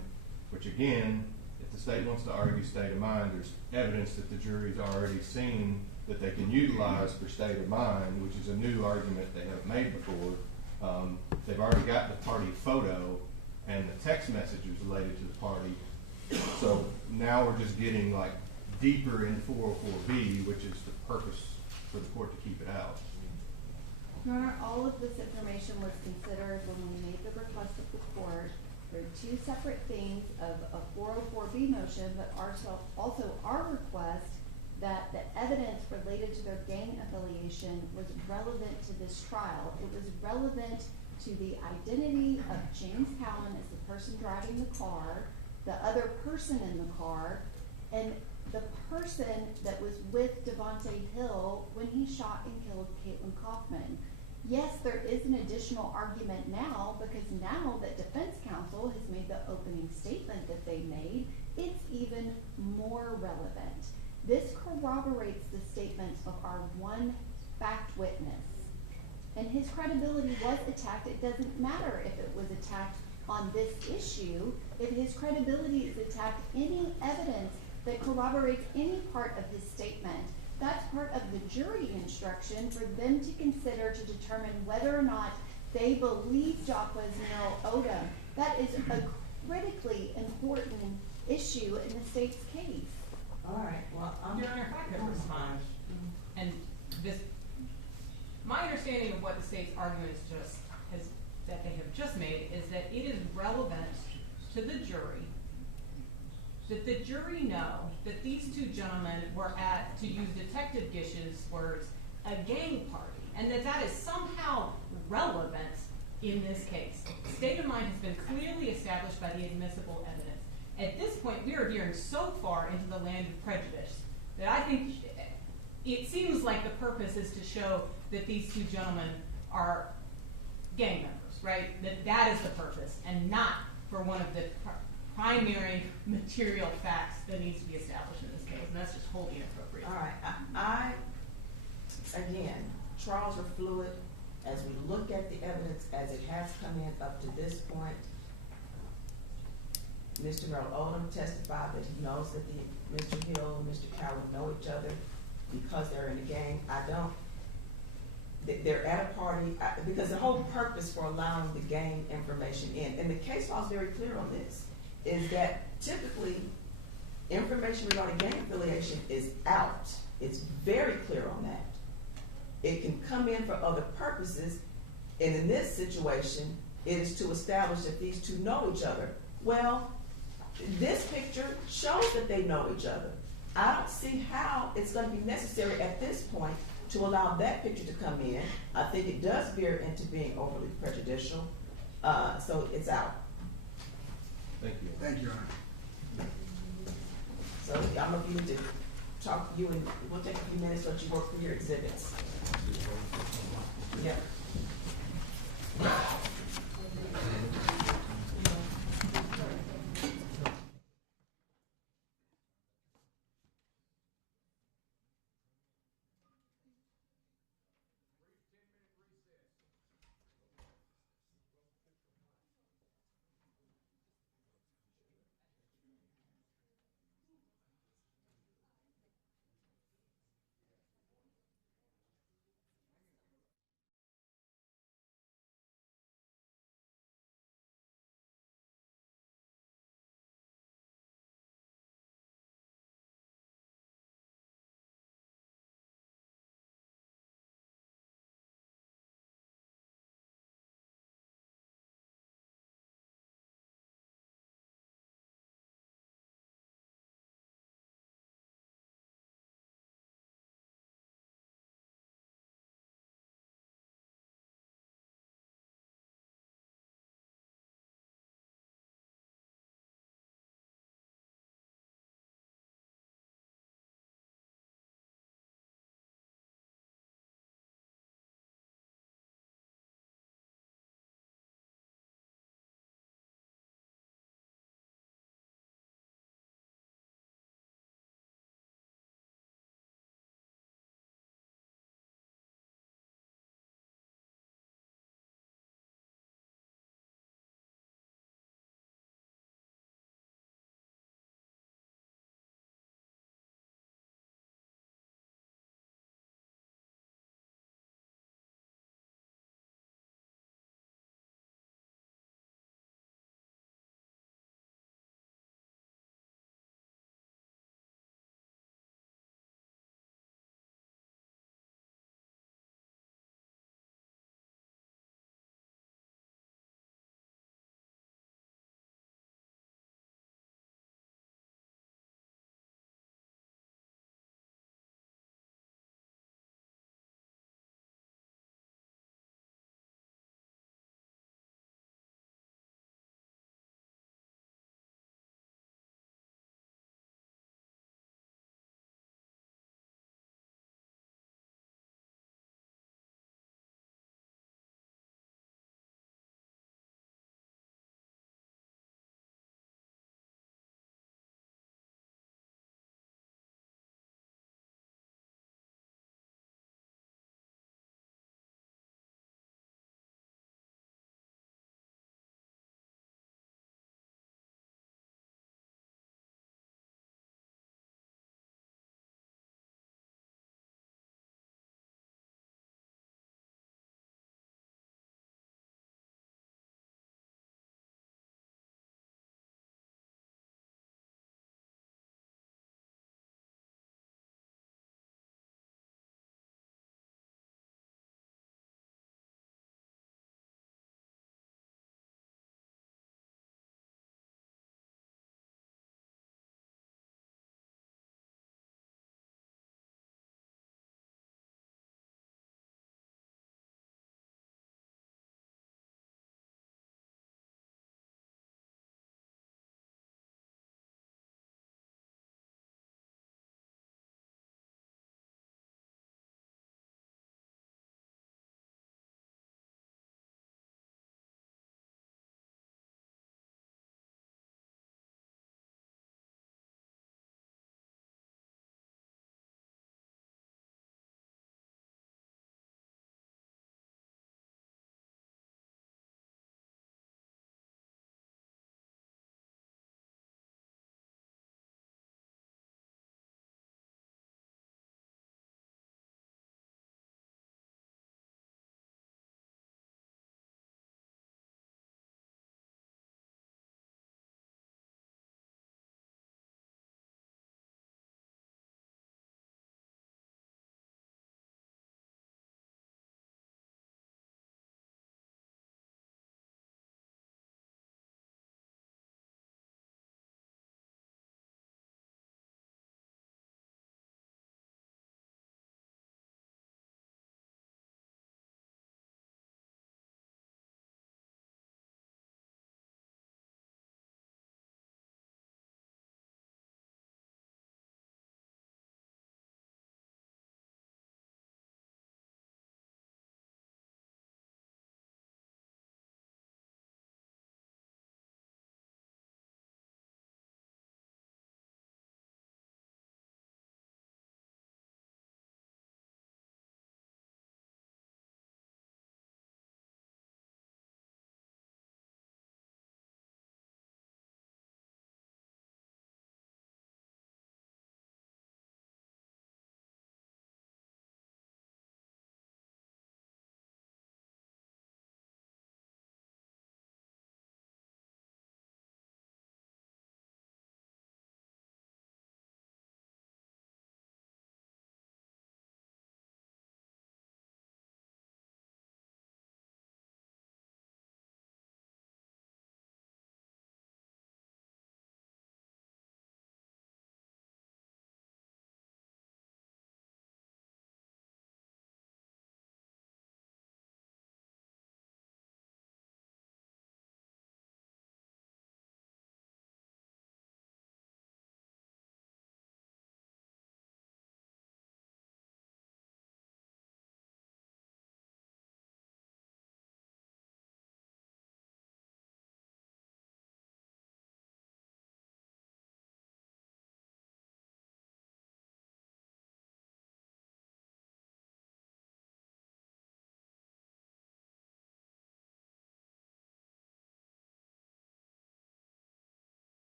which again, if the state wants to argue state of mind, there's evidence that the jury's already seen that they can utilize for state of mind, which is a new argument they haven't made before. They've already got the party photo and the text messages related to the party. So now we're just getting like deeper in 404B, which is the purpose for the court to keep it out. Your Honor, all of this information was considered when we made the request of the court. There are two separate things of a 404B motion, but also our request that the evidence related to their gang affiliation was relevant to this trial. It was relevant to the identity of James Cowan as the person driving the car, the other person in the car, and the person that was with Devonte Hill when he shot and killed Caitlyn Kaufman. Yes, there is an additional argument now, because now that defense counsel has made the opening statement that they made, it's even more relevant. This corroborates the statements of our one fact witness. And his credibility was attacked. It doesn't matter if it was attacked on this issue. If his credibility is attacked, any evidence that corroborates any part of his statement, that's part of the jury instruction for them to consider to determine whether or not they believe Jacques Odom. That is a critically important issue in the state's case. All right, well, Your Honor, if I could respond, and this, my understanding of what the state's argument that they have just made is that it is relevant to the jury that the jury know that these two gentlemen were at, to use Detective Gish's words, a gang party, and that is somehow relevant in this case. State of mind has been clearly established by the admissible evidence. At this point, we are veering so far into the land of prejudice that I think it seems like the purpose is to show that these two gentlemen are gang members, right? That is the purpose, and not for one of the primary material facts that needs to be established in this case, and that's just wholly inappropriate. all right, I again, trials are fluid. As we look at the evidence as it has come in up to this point, Mr. Merrill Odom testified that he knows that Mr. Hill and Mr. Cowan know each other because they're in a gang. They're at a party, because the whole purpose for allowing the gang information in, and the case law is very clear on this, is that typically information regarding gang affiliation is out. It's very clear on that. It can come in for other purposes, and in this situation, it is to establish that these two know each other. Well, this picture shows that they know each other. I don't see how it's going to be necessary at this point to allow that picture to come in. I think it does veer into being overly prejudicial, so it's out. Thank you. Thank you, Your Honor. So I'm going to need to talk to you, and we'll take a few minutes to let you work through your exhibits. Yep.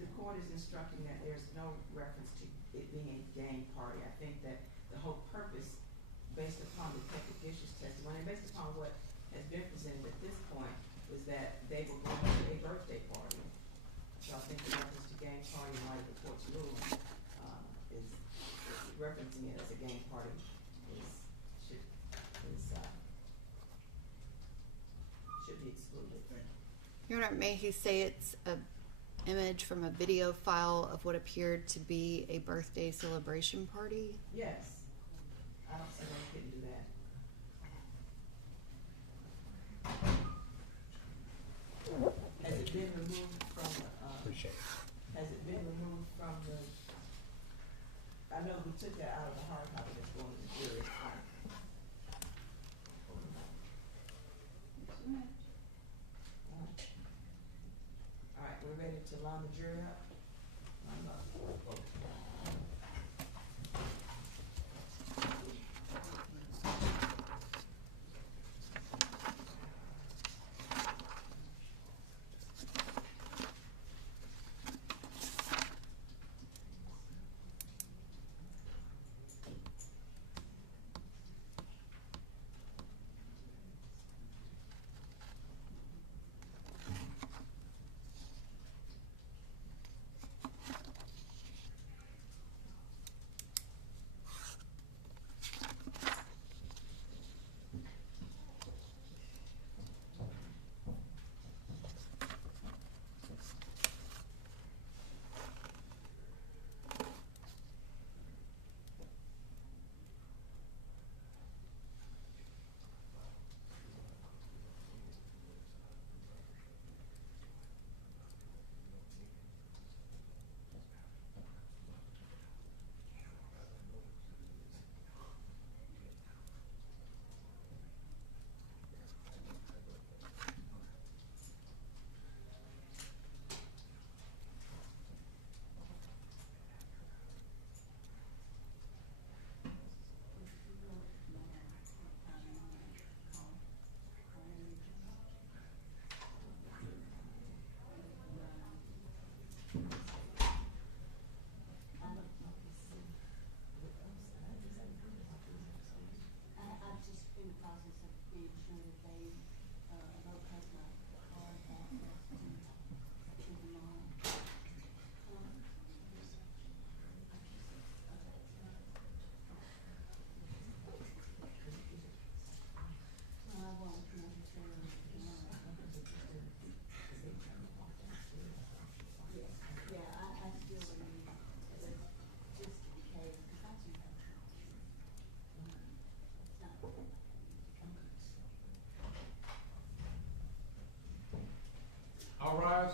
The court is instructing that there's no reference to it being a gang party. I think that the whole purpose, based upon Detective Gish's testimony, and based upon what has been presented at this point, is that they were going to a birthday party. So I think the reference to gang party in light of the court's ruling, is referencing it as a gang party should be excluded. Your Honor, may he say it's a image from a video file of what appeared to be a birthday celebration party? Yes. I don't see why you couldn't do that. Has it been removed from Appreciate it. has it been removed from the, I know we took that out of the hard copy that's going to the jury. All right, we're ready to line the jury up? Line up. All rise.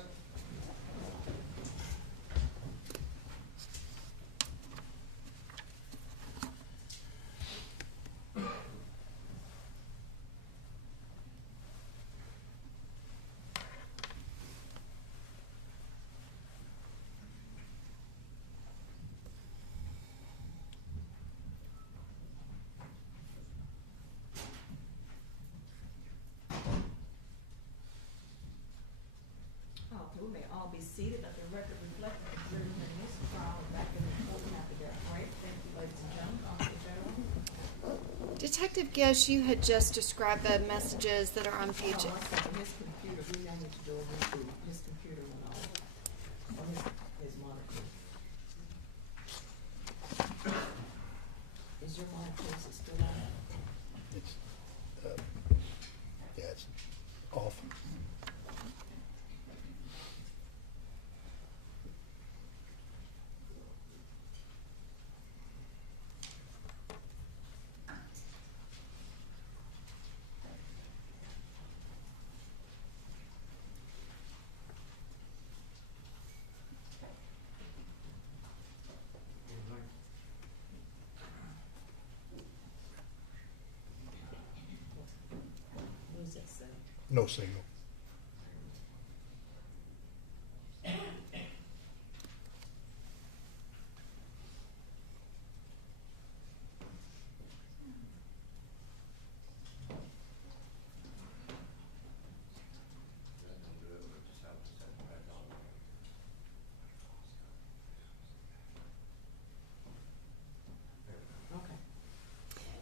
Okay, we may all be seated. Let the record reflect that the jury in this trial back in the court after their break. Thank you, ladies and gentlemen. Officer Federal. Detective Gish, you had just described the messages that are on page. Oh, one second. His computer, we now need to go over to his computer and all, or his monitor. Is your monitor still on? It's, yeah, it's off. What does that say? No signal.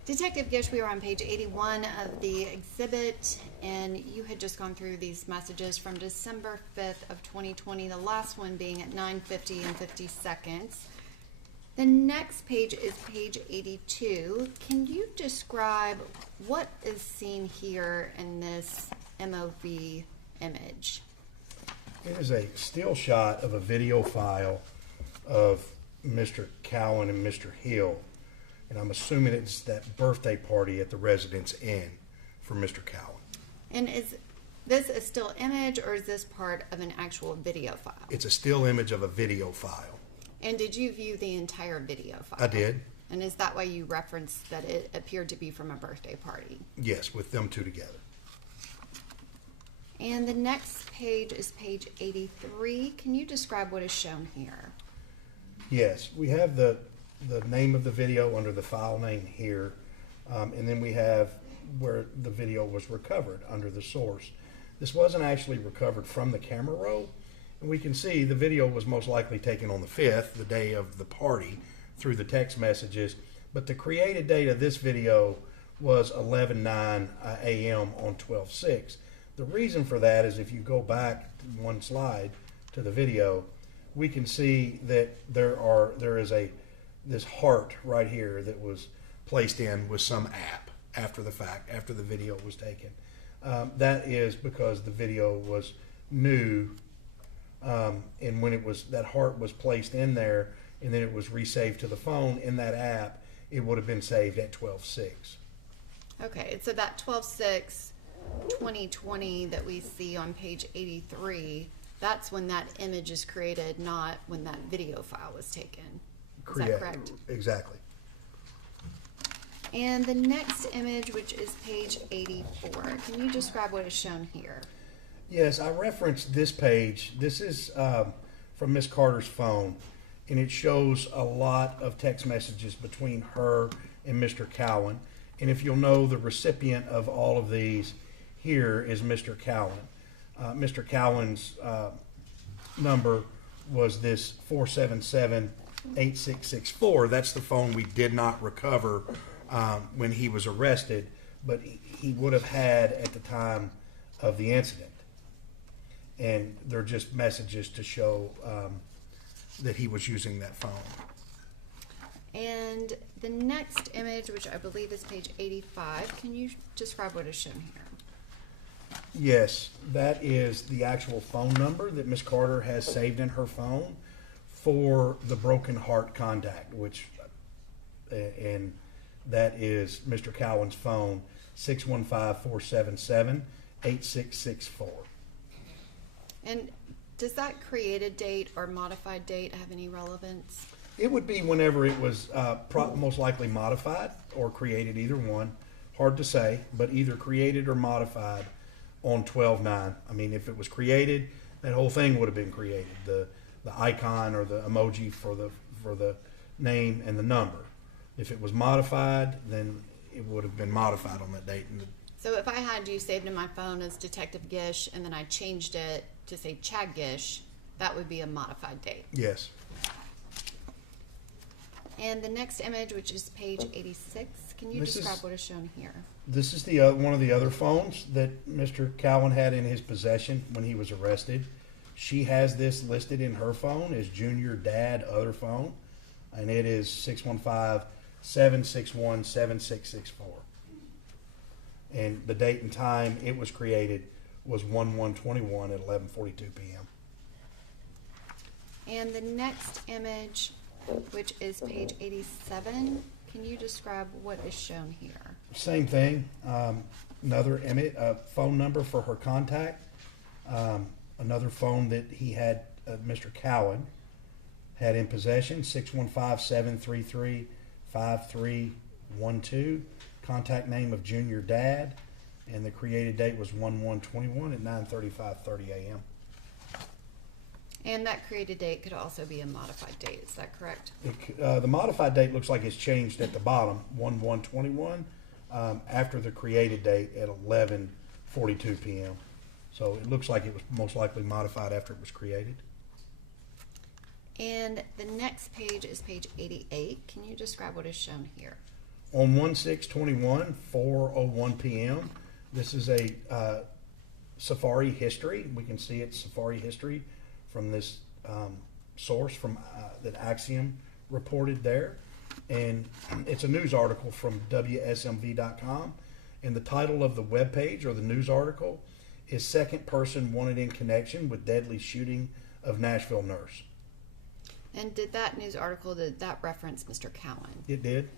Detective Gish, we are on page 81 of the exhibit, and you had just gone through these messages from December 5th of 2020, the last one being at 9:50 and 50 seconds. The next page is page 82. Can you describe what is seen here in this MOV image? It is a still shot of a video file of Mr. Cowan and Mr. Hill. And I'm assuming it's that birthday party at the Residence Inn for Mr. Cowan. And is this a still image, or is this part of an actual video file? It's a still image of a video file. And did you view the entire video file? I did. And is that why you referenced that it appeared to be from a birthday party? Yes, with them two together. And the next page is page 83. Can you describe what is shown here? Yes, we have the name of the video under the file name here, and then we have where the video was recovered under the source. This wasn't actually recovered from the camera roll, and we can see the video was most likely taken on the 5th, the day of the party, through the text messages, but the created date of this video was 11:09 a.m. on 12/6. The reason for that is if you go back one slide to the video, we can see that there is this heart right here that was placed in with some app after the fact, after the video was taken. That is because the video was new, and when that heart was placed in there, and then it was resaved to the phone in that app, it would have been saved at 12/6. Okay, so that 12/6 2020 that we see on page 83, that's when that image is created, not when that video file was taken. Is that correct? Exactly. And the next image, which is page 84, can you describe what is shown here? Yes, I referenced this page. This is from Miss Carter's phone, and it shows a lot of text messages between her and Mr. Cowan. And if you'll know, the recipient of all of these here is Mr. Cowan. Mr. Cowan's number was this 477-8664. That's the phone we did not recover when he was arrested, but he would have had at the time of the incident. And they're just messages to show that he was using that phone. And the next image, which I believe is page 85, can you describe what is shown here? Yes, that is the actual phone number that Miss Carter has saved in her phone for the broken heart contact, and that is Mr. Cowan's phone, 615-477-8664. And does that created date or modified date have any relevance? It would be whenever it was most likely modified or created, either one. Hard to say, but either created or modified on 12/9. I mean, if it was created, that whole thing would have been created. The icon or the emoji for the name and the number. If it was modified, then it would have been modified on that date. So if I had you saved in my phone as Detective Gish and then I changed it to say Chad Gish, that would be a modified date. Yes. And the next image, which is page 86, can you describe what is shown here? This is one of the other phones that Mr. Cowan had in his possession when he was arrested. She has this listed in her phone as Junior Dad Other Phone, and it is 615-761-7664. And the date and time it was created was 1/1/21 at 11:42 p.m. And the next image, which is page 87, can you describe what is shown here? Same thing. Another image, phone number for her contact. Another phone that he had, Mr. Cowan had in possession, 615-733-5312. Contact name of Junior Dad, and the created date was 1/1/21 at 9:35:30 a.m. And that created date could also be a modified date, is that correct? The modified date looks like it's changed at the bottom, 1/1/21, after the created date at 11:42 p.m. So it looks like it was most likely modified after it was created. And the next page is page 88. Can you describe what is shown here? On 1/6/21, 4:01 p.m., this is a Safari history. We can see it's Safari history from this source from that Axiom reported there. And it's a news article from WSMV.com. And the title of the webpage or the news article is Second Person Wanted in Connection with Deadly Shooting of Nashville Nurse. And did that news article, did that reference Mr. Cowan? It did.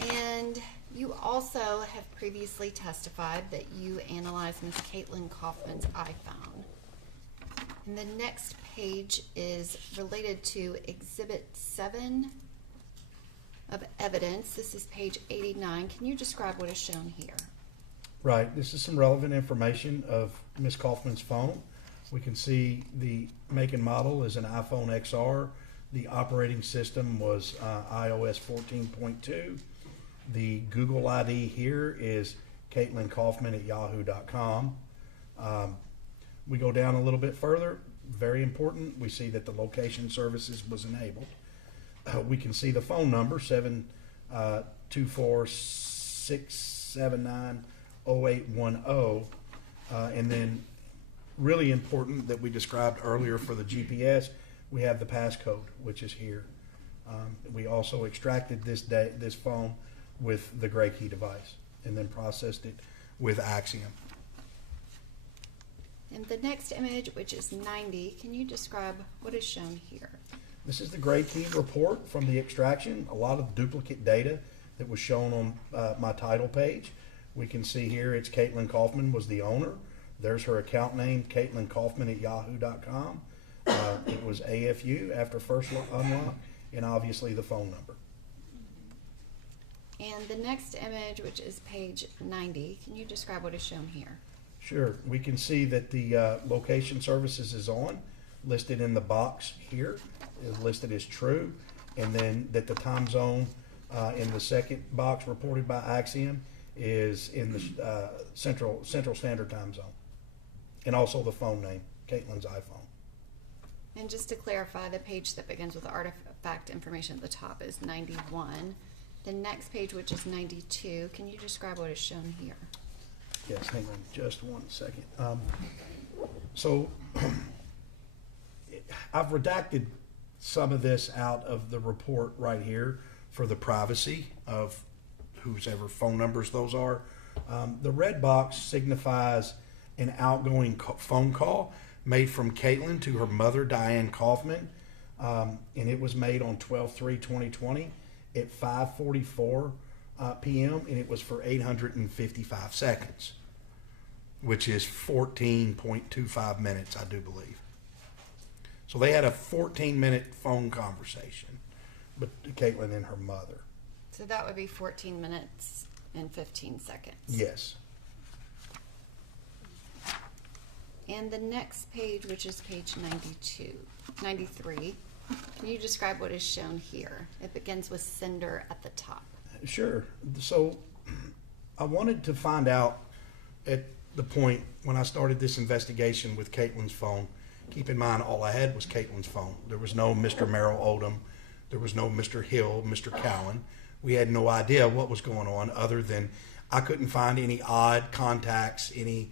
And you also have previously testified that you analyzed Ms. Caitlyn Kaufman's iPhone. And the next page is related to Exhibit 7 of evidence. This is page 89. Can you describe what is shown here? Right. This is some relevant information of Ms. Kaufman's phone. We can see the make and model is an iPhone XR. The operating system was iOS 14.2. The Google ID here is Caitlyn Kaufman at yahoo.com. We go down a little bit further. Very important. We see that the location services was enabled. We can see the phone number 724-679-0810. And then really important that we described earlier for the GPS, we have the passcode, which is here. We also extracted this phone with the Gray Key device and then processed it with Axiom. And the next image, which is 90, can you describe what is shown here? This is the Gray Key report from the extraction. A lot of duplicate data that was shown on my title page. We can see here it's Caitlyn Kaufman was the owner. There's her account name, Caitlyn Kaufman at yahoo.com. It was AFU after first unlock, and obviously the phone number. And the next image, which is page 90, can you describe what is shown here? Sure. We can see that the location services is on, listed in the box here, is listed as true, and then that the time zone in the second box reported by Axiom is in the Central Standard Time Zone, and also the phone name, Caitlyn's iPhone. And just to clarify, the page that begins with artifact information at the top is 91. The next page, which is 92, can you describe what is shown here? Yes, hang on just one second. So I've redacted some of this out of the report right here for the privacy of whoever phone numbers those are. The red box signifies an outgoing phone call made from Caitlyn to her mother, Diane Kaufman, and it was made on 12/3/2020 at 5:44 p.m., and it was for 855 seconds, which is 14.25 minutes, I do believe. So they had a 14-minute phone conversation, but Caitlyn and her mother. So that would be 14 minutes and 15 seconds. Yes. And the next page, which is page 93, can you describe what is shown here? It begins with sender at the top. Sure. So I wanted to find out at the point when I started this investigation with Caitlyn's phone. Keep in mind, all I had was Caitlyn's phone. There was no Mr. Merrill Odom. There was no Mr. Hill, Mr. Cowan. We had no idea what was going on other than I couldn't find any odd contacts, any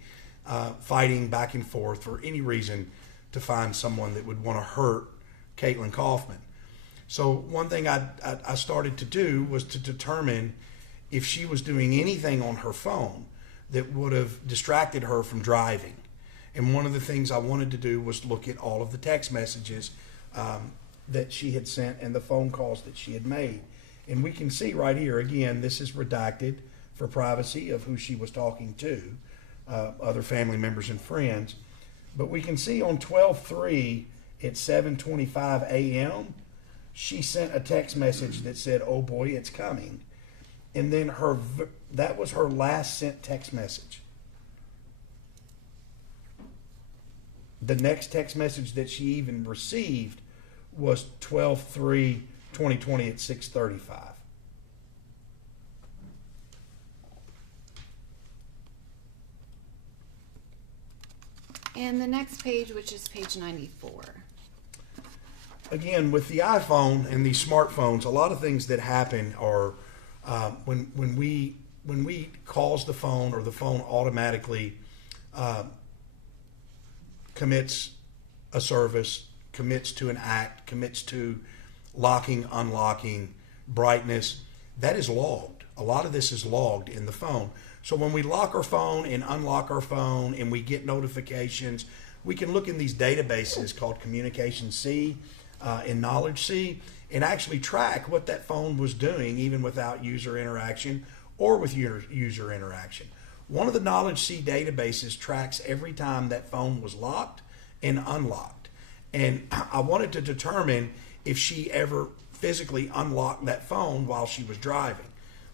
fighting back and forth for any reason to find someone that would want to hurt Caitlyn Kaufman. So one thing I started to do was to determine if she was doing anything on her phone that would have distracted her from driving. And one of the things I wanted to do was look at all of the text messages that she had sent and the phone calls that she had made. And we can see right here, again, this is redacted for privacy of who she was talking to, other family members and friends. But we can see on 12/3 at 7:25 a.m., she sent a text message that said, "Oh boy, it's coming." And then that was her last sent text message. The next text message that she even received was 12/3/2020 at 6:35. And the next page, which is page 94. Again, with the iPhone and these smartphones, a lot of things that happen are When we cause the phone, or the phone automatically commits a service, commits to an act, commits to locking, unlocking, brightness, that is logged. A lot of this is logged in the phone. So when we lock our phone and unlock our phone and we get notifications, we can look in these databases called Communication C and Knowledge C and actually track what that phone was doing even without user interaction or with user interaction. One of the Knowledge C databases tracks every time that phone was locked and unlocked. And I wanted to determine if she ever physically unlocked that phone while she was driving.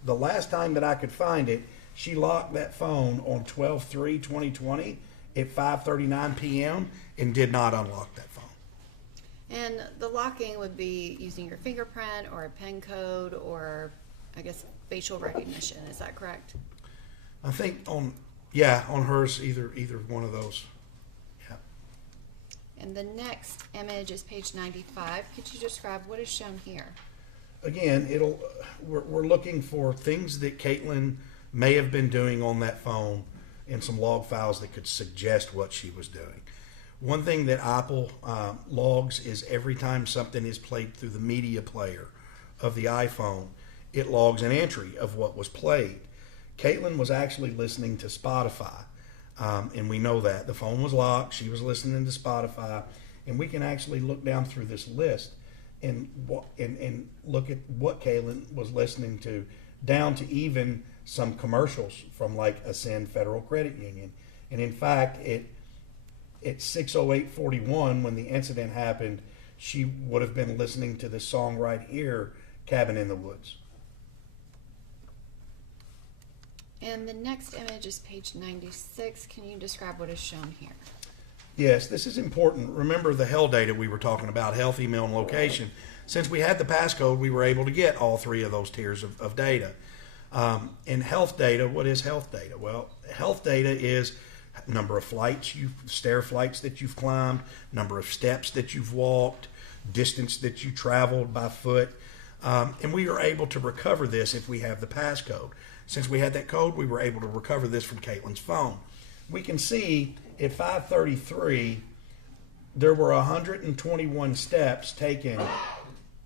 The last time that I could find it, she locked that phone on 12/3/2020 at 5:39 p.m. and did not unlock that phone. And the locking would be using your fingerprint or a PIN code or, I guess, facial recognition. Is that correct? I think on hers, either one of those. Yeah. And the next image is page 95. Could you describe what is shown here? Again, we're looking for things that Caitlyn may have been doing on that phone and some log files that could suggest what she was doing. One thing that Apple logs is every time something is played through the media player of the iPhone, it logs an entry of what was played. Caitlyn was actually listening to Spotify, and we know that. The phone was locked, she was listening to Spotify, and we can actually look down through this list and look at what Caitlyn was listening to, down to even some commercials from like Ascend Federal Credit Union. And in fact, at 6:08:41, when the incident happened, she would have been listening to this song right here, Cabin in the Woods. And the next image is page 96. Can you describe what is shown here? Yes, this is important. Remember the Hell data we were talking about, health, email, and location. Since we had the passcode, we were able to get all three of those tiers of data. In health data, what is health data? Well, health data is number of stair flights that you've climbed, number of steps that you've walked, distance that you traveled by foot. And we are able to recover this if we have the passcode. Since we had that code, we were able to recover this from Caitlyn's phone. We can see at 5:33, there were 121 steps taken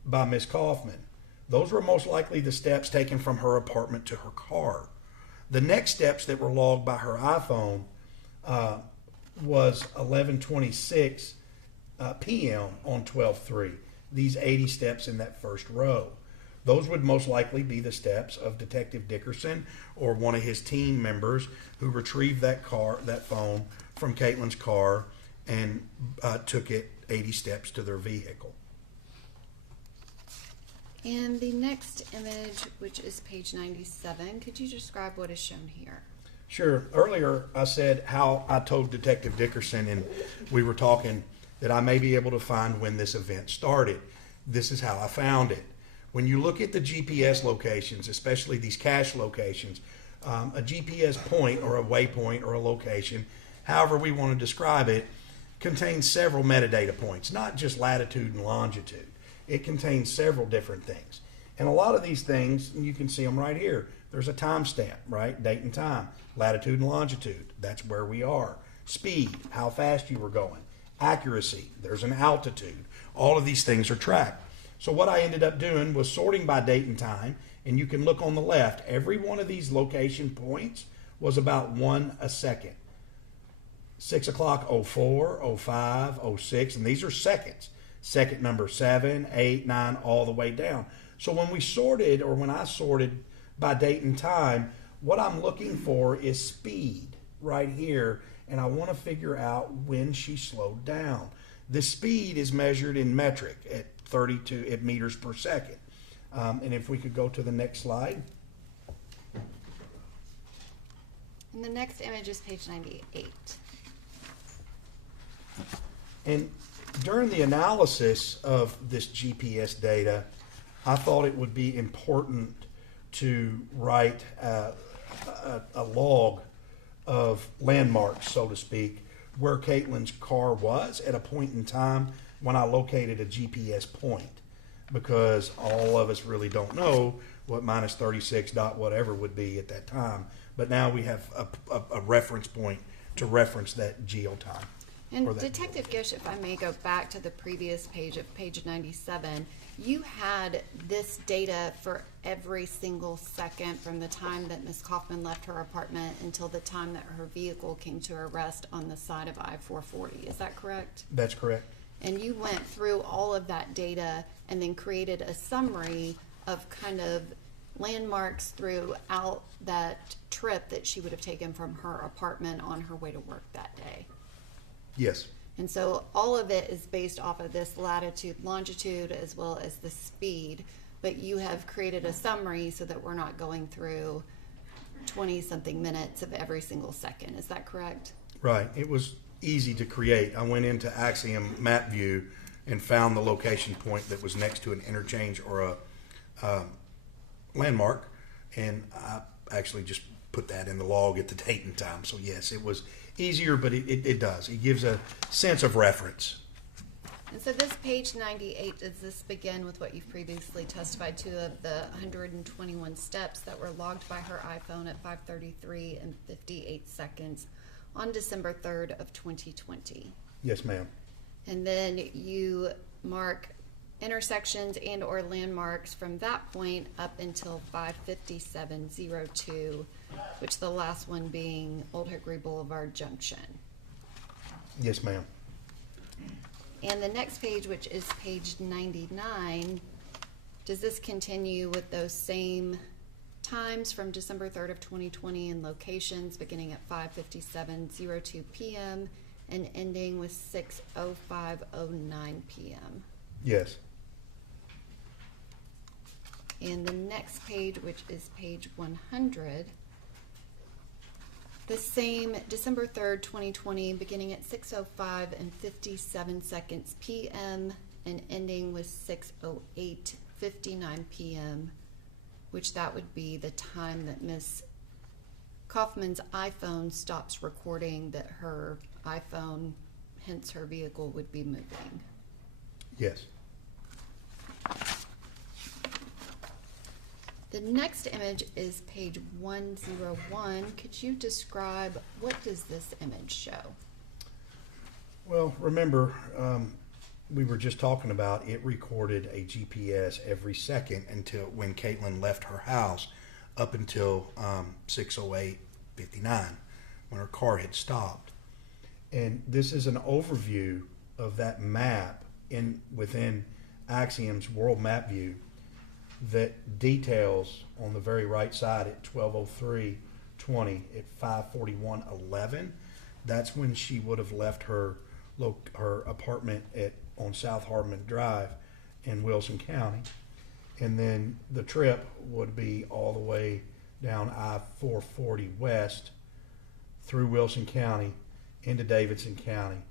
by Ms. Kaufman. Those were most likely the steps taken from her apartment to her car. The next steps that were logged by her iPhone was 11:26 p.m. on 12/3. These 80 steps in that first row. Those would most likely be the steps of Detective Dickerson or one of his team members who retrieved that phone from Caitlyn's car and took it 80 steps to their vehicle. And the next image, which is page 97, could you describe what is shown here? Sure. Earlier, I said how I told Detective Dickerson, and we were talking, that I may be able to find when this event started. This is how I found it. When you look at the GPS locations, especially these cache locations, a GPS point or a waypoint or a location, however we want to describe it, contains several metadata points, not just latitude and longitude. It contains several different things. And a lot of these things, you can see them right here. There's a timestamp, right? Date and time. Latitude and longitude, that's where we are. Speed, how fast you were going. Accuracy, there's an altitude. All of these things are tracked. So what I ended up doing was sorting by date and time, and you can look on the left. Every one of these location points was about 1 a second. 6 o'clock, 04, 05, 06, and these are seconds. Second number 7, 8, 9, all the way down. So when I sorted by date and time, what I'm looking for is speed right here, and I want to figure out when she slowed down. The speed is measured in metric at 32 meters per second. And if we could go to the next slide. And the next image is page 98. And during the analysis of this GPS data, I thought it would be important to write a log of landmarks, so to speak, where Caitlyn's car was at a point in time when I located a GPS point. because all of us really don't know what minus 36 dot whatever would be at that time. But now we have a reference point to reference that geo time. And or that Detective Gish, if I may go back to the previous page of page 97, you had this data for every single second from the time that Ms. Kaufman left her apartment until the time that her vehicle came to a rest on the side of I-440. Is that correct? That's correct. And you went through all of that data and then created a summary of kind of landmarks throughout that trip that she would have taken from her apartment on her way to work that day. Yes. And so all of it is based off of this latitude, longitude, as well as the speed. But you have created a summary so that we're not going through 20-something minutes of every single second. Is that correct? Right. It was easy to create. I went into Axiom Map View and found the location point that was next to an interchange or a landmark, and I actually just put that in the log at the date and time. So yes, it was easier, but it does. It gives a sense of reference. And so this page 98, does this begin with what you've previously testified to of the 121 steps that were logged by her iPhone at 5:33 and 58 seconds on December 3rd of 2020? Yes, ma'am. And then you mark intersections and or landmarks from that point up until 5:57:02, which the last one being Old Hickory Boulevard Junction. Yes, ma'am. And the next page, which is page 99, does this continue with those same times from December 3rd of 2020 and locations beginning at 5:57:02 p.m. and ending with 6:05:09 p.m.? Yes. And the next page, which is page 100, the same December 3rd, 2020, beginning at 6:05 and 57 seconds p.m. and ending with 6:08:59 p.m., which that would be the time that Ms. Kaufman's iPhone stops recording that her iPhone, hence her vehicle, would be moving. Yes. The next image is page 101. Could you describe what does this image show? Well, remember, we were just talking about it recorded a GPS every second until when Caitlyn left her house up until 6:08:59 when her car had stopped. And this is an overview of that map within Axiom's World Map View that details on the very right side at 12:03:20 at 5:41:11. That's when she would have left her apartment on South Hardman Drive in Wilson County, and then the trip would be all the way down I-440 west through Wilson County into Davidson County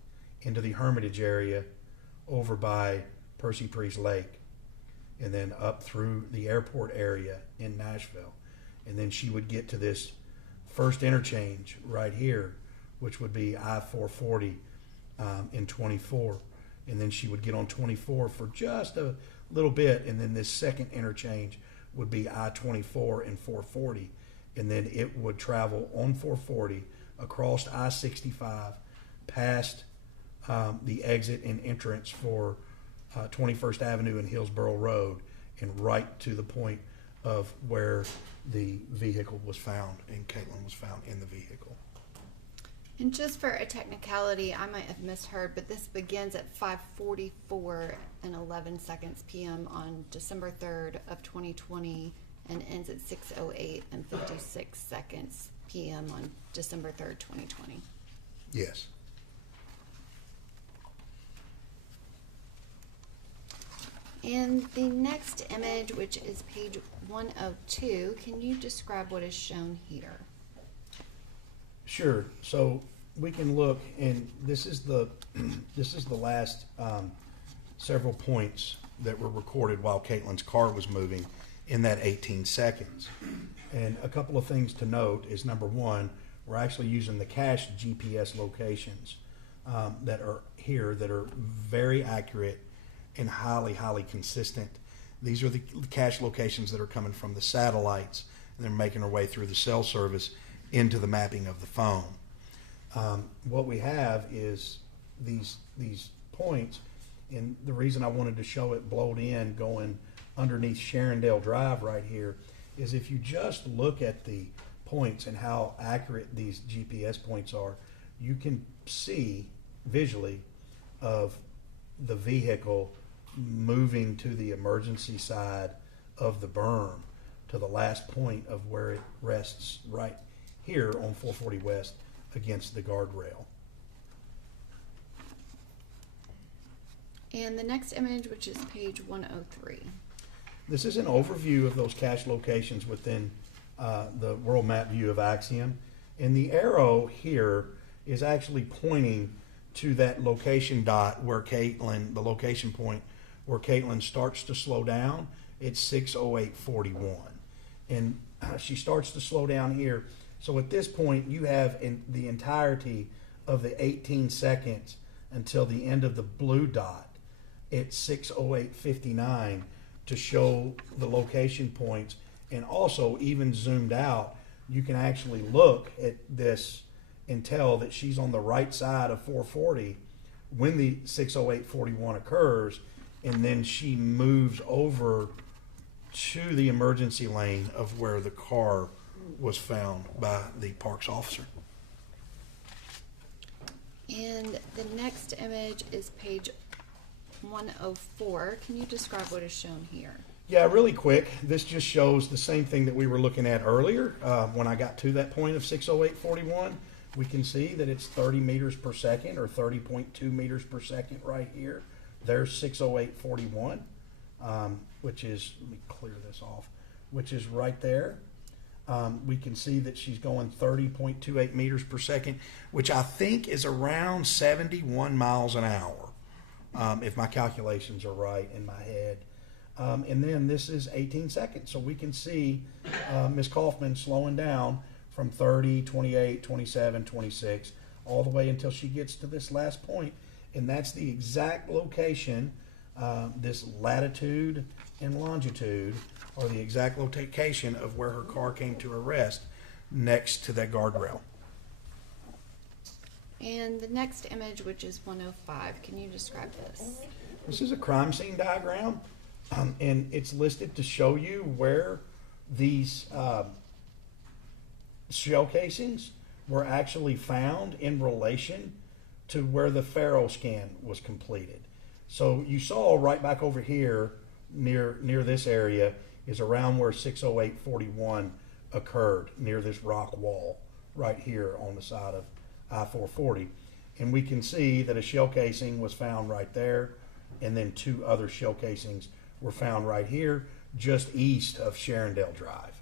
into the Hermitage area over by Percy Priest Lake, and then up through the airport area in Nashville. And then she would get to this first interchange right here, which would be I-440 in 24. And then she would get on 24 for just a little bit, and then this second interchange would be I-24 and 440. And then it would travel on 440 across I-65 past the exit and entrance for 21st Avenue and Hillsborough Road, and right to the point of where the vehicle was found, and Caitlyn was found in the vehicle. And just for a technicality, I might have misheard, but this begins at 5:44 and 11 seconds p.m. on December 3rd of 2020 and ends at 6:08 and 56 seconds p.m. on December 3rd, 2020. Yes. And the next image, which is page 102, can you describe what is shown here? Sure. So we can look, and this is the last several points that were recorded while Caitlyn's car was moving in that 18 seconds. And a couple of things to note is, number one, we're actually using the cached GPS locations that are here that are very accurate and highly, highly consistent These are the cache locations that are coming from the satellites, and they're making their way through the cell service into the mapping of the phone. What we have is these points, and the reason I wanted to show it blowed in going underneath Sharondale Drive right here is if you just look at the points and how accurate these GPS points are, you can see visually of the vehicle moving to the emergency side of the berm to the last point of where it rests right here on 440 West against the guardrail. And the next image, which is page 103. This is an overview of those cache locations within the world map view of Axiom. And the arrow here is actually pointing to that location dot where Caitlyn, the location point where Caitlyn starts to slow down. It's 6:08:41. And she starts to slow down here. So at this point, you have in the entirety of the 18 seconds until the end of the blue dot at 6:08:59 to show the location points. And also, even zoomed out, you can actually look at this and tell that she's on the right side of 440 when the 6:08:41 occurs, and then she moves over to the emergency lane of where the car was found by the parks officer. And the next image is page 104. Can you describe what is shown here? Yeah, really quick. This just shows the same thing that we were looking at earlier. When I got to that point of 6:08:41, we can see that it's 30 meters per second or 30.2 meters per second right here. There's 6:08:41, which is, let me clear this off, which is right there. We can see that she's going 30.28 meters per second, which I think is around 71 miles an hour, if my calculations are right in my head. And then this is 18 seconds. So we can see Ms. Kaufman slowing down from 30, 28, 27, 26, all the way until she gets to this last point. And that's the exact location, this latitude and longitude are the exact location of where her car came to a rest next to that guardrail. And the next image, which is 105, can you describe this? This is a crime scene diagram, and it's listed to show you where these shell casings were actually found in relation to where the Faro scan was completed. So you saw right back over here near this area is around where 6:08:41 occurred, near this rock wall right here on the side of I-440. And we can see that a shell casing was found right there, and then two other shell casings were found right here just east of Sharondale Drive.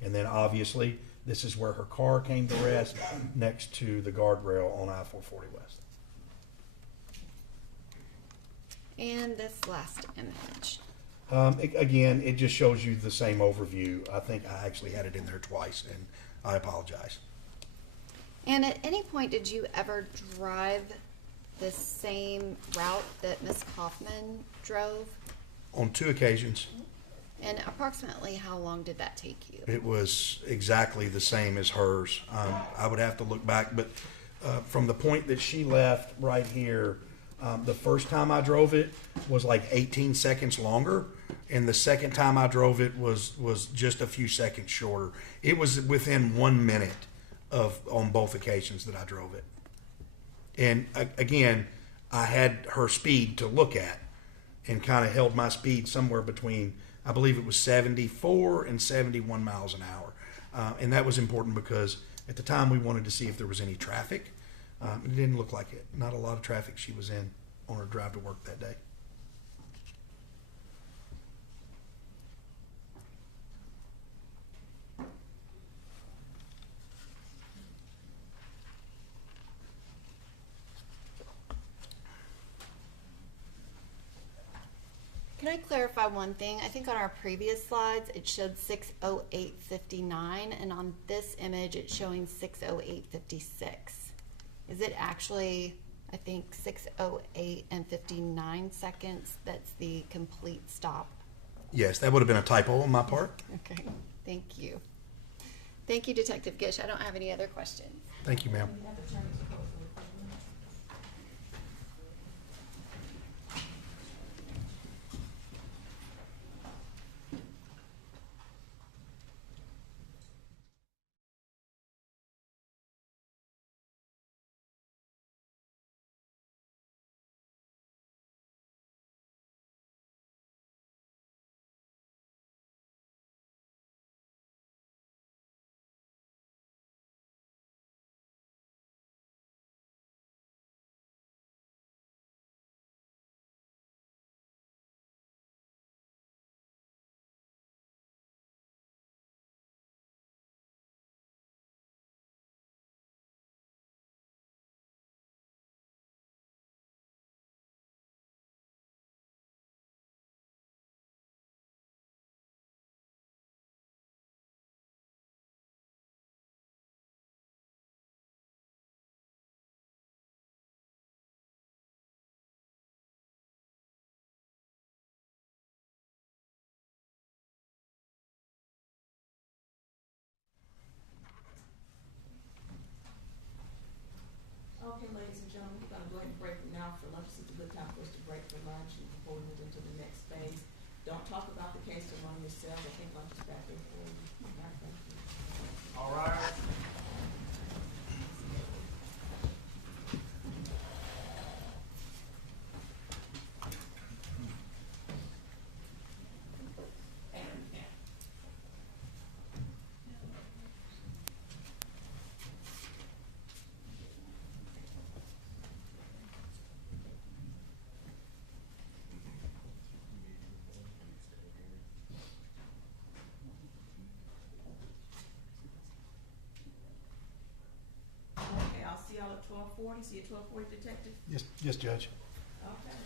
And then obviously this is where her car came to rest next to the guardrail on I-440 West. And this last image. Again, it just shows you the same overview. I think I actually had it in there twice, and I apologize. And at any point, did you ever drive the same route that Ms. Kaufman drove? On 2 occasions. And approximately how long did that take you? It was exactly the same as hers. I would have to look back, but from the point that she left right here, the first time I drove it was like 18 seconds longer, and the second time I drove it was just a few seconds shorter. It was within 1 minute on both occasions that I drove it. And again, I had her speed to look at and kind of held my speed somewhere between, I believe it was 74 and 71 miles an hour. And that was important because at the time we wanted to see if there was any traffic. It didn't look like it. Not a lot of traffic she was in on her drive to work that day. Can I clarify one thing? I think on our previous slides, it showed 6:08:59, and on this image, it's showing 6:08:56. Is it actually, I think, 6:08 and 59 seconds? That's the complete stop. Yes, that would have been a typo on my part. Okay, thank you. Thank you, Detective Gish. I don't have any other questions. Thank you, ma'am. You have to turn it to vote for the president. Okay, ladies and gentlemen, we're gonna go ahead and break now for lunch. This is a good time for us to break for lunch and before we move into the next phase. Don't talk about the case among yourselves. I think lunch is back there for you. All right, thank you. All right. Okay, I'll see y'all at 12:40. See you at 12:40, Detective. Yes, Judge. Okay.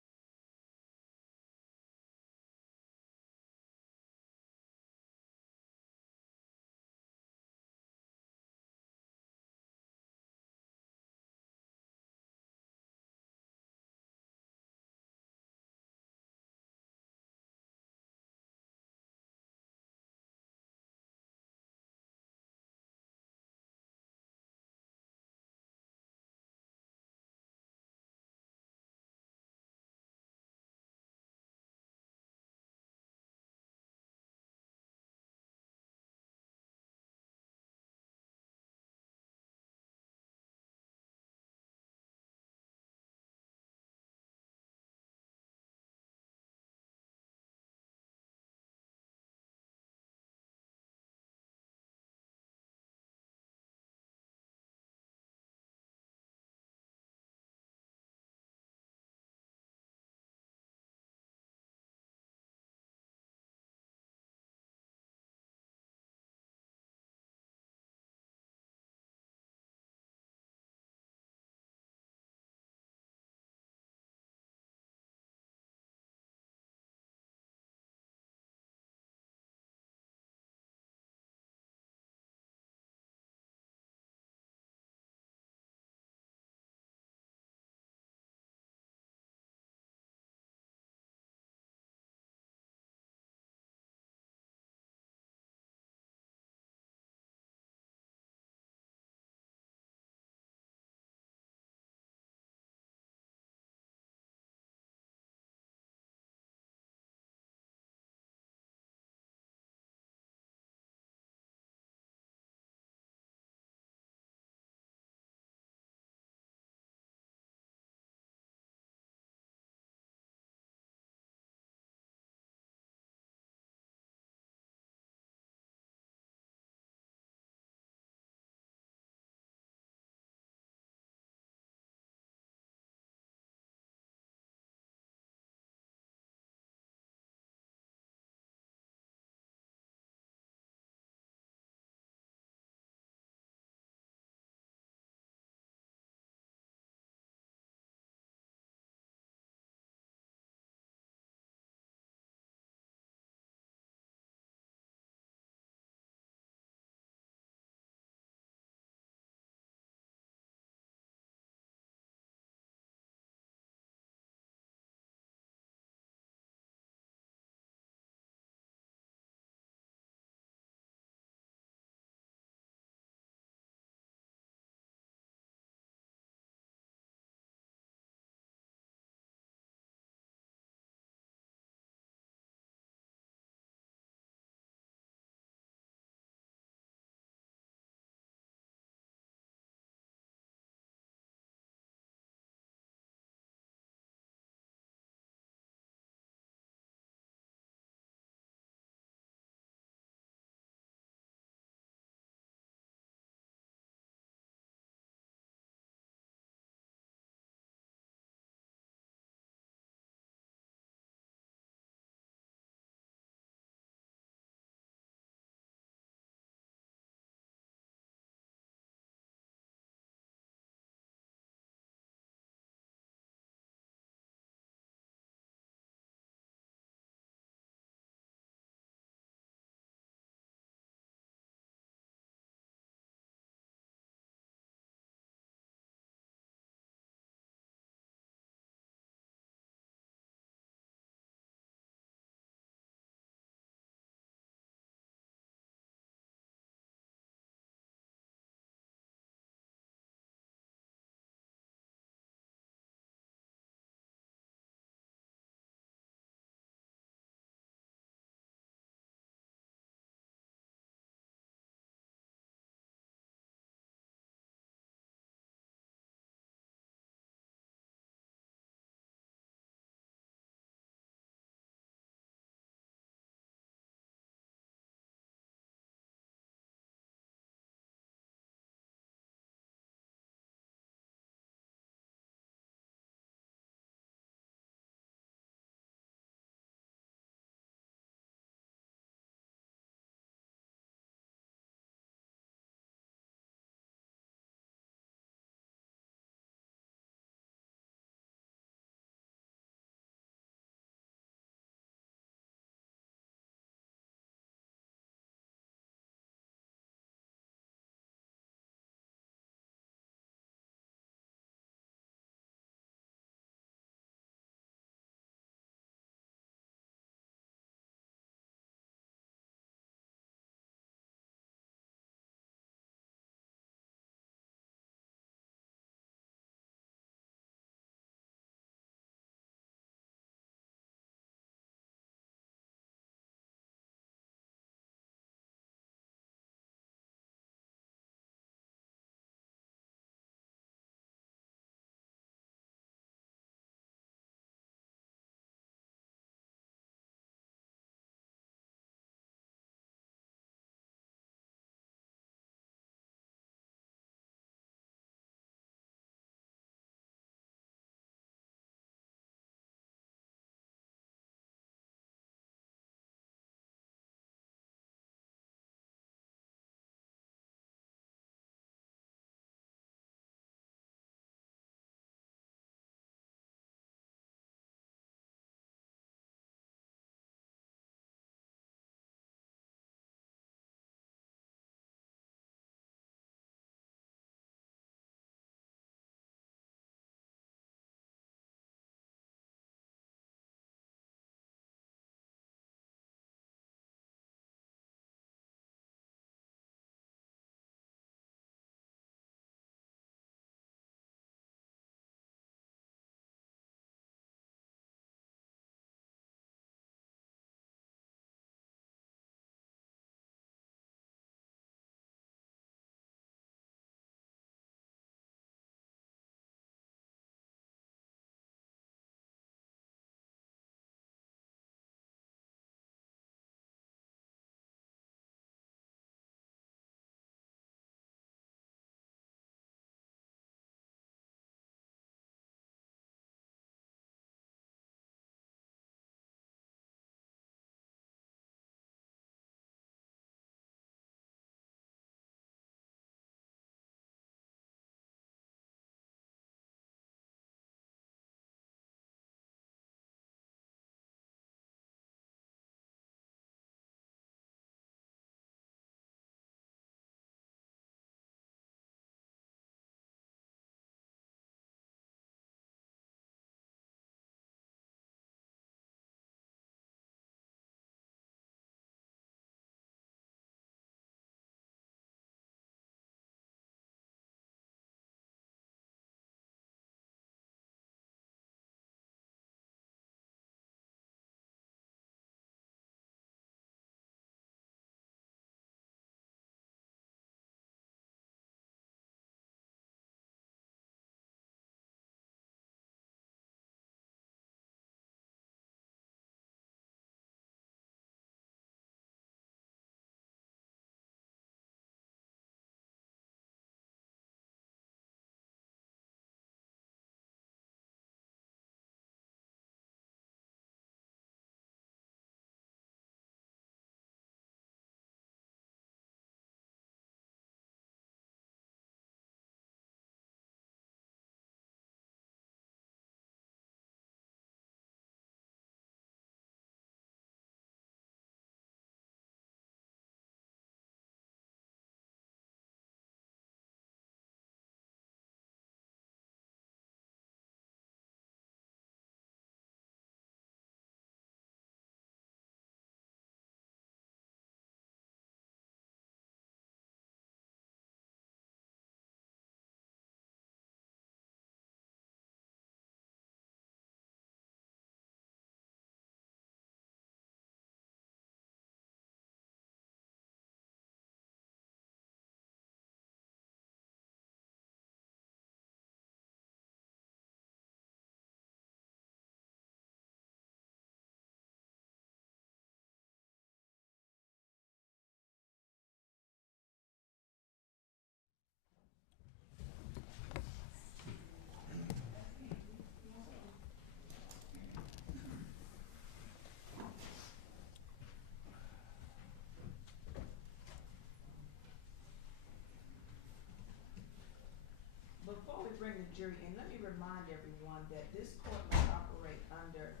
that this court must operate under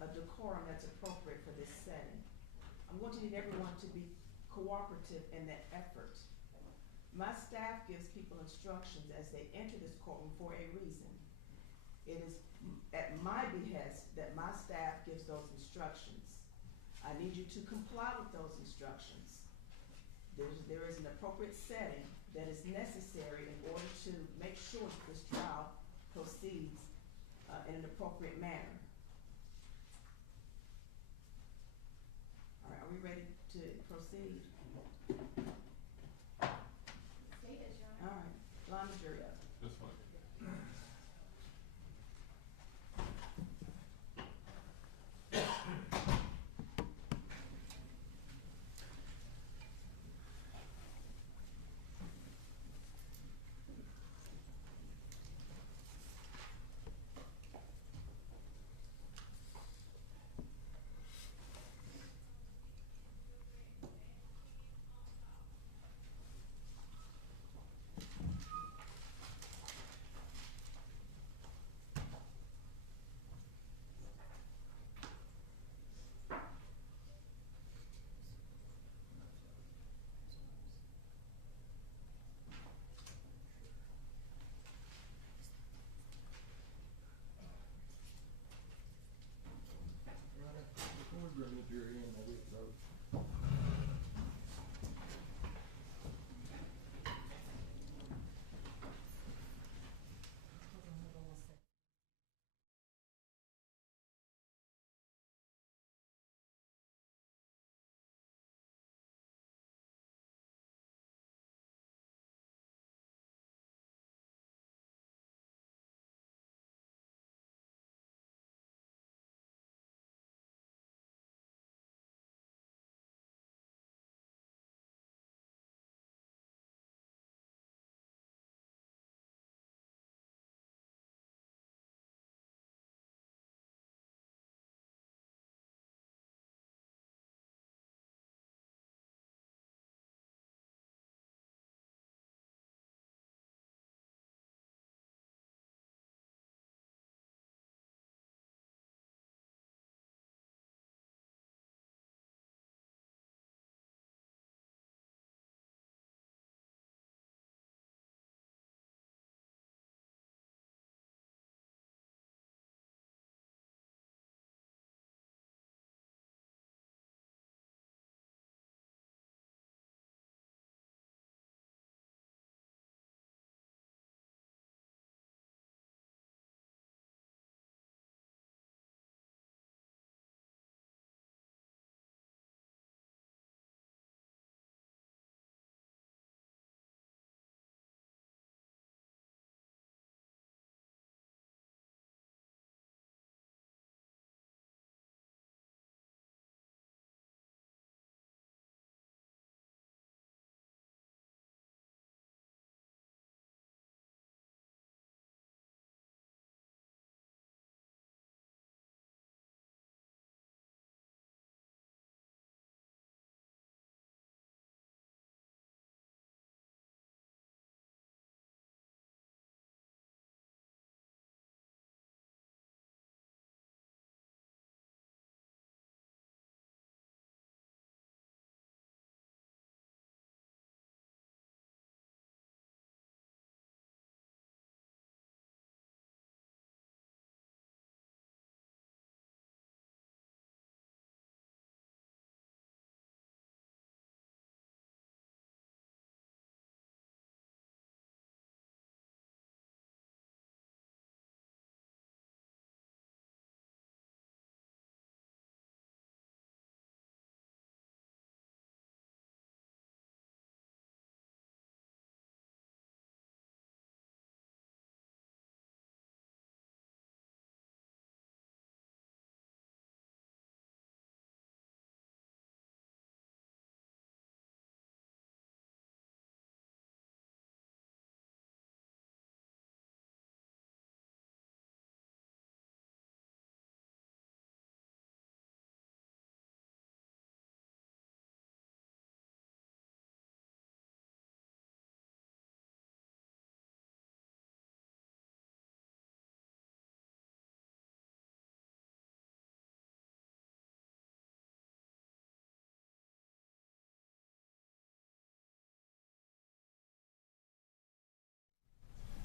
a decorum that's appropriate for this setting. I'm going to need everyone to be cooperative in that effort. My staff gives people instructions as they enter this courtroom for a reason. It is at my behest that my staff gives those instructions. I need you to comply with those instructions. There is an appropriate setting that is necessary in order to make sure that this trial proceeds in an appropriate manner. All right, are we ready to proceed? Stated, Your All Honor. right, line the jury up. That's fine.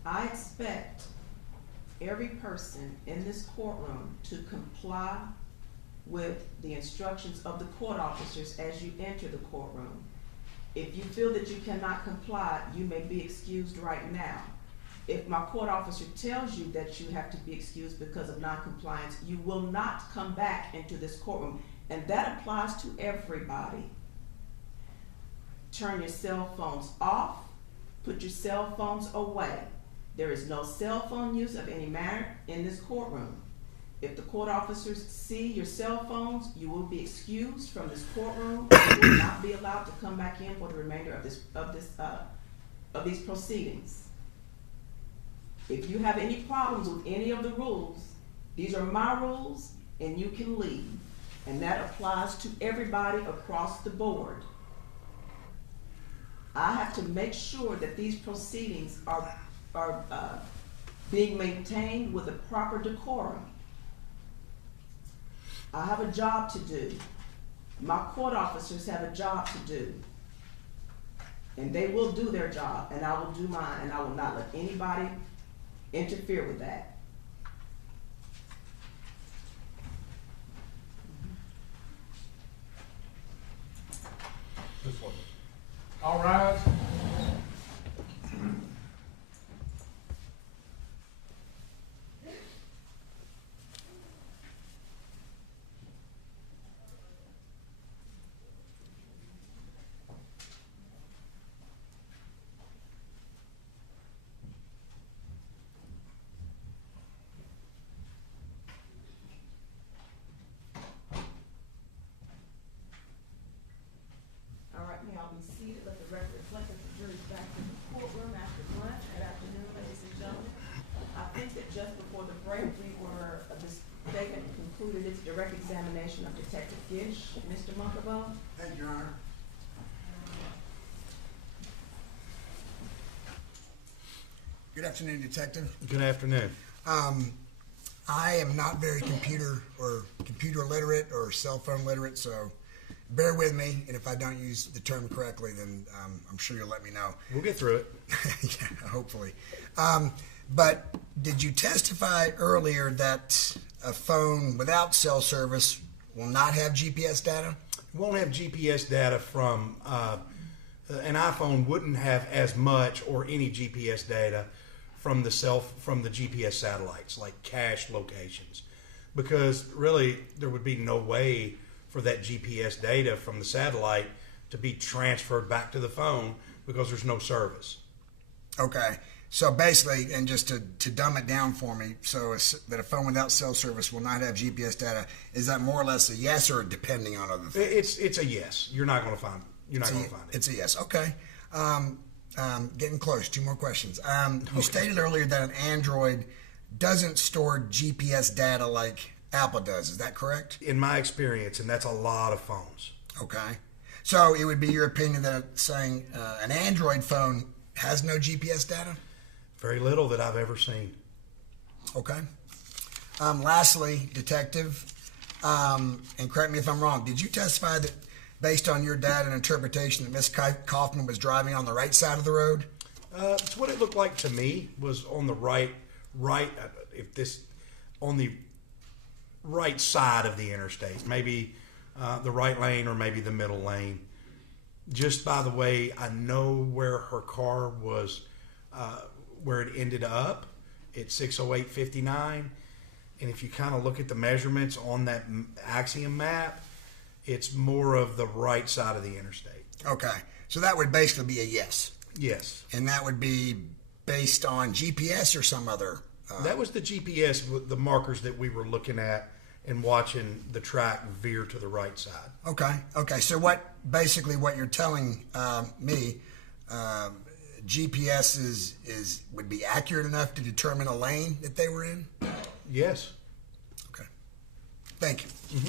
I expect every person in this courtroom to comply with the instructions of the court officers as you enter the courtroom. If you feel that you cannot comply, you may be excused right now. If my court officer tells you that you have to be excused because of noncompliance, you will not come back into this courtroom, and that applies to everybody. Turn your cell phones off, put your cell phones away. There is no cell phone use of any manner in this courtroom. If the court officers see your cell phones, you will be excused from this courtroom. You will not be allowed to come back in for the remainder of these proceedings. If you have any problems with any of the rules, these are my rules, and you can leave. And that applies to everybody across the board. I have to make sure that these proceedings are being maintained with a proper decorum. I have a job to do. My court officers have a job to do. And they will do their job, and I will do mine, and I will not let anybody interfere with that. This one. All rise. All right, may all be seated. Let the record reflect that the jury's back in the courtroom after lunch. Good afternoon, ladies and gentlemen. I think that just before the break, the state had concluded its direct examination of Detective Gish. Mr. Munkabo? Thank you, Your Honor. Good afternoon, Detective. Good afternoon. I am not very computer literate or cell phone literate, so bear with me, and if I don't use the term correctly, then I'm sure you'll let me know. We'll get through it. Yeah, hopefully. But did you testify earlier that a phone without cell service will not have GPS data? Won't have GPS data from an iPhone wouldn't have as much or any GPS data from the GPS satellites, like cache locations, because really there would be no way for that GPS data from the satellite to be transferred back to the phone because there's no service. Okay. So basically, and just to dumb it down for me, so that a phone without cell service will not have GPS data, is that more or less a yes or depending on other things? It's a yes. You're not going to find it. It's a yes. Okay. Getting close. 2 more questions. You stated earlier that an Android doesn't store GPS data like Apple does. Is that correct? In my experience, and that's a lot of phones. Okay. So it would be your opinion that saying an Android phone has no GPS data? Very little that I've ever seen. Okay. Lastly, Detective, and correct me if I'm wrong, did you testify that based on your data and interpretation that Miss Kaufman was driving on the right side of the road? It's what it looked like to me was on the on the right side of the interstate, maybe the right lane or maybe the middle lane. Just by the way, I know where her car was, where it ended up at 608.59, and if you kind of look at the measurements on that Axiom map, it's more of the right side of the interstate. Okay, so that would basically be a yes. Yes. And that would be based on GPS or some other? That was the GPS, the markers that we were looking at and watching the track veer to the right side. Okay. So what you're telling me, GPS would be accurate enough to determine a lane that they were in? Yes. Okay. Thank you. Is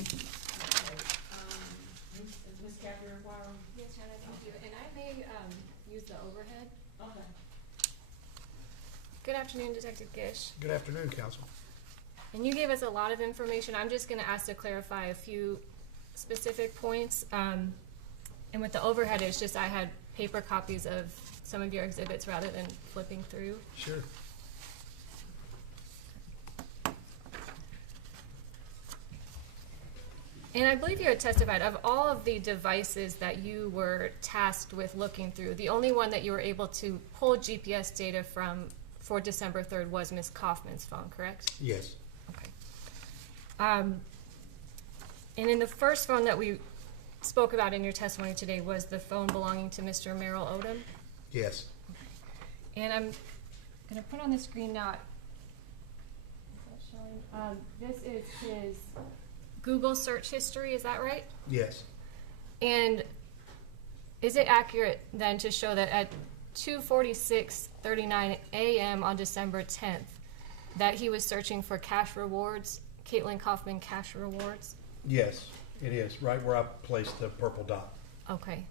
Ms. Catherine requiring? Yes, Hannah, thank you. And I may use the overhead. Okay. Good afternoon, Detective Gish. Good afternoon, Counsel. And you gave us a lot of information. I'm just going to ask to clarify a few specific points. And with the overhead, it's just I had paper copies of some of your exhibits rather than flipping through. Sure. And I believe you had testified, of all of the devices that you were tasked with looking through, the only one that you were able to pull GPS data from for December 3rd was Ms. Kaufman's phone, correct? Yes. Okay. And in the first phone that we spoke about in your testimony today was the phone belonging to Mr. Merrill Odom? Yes. And I'm going to put on the screen now. Is that showing? This is his Google search history, is that right? Yes. And is it accurate then to show that at 2:46:39 a.m. on December 10th that he was searching for cash rewards, Caitlyn Kaufman cash rewards? Yes, it is, right where I placed the purple dot. Okay.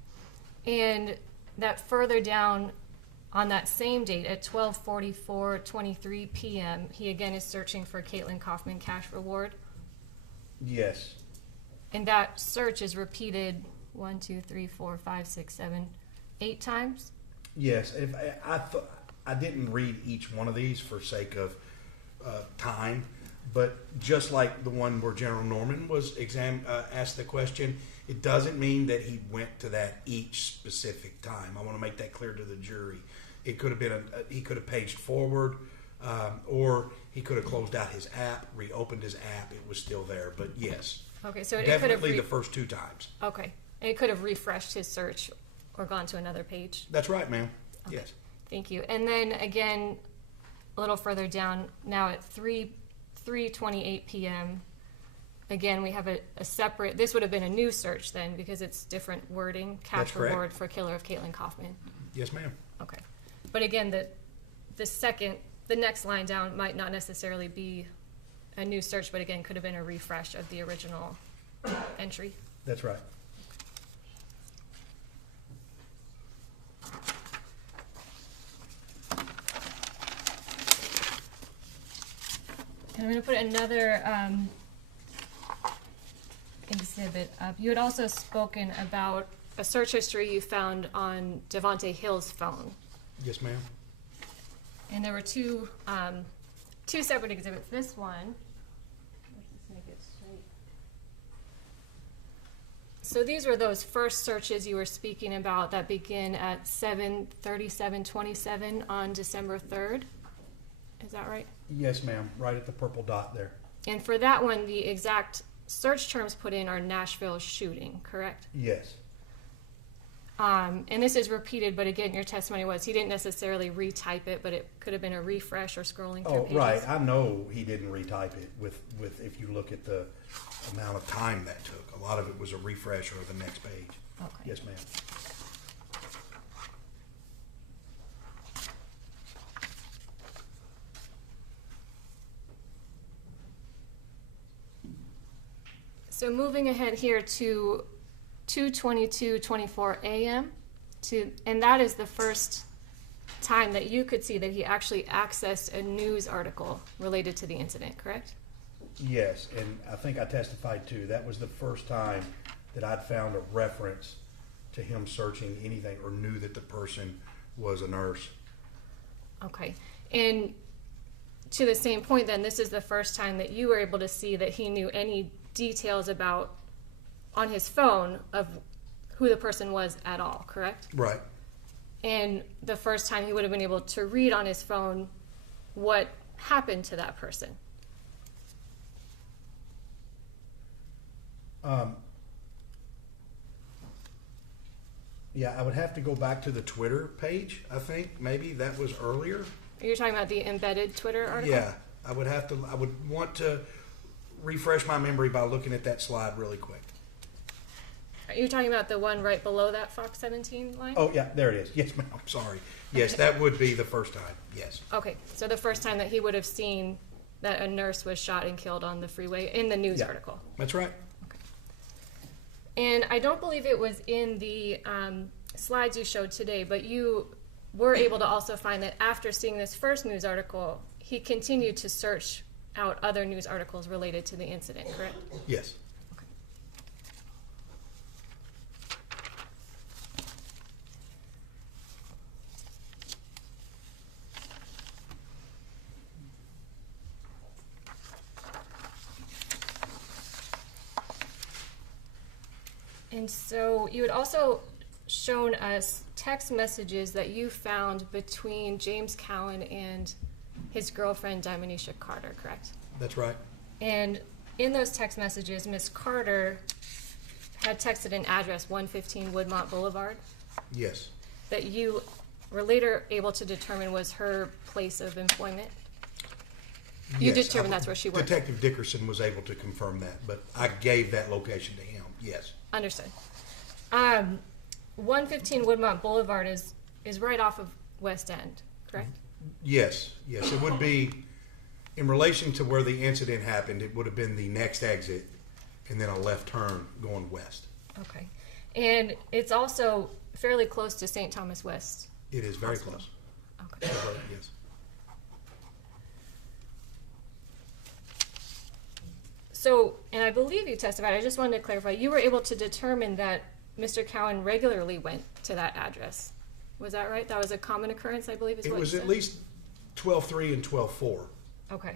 And that further down on that same date at 12:44:23 p.m., he again is searching for Caitlyn Kaufman cash reward? Yes. And that search is repeated 1, 2, 3, 4, 5, 6, 7, 8 times? Yes. If I didn't read each one of these for sake of time, but just like the one where General Norman was asked the question, it doesn't mean that he went to that each specific time. I want to make that clear to the jury. It could have been he could have paged forward, or he could have closed out his app, reopened his app. It was still there, but yes. Okay, so it definitely could have the first 2 times. Okay, and it could have refreshed his search or gone to another page. That's right, ma'am. Okay. Yes. Thank you. And then again, a little further down, now at 3:28 p.m. Again, we have a separate. This would have been a new search then because it's different wording. Cash That's correct. reward for killer of Caitlyn Kaufman. Yes, ma'am. Okay, but again, the next line down might not necessarily be a new search, but again, could have been a refresh of the original entry. That's right. And I'm going to put another exhibit up. You had also spoken about a search history you found on Devonte Hill's phone. Yes, ma'am. And there were two separate exhibits. This one, let's just make it straight. So these were those first searches you were speaking about that begin at 7:37:27 on December 3rd. Is that right? Yes, ma'am. Right at the purple dot there. And for that one, the exact search terms put in are Nashville shooting, correct? Yes. And this is repeated, but again, your testimony was he didn't necessarily retype it, but it could have been a refresh or scrolling through pages. Right. I know he didn't retype it with if you look at the amount of time that took. A lot of it was a refresh or the next page. Okay. Yes, ma'am. So moving ahead here to 2:22:24 a.m. and that is the first time that you could see that he actually accessed a news article related to the incident, correct? Yes, and I think I testified too. That was the first time that I'd found a reference to him searching anything or knew that the person was a nurse. Okay. And to the same point then, this is the first time that you were able to see that he knew any details about on his phone of who the person was at all, correct? Right. And the first time he would have been able to read on his phone what happened to that person. Yeah, I would have to go back to the Twitter page, I think. Maybe that was earlier. You're talking about the embedded Twitter article? Yeah, I would want to refresh my memory by looking at that slide really quick. Are you talking about the one right below that Fox 17 line? Oh, yeah, there it is. Yes, ma'am. I'm sorry. Yes, that would be the first time. Yes. Okay, so the first time that he would have seen that a nurse was shot and killed on the freeway in the news article. That's right. Okay. And I don't believe it was in the slides you showed today, but you were able to also find that after seeing this first news article, he continued to search out other news articles related to the incident, correct? Yes. Okay. And so you had also shown us text messages that you found between James Cowan and his girlfriend, Diamonisha Carter, correct? That's right. And in those text messages, Miss Carter had texted an address, 115 Woodmont Boulevard, Yes. that you were later able to determine was her place of employment. You Yes, determined that's where she worked. Detective Dickerson was able to confirm that, but I gave that location to him, yes. Understood. 115 Woodmont Boulevard is right off of West End, correct? Yes, yes, it would be, in relation to where the incident happened, it would have been the next exit and then a left turn going west. Okay. And it's also fairly close to St. Thomas West. It is very Hospital. close. Okay. Yes. So, and I believe you testified, I just wanted to clarify, you were able to determine that Mr. Cowan regularly went to that address. Was that right? That was a common occurrence, I believe is It what you was said? at least 12-3 and 12-4. Okay.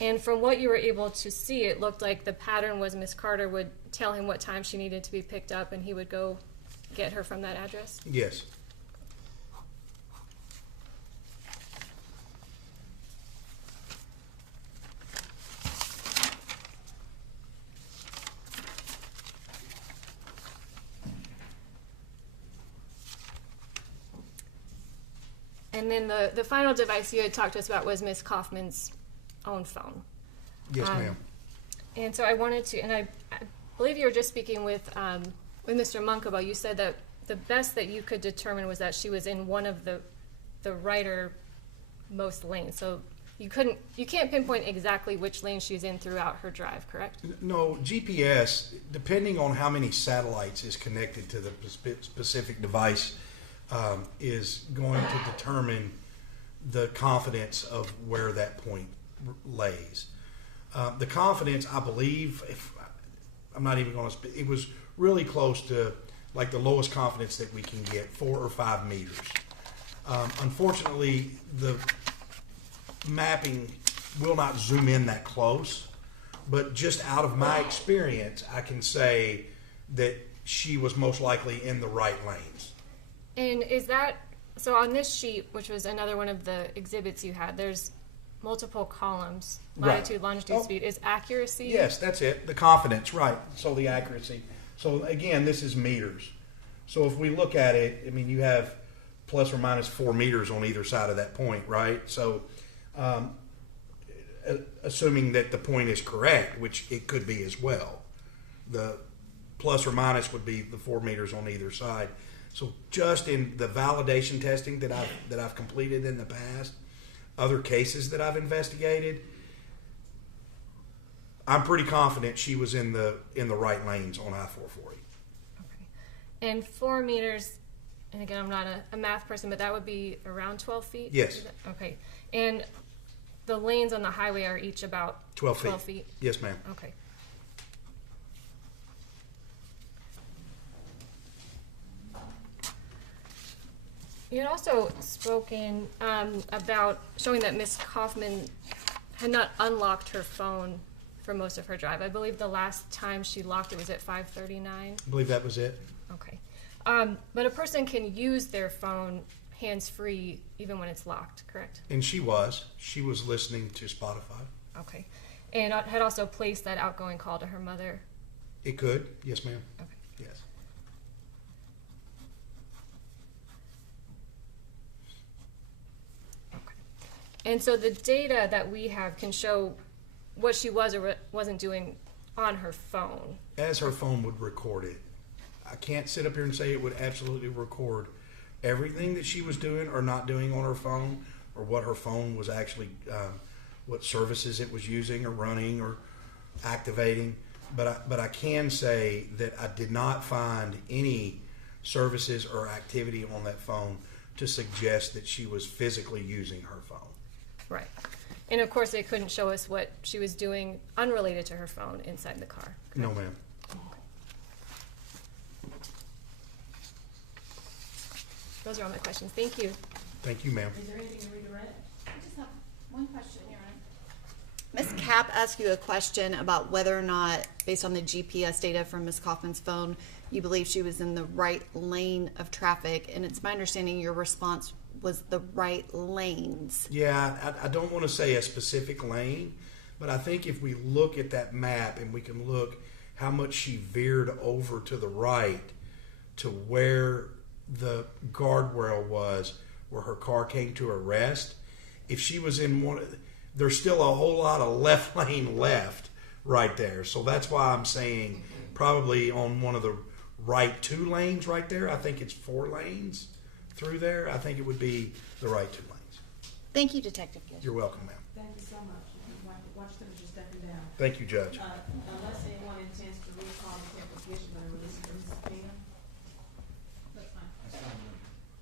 And from what you were able to see, it looked like the pattern was Miss Carter would tell him what time she needed to be picked up and he would go get her from that address? Yes. And then the final device you had talked to us about was Miss Kaufman's own phone. Yes, ma'am. And so I wanted to, and I believe you were just speaking with Mr. Munkabo. You said that the best that you could determine was that she was in one of the righter-most lanes. So you can't pinpoint exactly which lane she's in throughout her drive, correct? No, GPS, depending on how many satellites is connected to the specific device, is going to determine the confidence of where that point lays. The confidence, I believe, I'm not even going to it was really close to like the lowest confidence that we can get, 4 or 5 meters. Unfortunately, the mapping will not zoom in that close, but just out of my experience, I can say that she was most likely in the right lanes. And is that, so on this sheet, which was another one of the exhibits you had, there's multiple columns, latitude, Right. longitude, Oh. speed. Is accuracy? Yes, that's it. The confidence, right. So the accuracy. So again, this is meters. So if we look at it, I mean, you have plus or minus 4 meters on either side of that point, right? So assuming that the point is correct, which it could be as well, the plus or minus would be the 4 meters on either side. So just in the validation testing that I've completed in the past, other cases that I've investigated, I'm pretty confident she was in the right lanes on I-440. Okay. And 4 meters, and again, I'm not a math person, but that would be around 12 feet? Yes. Is that- Okay. And the lanes on the highway are each about 12 feet. 12 feet? Yes, ma'am. Okay. You had also spoken about showing that Miss Kaufman had not unlocked her phone for most of her drive. I believe the last time she locked it was at 5:39. I believe that was it. Okay. But a person can use their phone hands-free even when it's locked, correct? And she was listening to Spotify. Okay. And had also placed that outgoing call to her mother. It could. Yes, ma'am. Okay. Yes. Okay. And so the data that we have can show what she was or wasn't doing on her phone. As her phone would record it. I can't sit up here and say it would absolutely record everything that she was doing or not doing on her phone, or what her phone was actually, what services it was using or running or activating. But I can say that I did not find any services or activity on that phone to suggest that she was physically using her phone. Right. And of course, they couldn't show us what she was doing unrelated to her phone inside the car. Correct? No, ma'am. Those are all my questions. Thank you. Thank you, ma'am. Is there anything to redirect? I just have one question, Your Ms. Kapp asked you a question about whether or not, based on the GPS data from Ms. Kaufman's phone, you believe she was in the right lane of traffic, and it's my understanding your response was the right lanes. Yeah, I don't want to say a specific lane, but I think if we look at that map and we can look how much she veered over to the right to where the guardrail was, where her car came to a rest, if she was in one, there's still a whole lot of left lane left right there. So that's why I'm saying probably on one of the right 2 lanes right there. I think it's 4 lanes through there. I think it would be the right 2 lanes. Thank you, Detective Gish. You're welcome, ma'am. Thank you so much. Watch them just stepping down. Thank you, Judge. Unless anyone intends to recall Detective Gish, I'm gonna release him from subpoena. That's fine.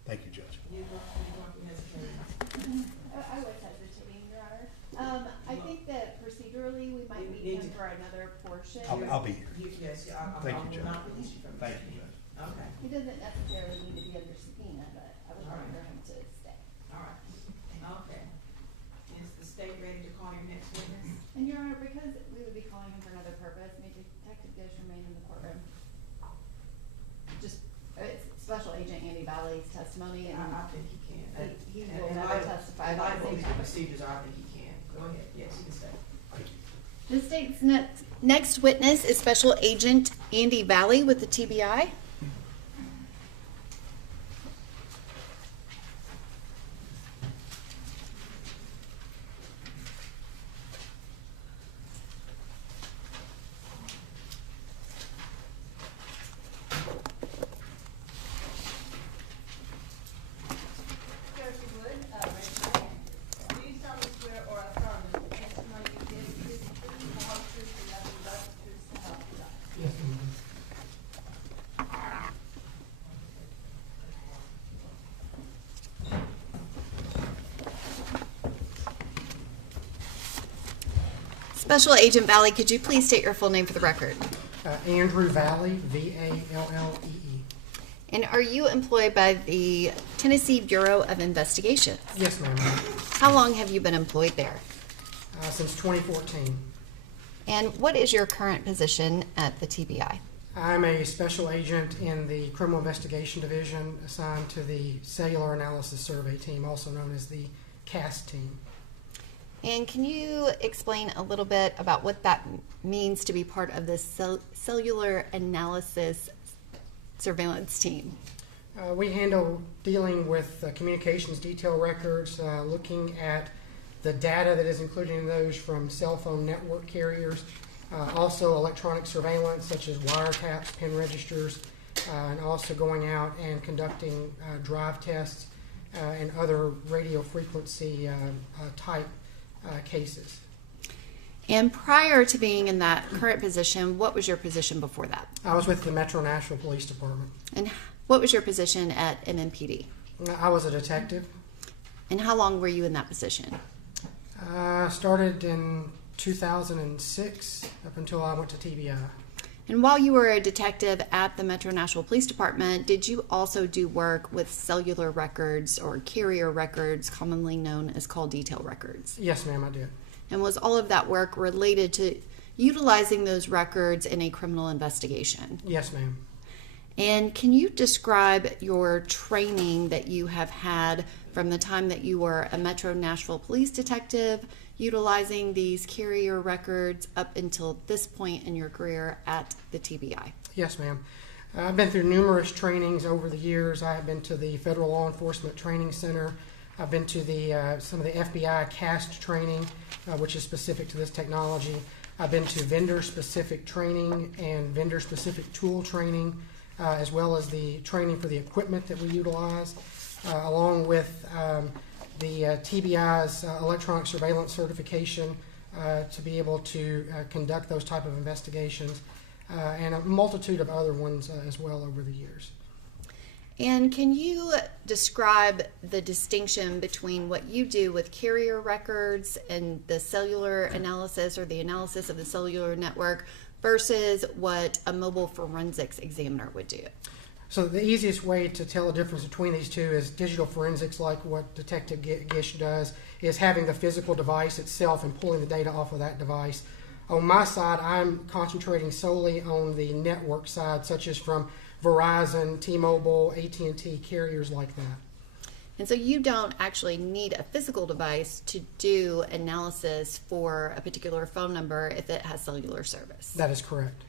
Thank you, Judge. You're going to hesitate. I was hesitating, Your Honor. I think that procedurally, we might You need need him to- for another portion. I'll be here. Yes, I Thank you, will Judge. not release you from Thank you, subpoena. Judge. Okay, He doesn't necessarily need to be under subpoena, but I would All like right. for him to stay. all right, okay. Is the state ready to call your next witness? And Your Honor, because we would be calling him for another purpose, may Detective Gish remain in the courtroom? Just, it's Special Agent Andy Valley's testimony, and I think he can. he And- will and never I- testify and I about think what the procedures are, I think he can. Go ahead, yes, he can stay. The state's next witness is Special Agent Andy Valley with the TBI. Judge Wood, raise your hand. Do you solemnly swear or affirm that the testimony you give is the truth, the whole truth, and nothing but the truth, so help you God? Yes, ma'am. Special Agent Valley, could you please state your full name for the record? Andrew Valley, V-A-L-L-E-E. And are you employed by the Tennessee Bureau of Investigation? Yes, ma'am. How long have you been employed there? Since 2014. And what is your current position at the TBI? I'm a special agent in the Criminal Investigation Division assigned to the Cellular Analysis Survey Team, also known as the CAST team. And can you explain a little bit about what that means to be part of the Cellular Analysis Surveillance Team? We handle dealing with communications detail records, looking at the data that is included in those from cell phone network carriers, also electronic surveillance such as wiretaps, pen registers, and also going out and conducting drive tests and other radio frequency type cases. And prior to being in that current position, what was your position before that? I was with the Metro Nashville Police Department. And what was your position at MMPD? I was a detective. And how long were you in that position? Started in 2006 up until I went to TBI. And while you were a detective at the Metro Nashville Police Department, did you also do work with cellular records or carrier records, commonly known as call detail records? Yes, ma'am, I did. And was all of that work related to utilizing those records in a criminal investigation? Yes, ma'am. And can you describe your training that you have had from the time that you were a Metro Nashville police detective, utilizing these carrier records up until this point in your career at the TBI? Yes, ma'am. I've been through numerous trainings over the years. I have been to the Federal Law Enforcement Training Center. I've been to the some of the FBI CAST training, which is specific to this technology. I've been to vendor-specific training and vendor-specific tool training, as well as the training for the equipment that we utilize, along with the TBI's electronic surveillance certification to be able to conduct those type of investigations, and a multitude of other ones as well over the years. And can you describe the distinction between what you do with carrier records and the cellular analysis or the analysis of the cellular network versus what a mobile forensics examiner would do? So the easiest way to tell the difference between these two is digital forensics, like what Detective Gish does, is having the physical device itself and pulling the data off of that device. On my side, I'm concentrating solely on the network side, such as from Verizon, T-Mobile, AT&T, carriers like that. And so you don't actually need a physical device to do analysis for a particular phone number if it has cellular service. That is correct.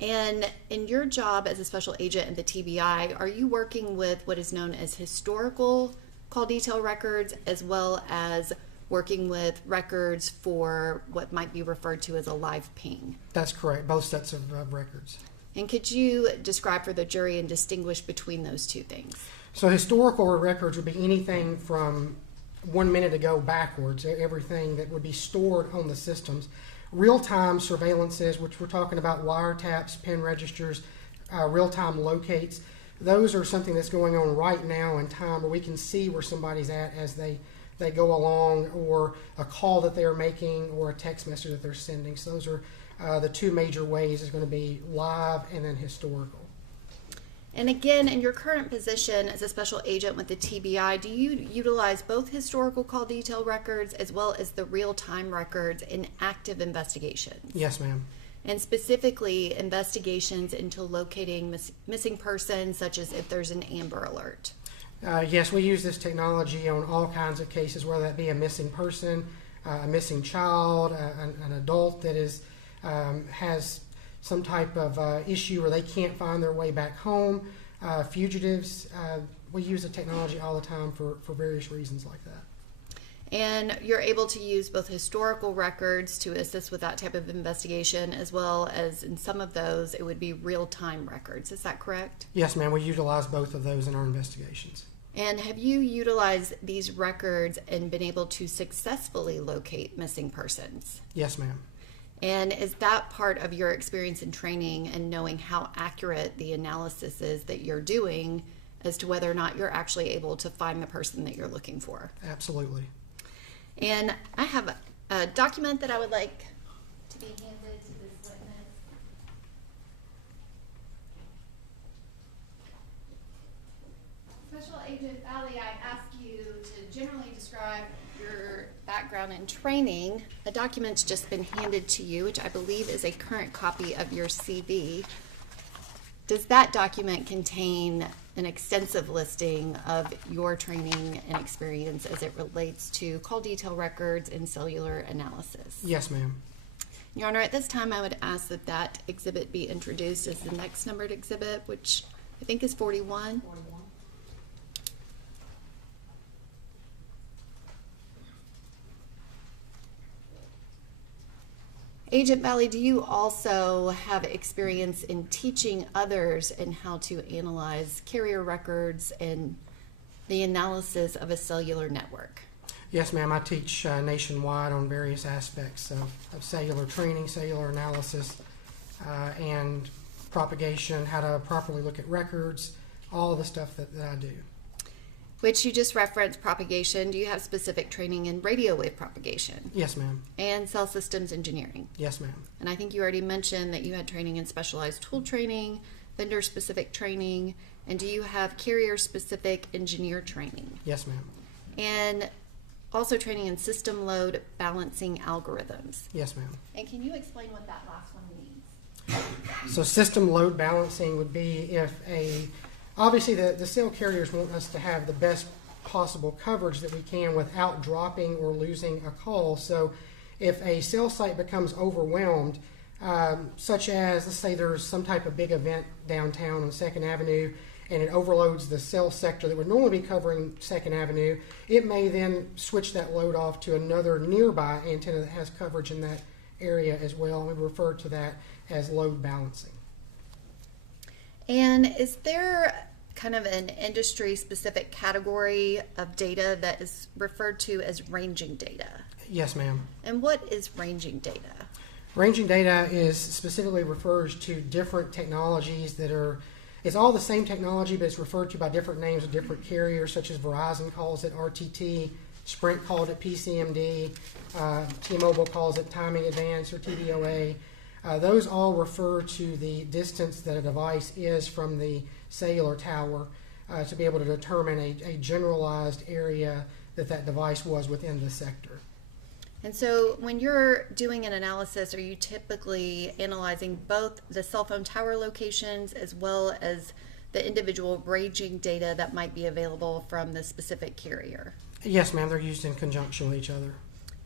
And in your job as a special agent in the TBI, are you working with what is known as historical call detail records as well as working with records for what might be referred to as a live ping? That's correct, both sets of records. And could you describe for the jury and distinguish between those two things? So historical records would be anything from 1 minute ago backwards, everything that would be stored on the systems. Real-time surveillances, which we're talking about wiretaps, pen registers, real-time locates, those are something that's going on right now in time where we can see where somebody's at as they go along, or a call that they're making or a text message that they're sending. So those are the two major ways. Is going to be live and then historical. And again, in your current position as a special agent with the TBI, do you utilize both historical call detail records as well as the real-time records in active investigations? Yes, ma'am. And specifically investigations into locating missing persons, such as if there's an Amber Alert? Yes, we use this technology on all kinds of cases, whether that be a missing person, a missing child, an adult that has some type of issue where they can't find their way back home, fugitives. We use the technology all the time for various reasons like that. And you're able to use both historical records to assist with that type of investigation, as well as in some of those, it would be real-time records. Is that correct? Yes, ma'am. We utilize both of those in our investigations. And have you utilized these records and been able to successfully locate missing persons? Yes, ma'am. And is that part of your experience in training and knowing how accurate the analysis is that you're doing as to whether or not you're actually able to find the person that you're looking for? Absolutely. And I have a document that I would like to be handed to this witness. Special Agent Valley, I ask you to generally describe your background and training. A document's just been handed to you, which I believe is a current copy of your CV. Does that document contain an extensive listing of your training and experience as it relates to call detail records and cellular analysis? Yes, ma'am. Your Honor, at this time I would ask that that exhibit be introduced as the next numbered exhibit, which I think is 41. 41. Agent Valley, do you also have experience in teaching others in how to analyze carrier records and the analysis of a cellular network? Yes, ma'am. I teach nationwide on various aspects of cellular training, cellular analysis, and propagation, how to properly look at records, all of the stuff that I do. Which you just referenced propagation. Do you have specific training in radio wave propagation? Yes, ma'am. And cell systems engineering? Yes, ma'am. And I think you already mentioned that you had training in specialized tool training, vendor-specific training, and do you have carrier-specific engineer training? Yes, ma'am. And also training in system load balancing algorithms? Yes, ma'am. And can you explain what that last one means? So system load balancing would be if obviously the cell carriers want us to have the best possible coverage that we can without dropping or losing a call. So if a cell site becomes overwhelmed, such as, let's say there's some type of big event downtown on 2nd Avenue and it overloads the cell sector that would normally be covering 2nd Avenue, it may then switch that load off to another nearby antenna that has coverage in that area as well. We refer to that as load balancing. And is there kind of an industry-specific category of data that is referred to as ranging data? Yes, ma'am. And what is ranging data? Ranging data is specifically refers to different technologies that are, it's all the same technology, but it's referred to by different names of different carriers, such as Verizon calls it RTT, Sprint called it PCMD, T-Mobile calls it timing advance or TDOA. Those all refer to the distance that a device is from the cellular tower to be able to determine a generalized area that that device was within the sector. And so when you're doing an analysis, are you typically analyzing both the cell phone tower locations as well as the individual ranging data that might be available from the specific carrier? Yes, ma'am, they're used in conjunction with each other.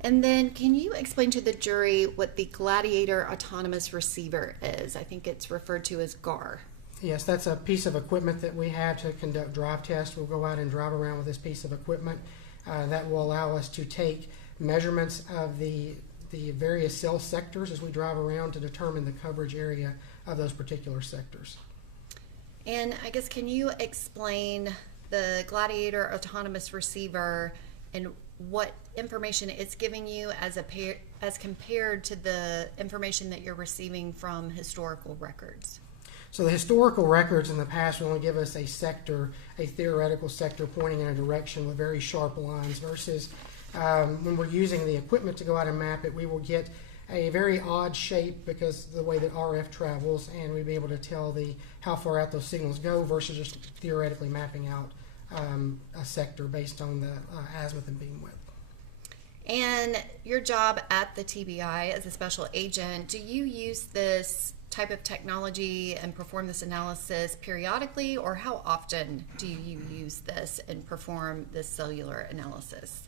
And then can you explain to the jury what the Gladiator Autonomous Receiver is? I think it's referred to as GAR. Yes, that's a piece of equipment that we have to conduct drive tests. We'll go out and drive around with this piece of equipment. That will allow us to take measurements of the various cell sectors as we drive around to determine the coverage area of those particular sectors. And I guess can you explain the Gladiator Autonomous Receiver and what information it's giving you as compared to the information that you're receiving from historical records? So the historical records in the past will only give us a sector, a theoretical sector pointing in a direction with very sharp lines versus when we're using the equipment to go out and map it, we will get a very odd shape because of the way that RF travels, and we'll be able to tell how far out those signals go versus just theoretically mapping out a sector based on the azimuth and beam width. And your job at the TBI as a special agent, do you use this type of technology and perform this analysis periodically, or how often do you use this and perform this cellular analysis?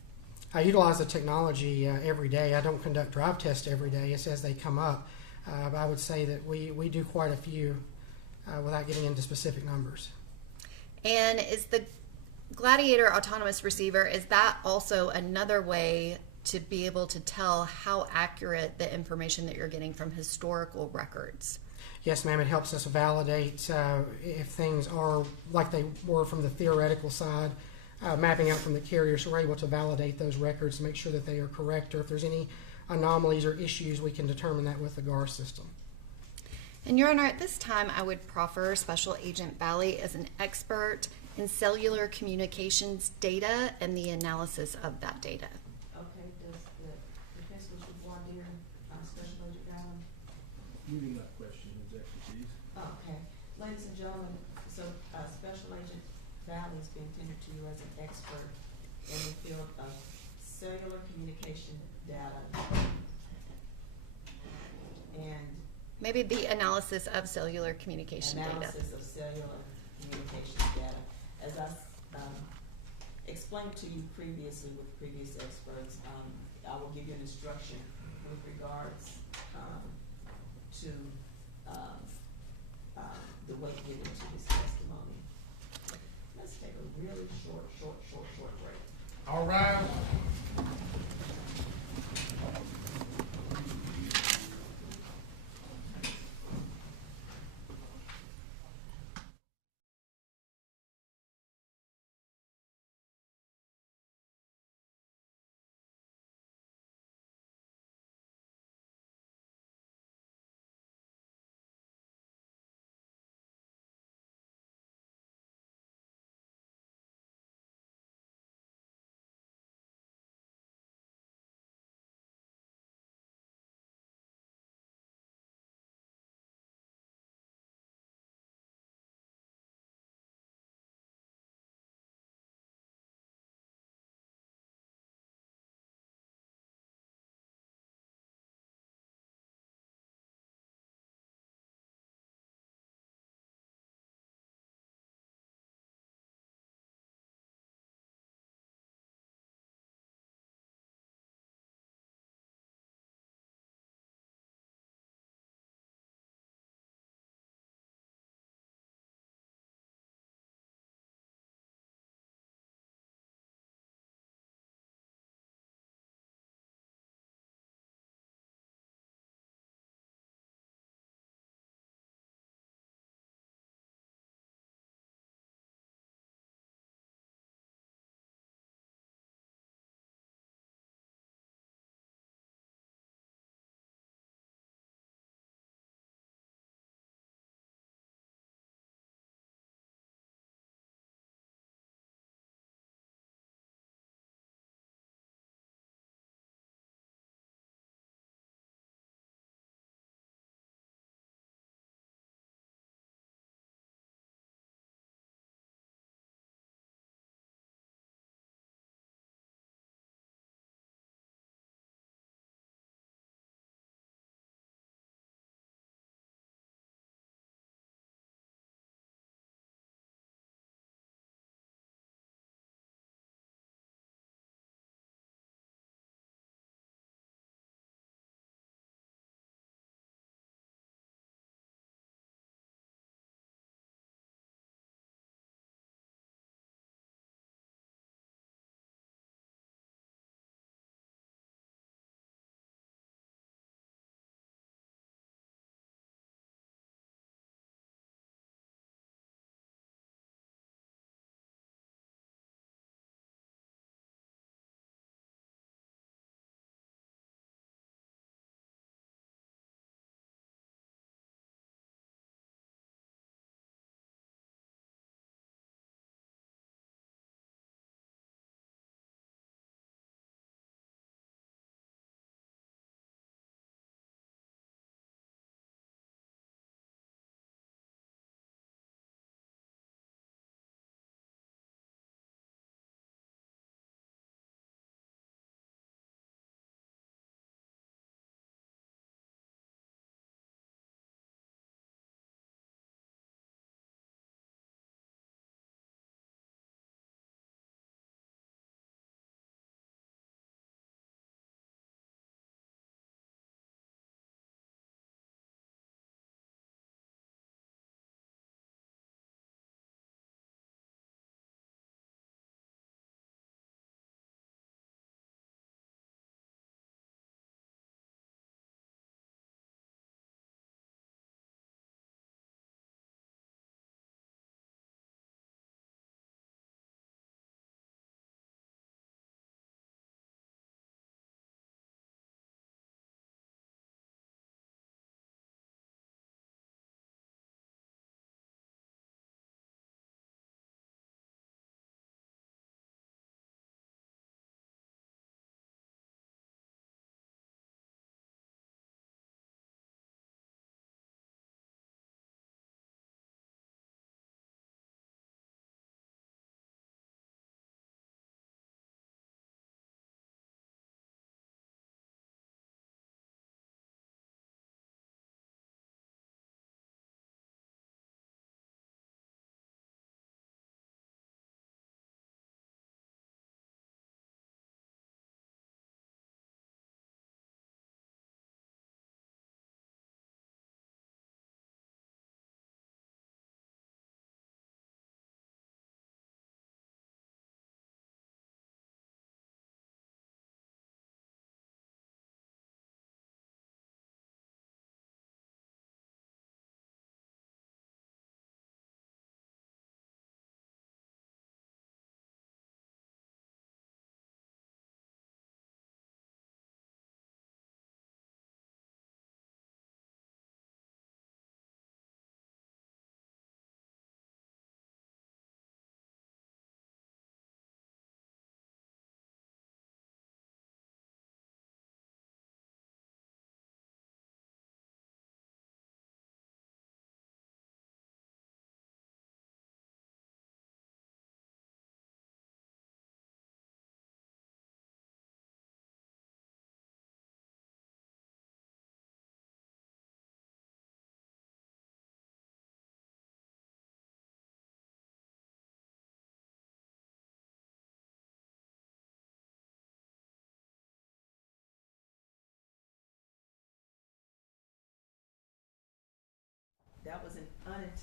I utilize the technology every day. I don't conduct drive tests every day. It's as they come up. But I would say that we do quite a few without getting into specific numbers. And is the Gladiator Autonomous Receiver, is that also another way to be able to tell how accurate the information that you're getting from historical records? Yes, ma'am. It helps us validate if things are like they were from the theoretical side, mapping out from the carrier, so we're able to validate those records to make sure that they are correct, or if there's any anomalies or issues, we can determine that with the GAR system. And Your Honor, at this time, I would proffer Special Agent Bally as an expert in cellular communications data and the analysis of that data. Okay, does the defense wish to voir dire Special Agent Allen? You do not question his expertise. Okay, ladies and gentlemen, so Special Agent Valley has been tendered to you as an expert in the field of cellular communication data. And Maybe the analysis of cellular communication data. analysis of cellular communication data. As I explained to you previously with previous experts, I will give you an instruction with regards to the way given to his testimony. Let's take a really short break. All right.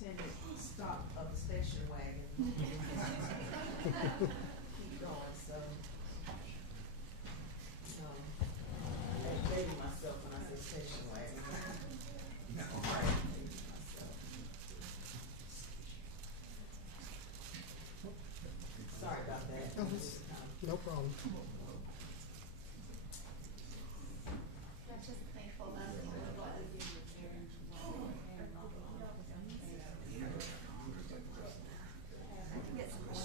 unintended stop of the station wagon. Keep going, so. I'm dating myself when I say station wagon. No. Dating myself. Sorry about that. Oh, that's- No problem. I'm just thankful that it was. Get some more.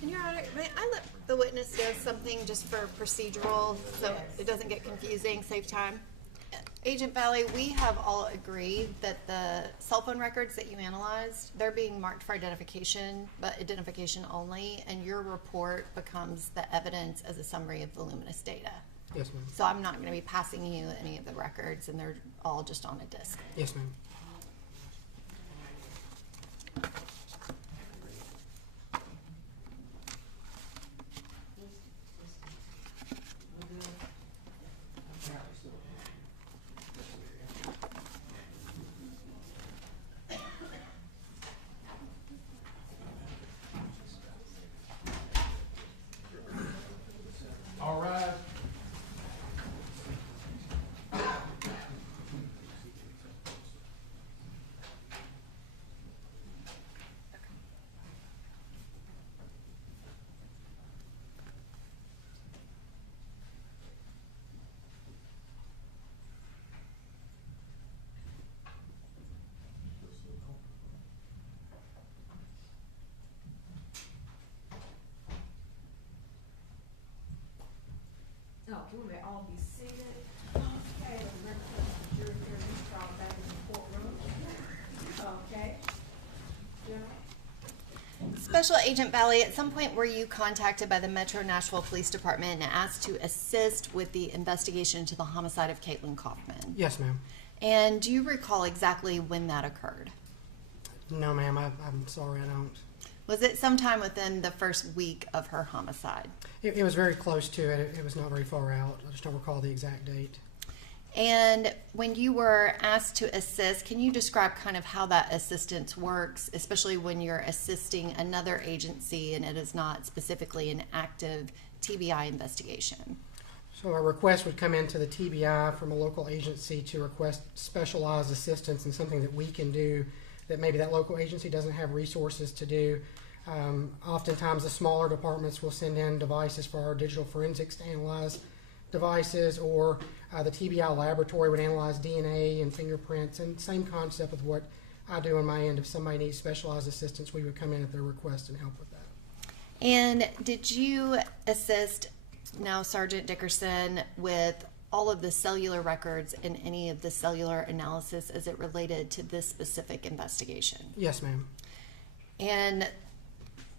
And Your Honor, may I let the witness know something just for procedural, so it doesn't get confusing, save time? Agent Valley, we have all agreed that the cell phone records that you analyzed, they're being marked for identification, but identification only, and your report becomes the evidence as a summary of voluminous data. Yes, ma'am. So I'm not going to be passing you any of the records, and they're all just on a disk. Yes, ma'am. All right. Okay, we may all be seated. Okay, the record of the jury hearing this trial back in the courtroom. Okay. General? Special Agent Valley, at some point were you contacted by the Metro Nashville Police Department and asked to assist with the investigation into the homicide of Caitlyn Kaufman? Yes, ma'am. And do you recall exactly when that occurred? No, ma'am. I'm sorry, I don't. Was it sometime within the first week of her homicide? It was very close to it. It was not very far out. I just don't recall the exact date. And when you were asked to assist, can you describe kind of how that assistance works, especially when you're assisting another agency and it is not specifically an active TBI investigation? So a request would come into the TBI from a local agency to request specialized assistance in something that we can do that maybe that local agency doesn't have resources to do. Oftentimes the smaller departments will send in devices for our digital forensics to analyze devices, or the TBI laboratory would analyze DNA and fingerprints, and same concept with what I do on my end. If somebody needs specialized assistance, we would come in at their request and help with that. And did you assist now Sergeant Dickerson with all of the cellular records and any of the cellular analysis as it related to this specific investigation? Yes, ma'am. And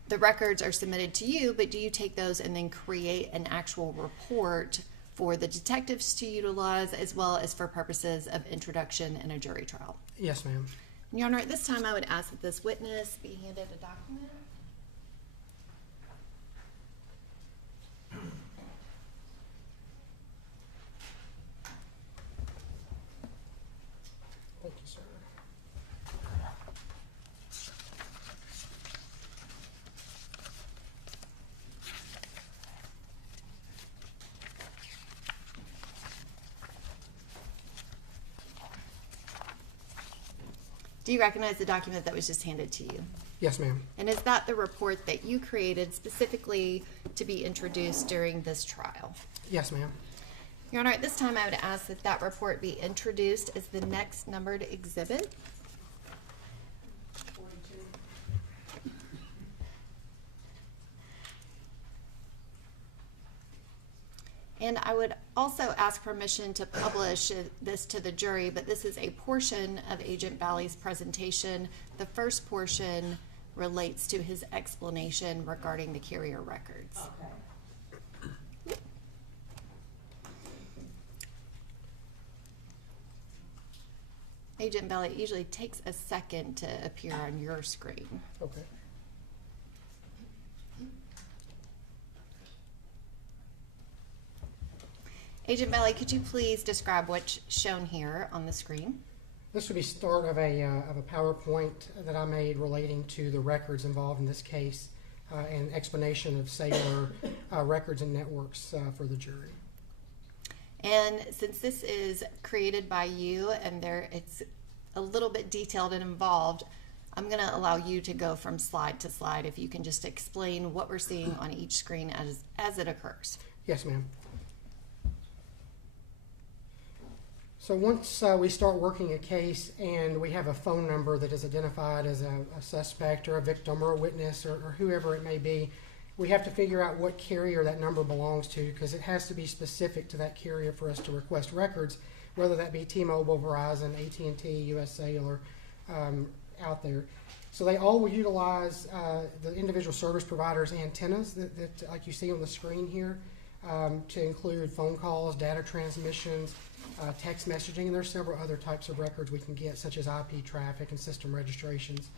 the records are submitted to you, but do you take those and then create an actual report for the detectives to utilize, as well as for purposes of introduction in a jury trial? Yes, ma'am. Your Honor, at this time I would ask that this witness be handed a document. Thank you, sir. Do you recognize the document that was just handed to you? Yes, ma'am. And is that the report that you created specifically to be introduced during this trial? Yes, ma'am. Your Honor, at this time I would ask that that report be introduced as the next numbered exhibit. 42. And I would also ask permission to publish this to the jury, but this is a portion of Agent Valley's presentation. The first portion relates to his explanation regarding the carrier records. Okay. Agent Valley, it usually takes a second to appear on your screen. Okay. Agent Valley, could you please describe what's shown here on the screen? This would be start of a PowerPoint that I made relating to the records involved in this case and explanation of cellular records and networks for the jury. And since this is created by you and it's a little bit detailed and involved, I'm going to allow you to go from slide to slide if you can just explain what we're seeing on each screen as it occurs. Yes, ma'am. So once we start working a case and we have a phone number that is identified as a suspect or a victim or a witness or whoever it may be, we have to figure out what carrier that number belongs to, because it has to be specific to that carrier for us to request records, whether that be T-Mobile, Verizon, AT&T, US Cellular, out there. So they all will utilize the individual service providers' antennas that like you see on the screen here, to include phone calls, data transmissions, text messaging, and there's several other types of records we can get, such as IP traffic and system registrations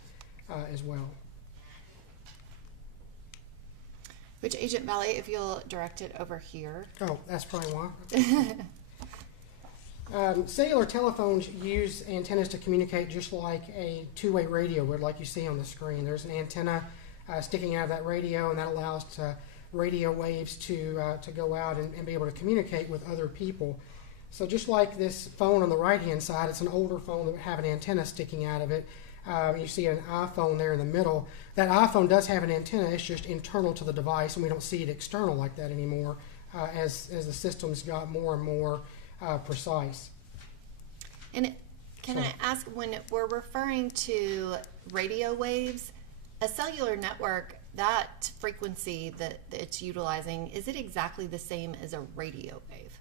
as well. Which, Agent Valley, if you'll direct it over here. Oh, that's probably why. Cellular telephones use antennas to communicate just like a two-way radio would, like you see on the screen. There's an antenna sticking out of that radio, and that allows radio waves to go out and be able to communicate with other people. So just like this phone on the right-hand side, it's an older phone that would have an antenna sticking out of it. You see an iPhone there in the middle. That iPhone does have an antenna. It's just internal to the device, and we don't see it external like that anymore as the systems got more and more precise. And can I ask, when we're referring to radio waves, a cellular network, that frequency that it's utilizing, is it exactly the same as a radio wave?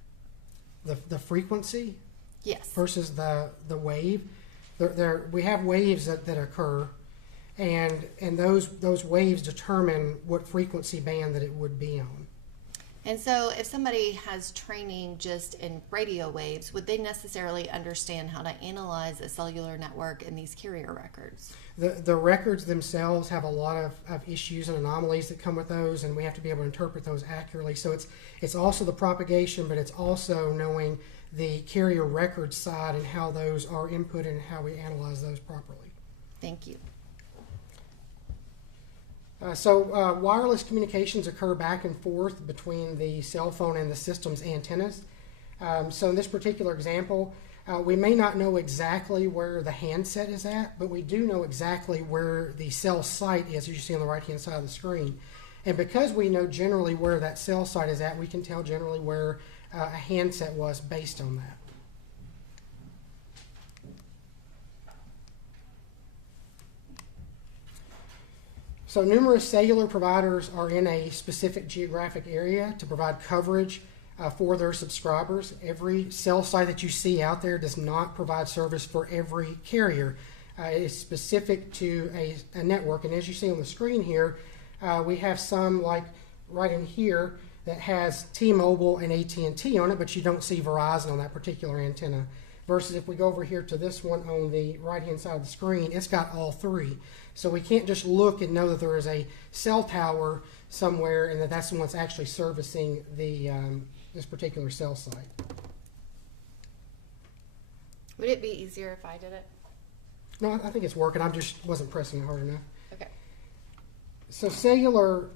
The frequency? Yes. Versus the wave? We have waves that occur, and those waves determine what frequency band that it would be on. And so if somebody has training just in radio waves, would they necessarily understand how to analyze a cellular network in these carrier records? The records themselves have a lot of issues and anomalies that come with those, and we have to be able to interpret those accurately. So it's also the propagation, but it's also knowing the carrier record side and how those are inputted and how we analyze those properly. Thank you. Wireless communications occur back and forth between the cell phone and the system's antennas. So in this particular example, we may not know exactly where the handset is at, but we do know exactly where the cell site is, as you see on the right-hand side of the screen. And because we know generally where that cell site is at, we can tell generally where a handset was based on that. So numerous cellular providers are in a specific geographic area to provide coverage for their subscribers. Every cell site that you see out there does not provide service for every carrier. It is specific to a network. And as you see on the screen here, we have some like right in here that has T-Mobile and AT&T on it, but you don't see Verizon on that particular antenna. Versus if we go over here to this one on the right-hand side of the screen, it's got all three. So we can't just look and know that there is a cell tower somewhere and that's the one that's actually servicing the this particular cell site. Would it be easier if I did it? No, I think it's working. I just wasn't pressing it hard enough. Okay. So cellular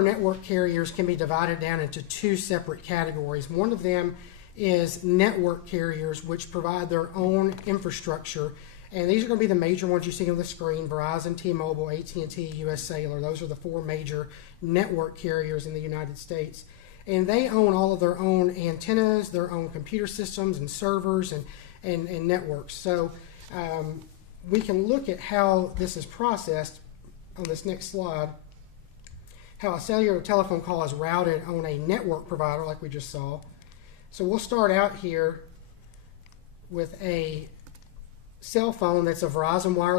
network carriers can be divided down into two separate categories. One of them is network carriers, which provide their own infrastructure. And these are going to be the major ones you see on the screen: Verizon, T-Mobile, AT&T, US Cellular. Those are the four major network carriers in the United States. And they own all of their own antennas, their own computer systems and servers and networks. So we can look at how this is processed on this next slide. how a cellular telephone call is routed on a network provider like we just saw. So we'll start out here with a cell phone that's a Verizon wireless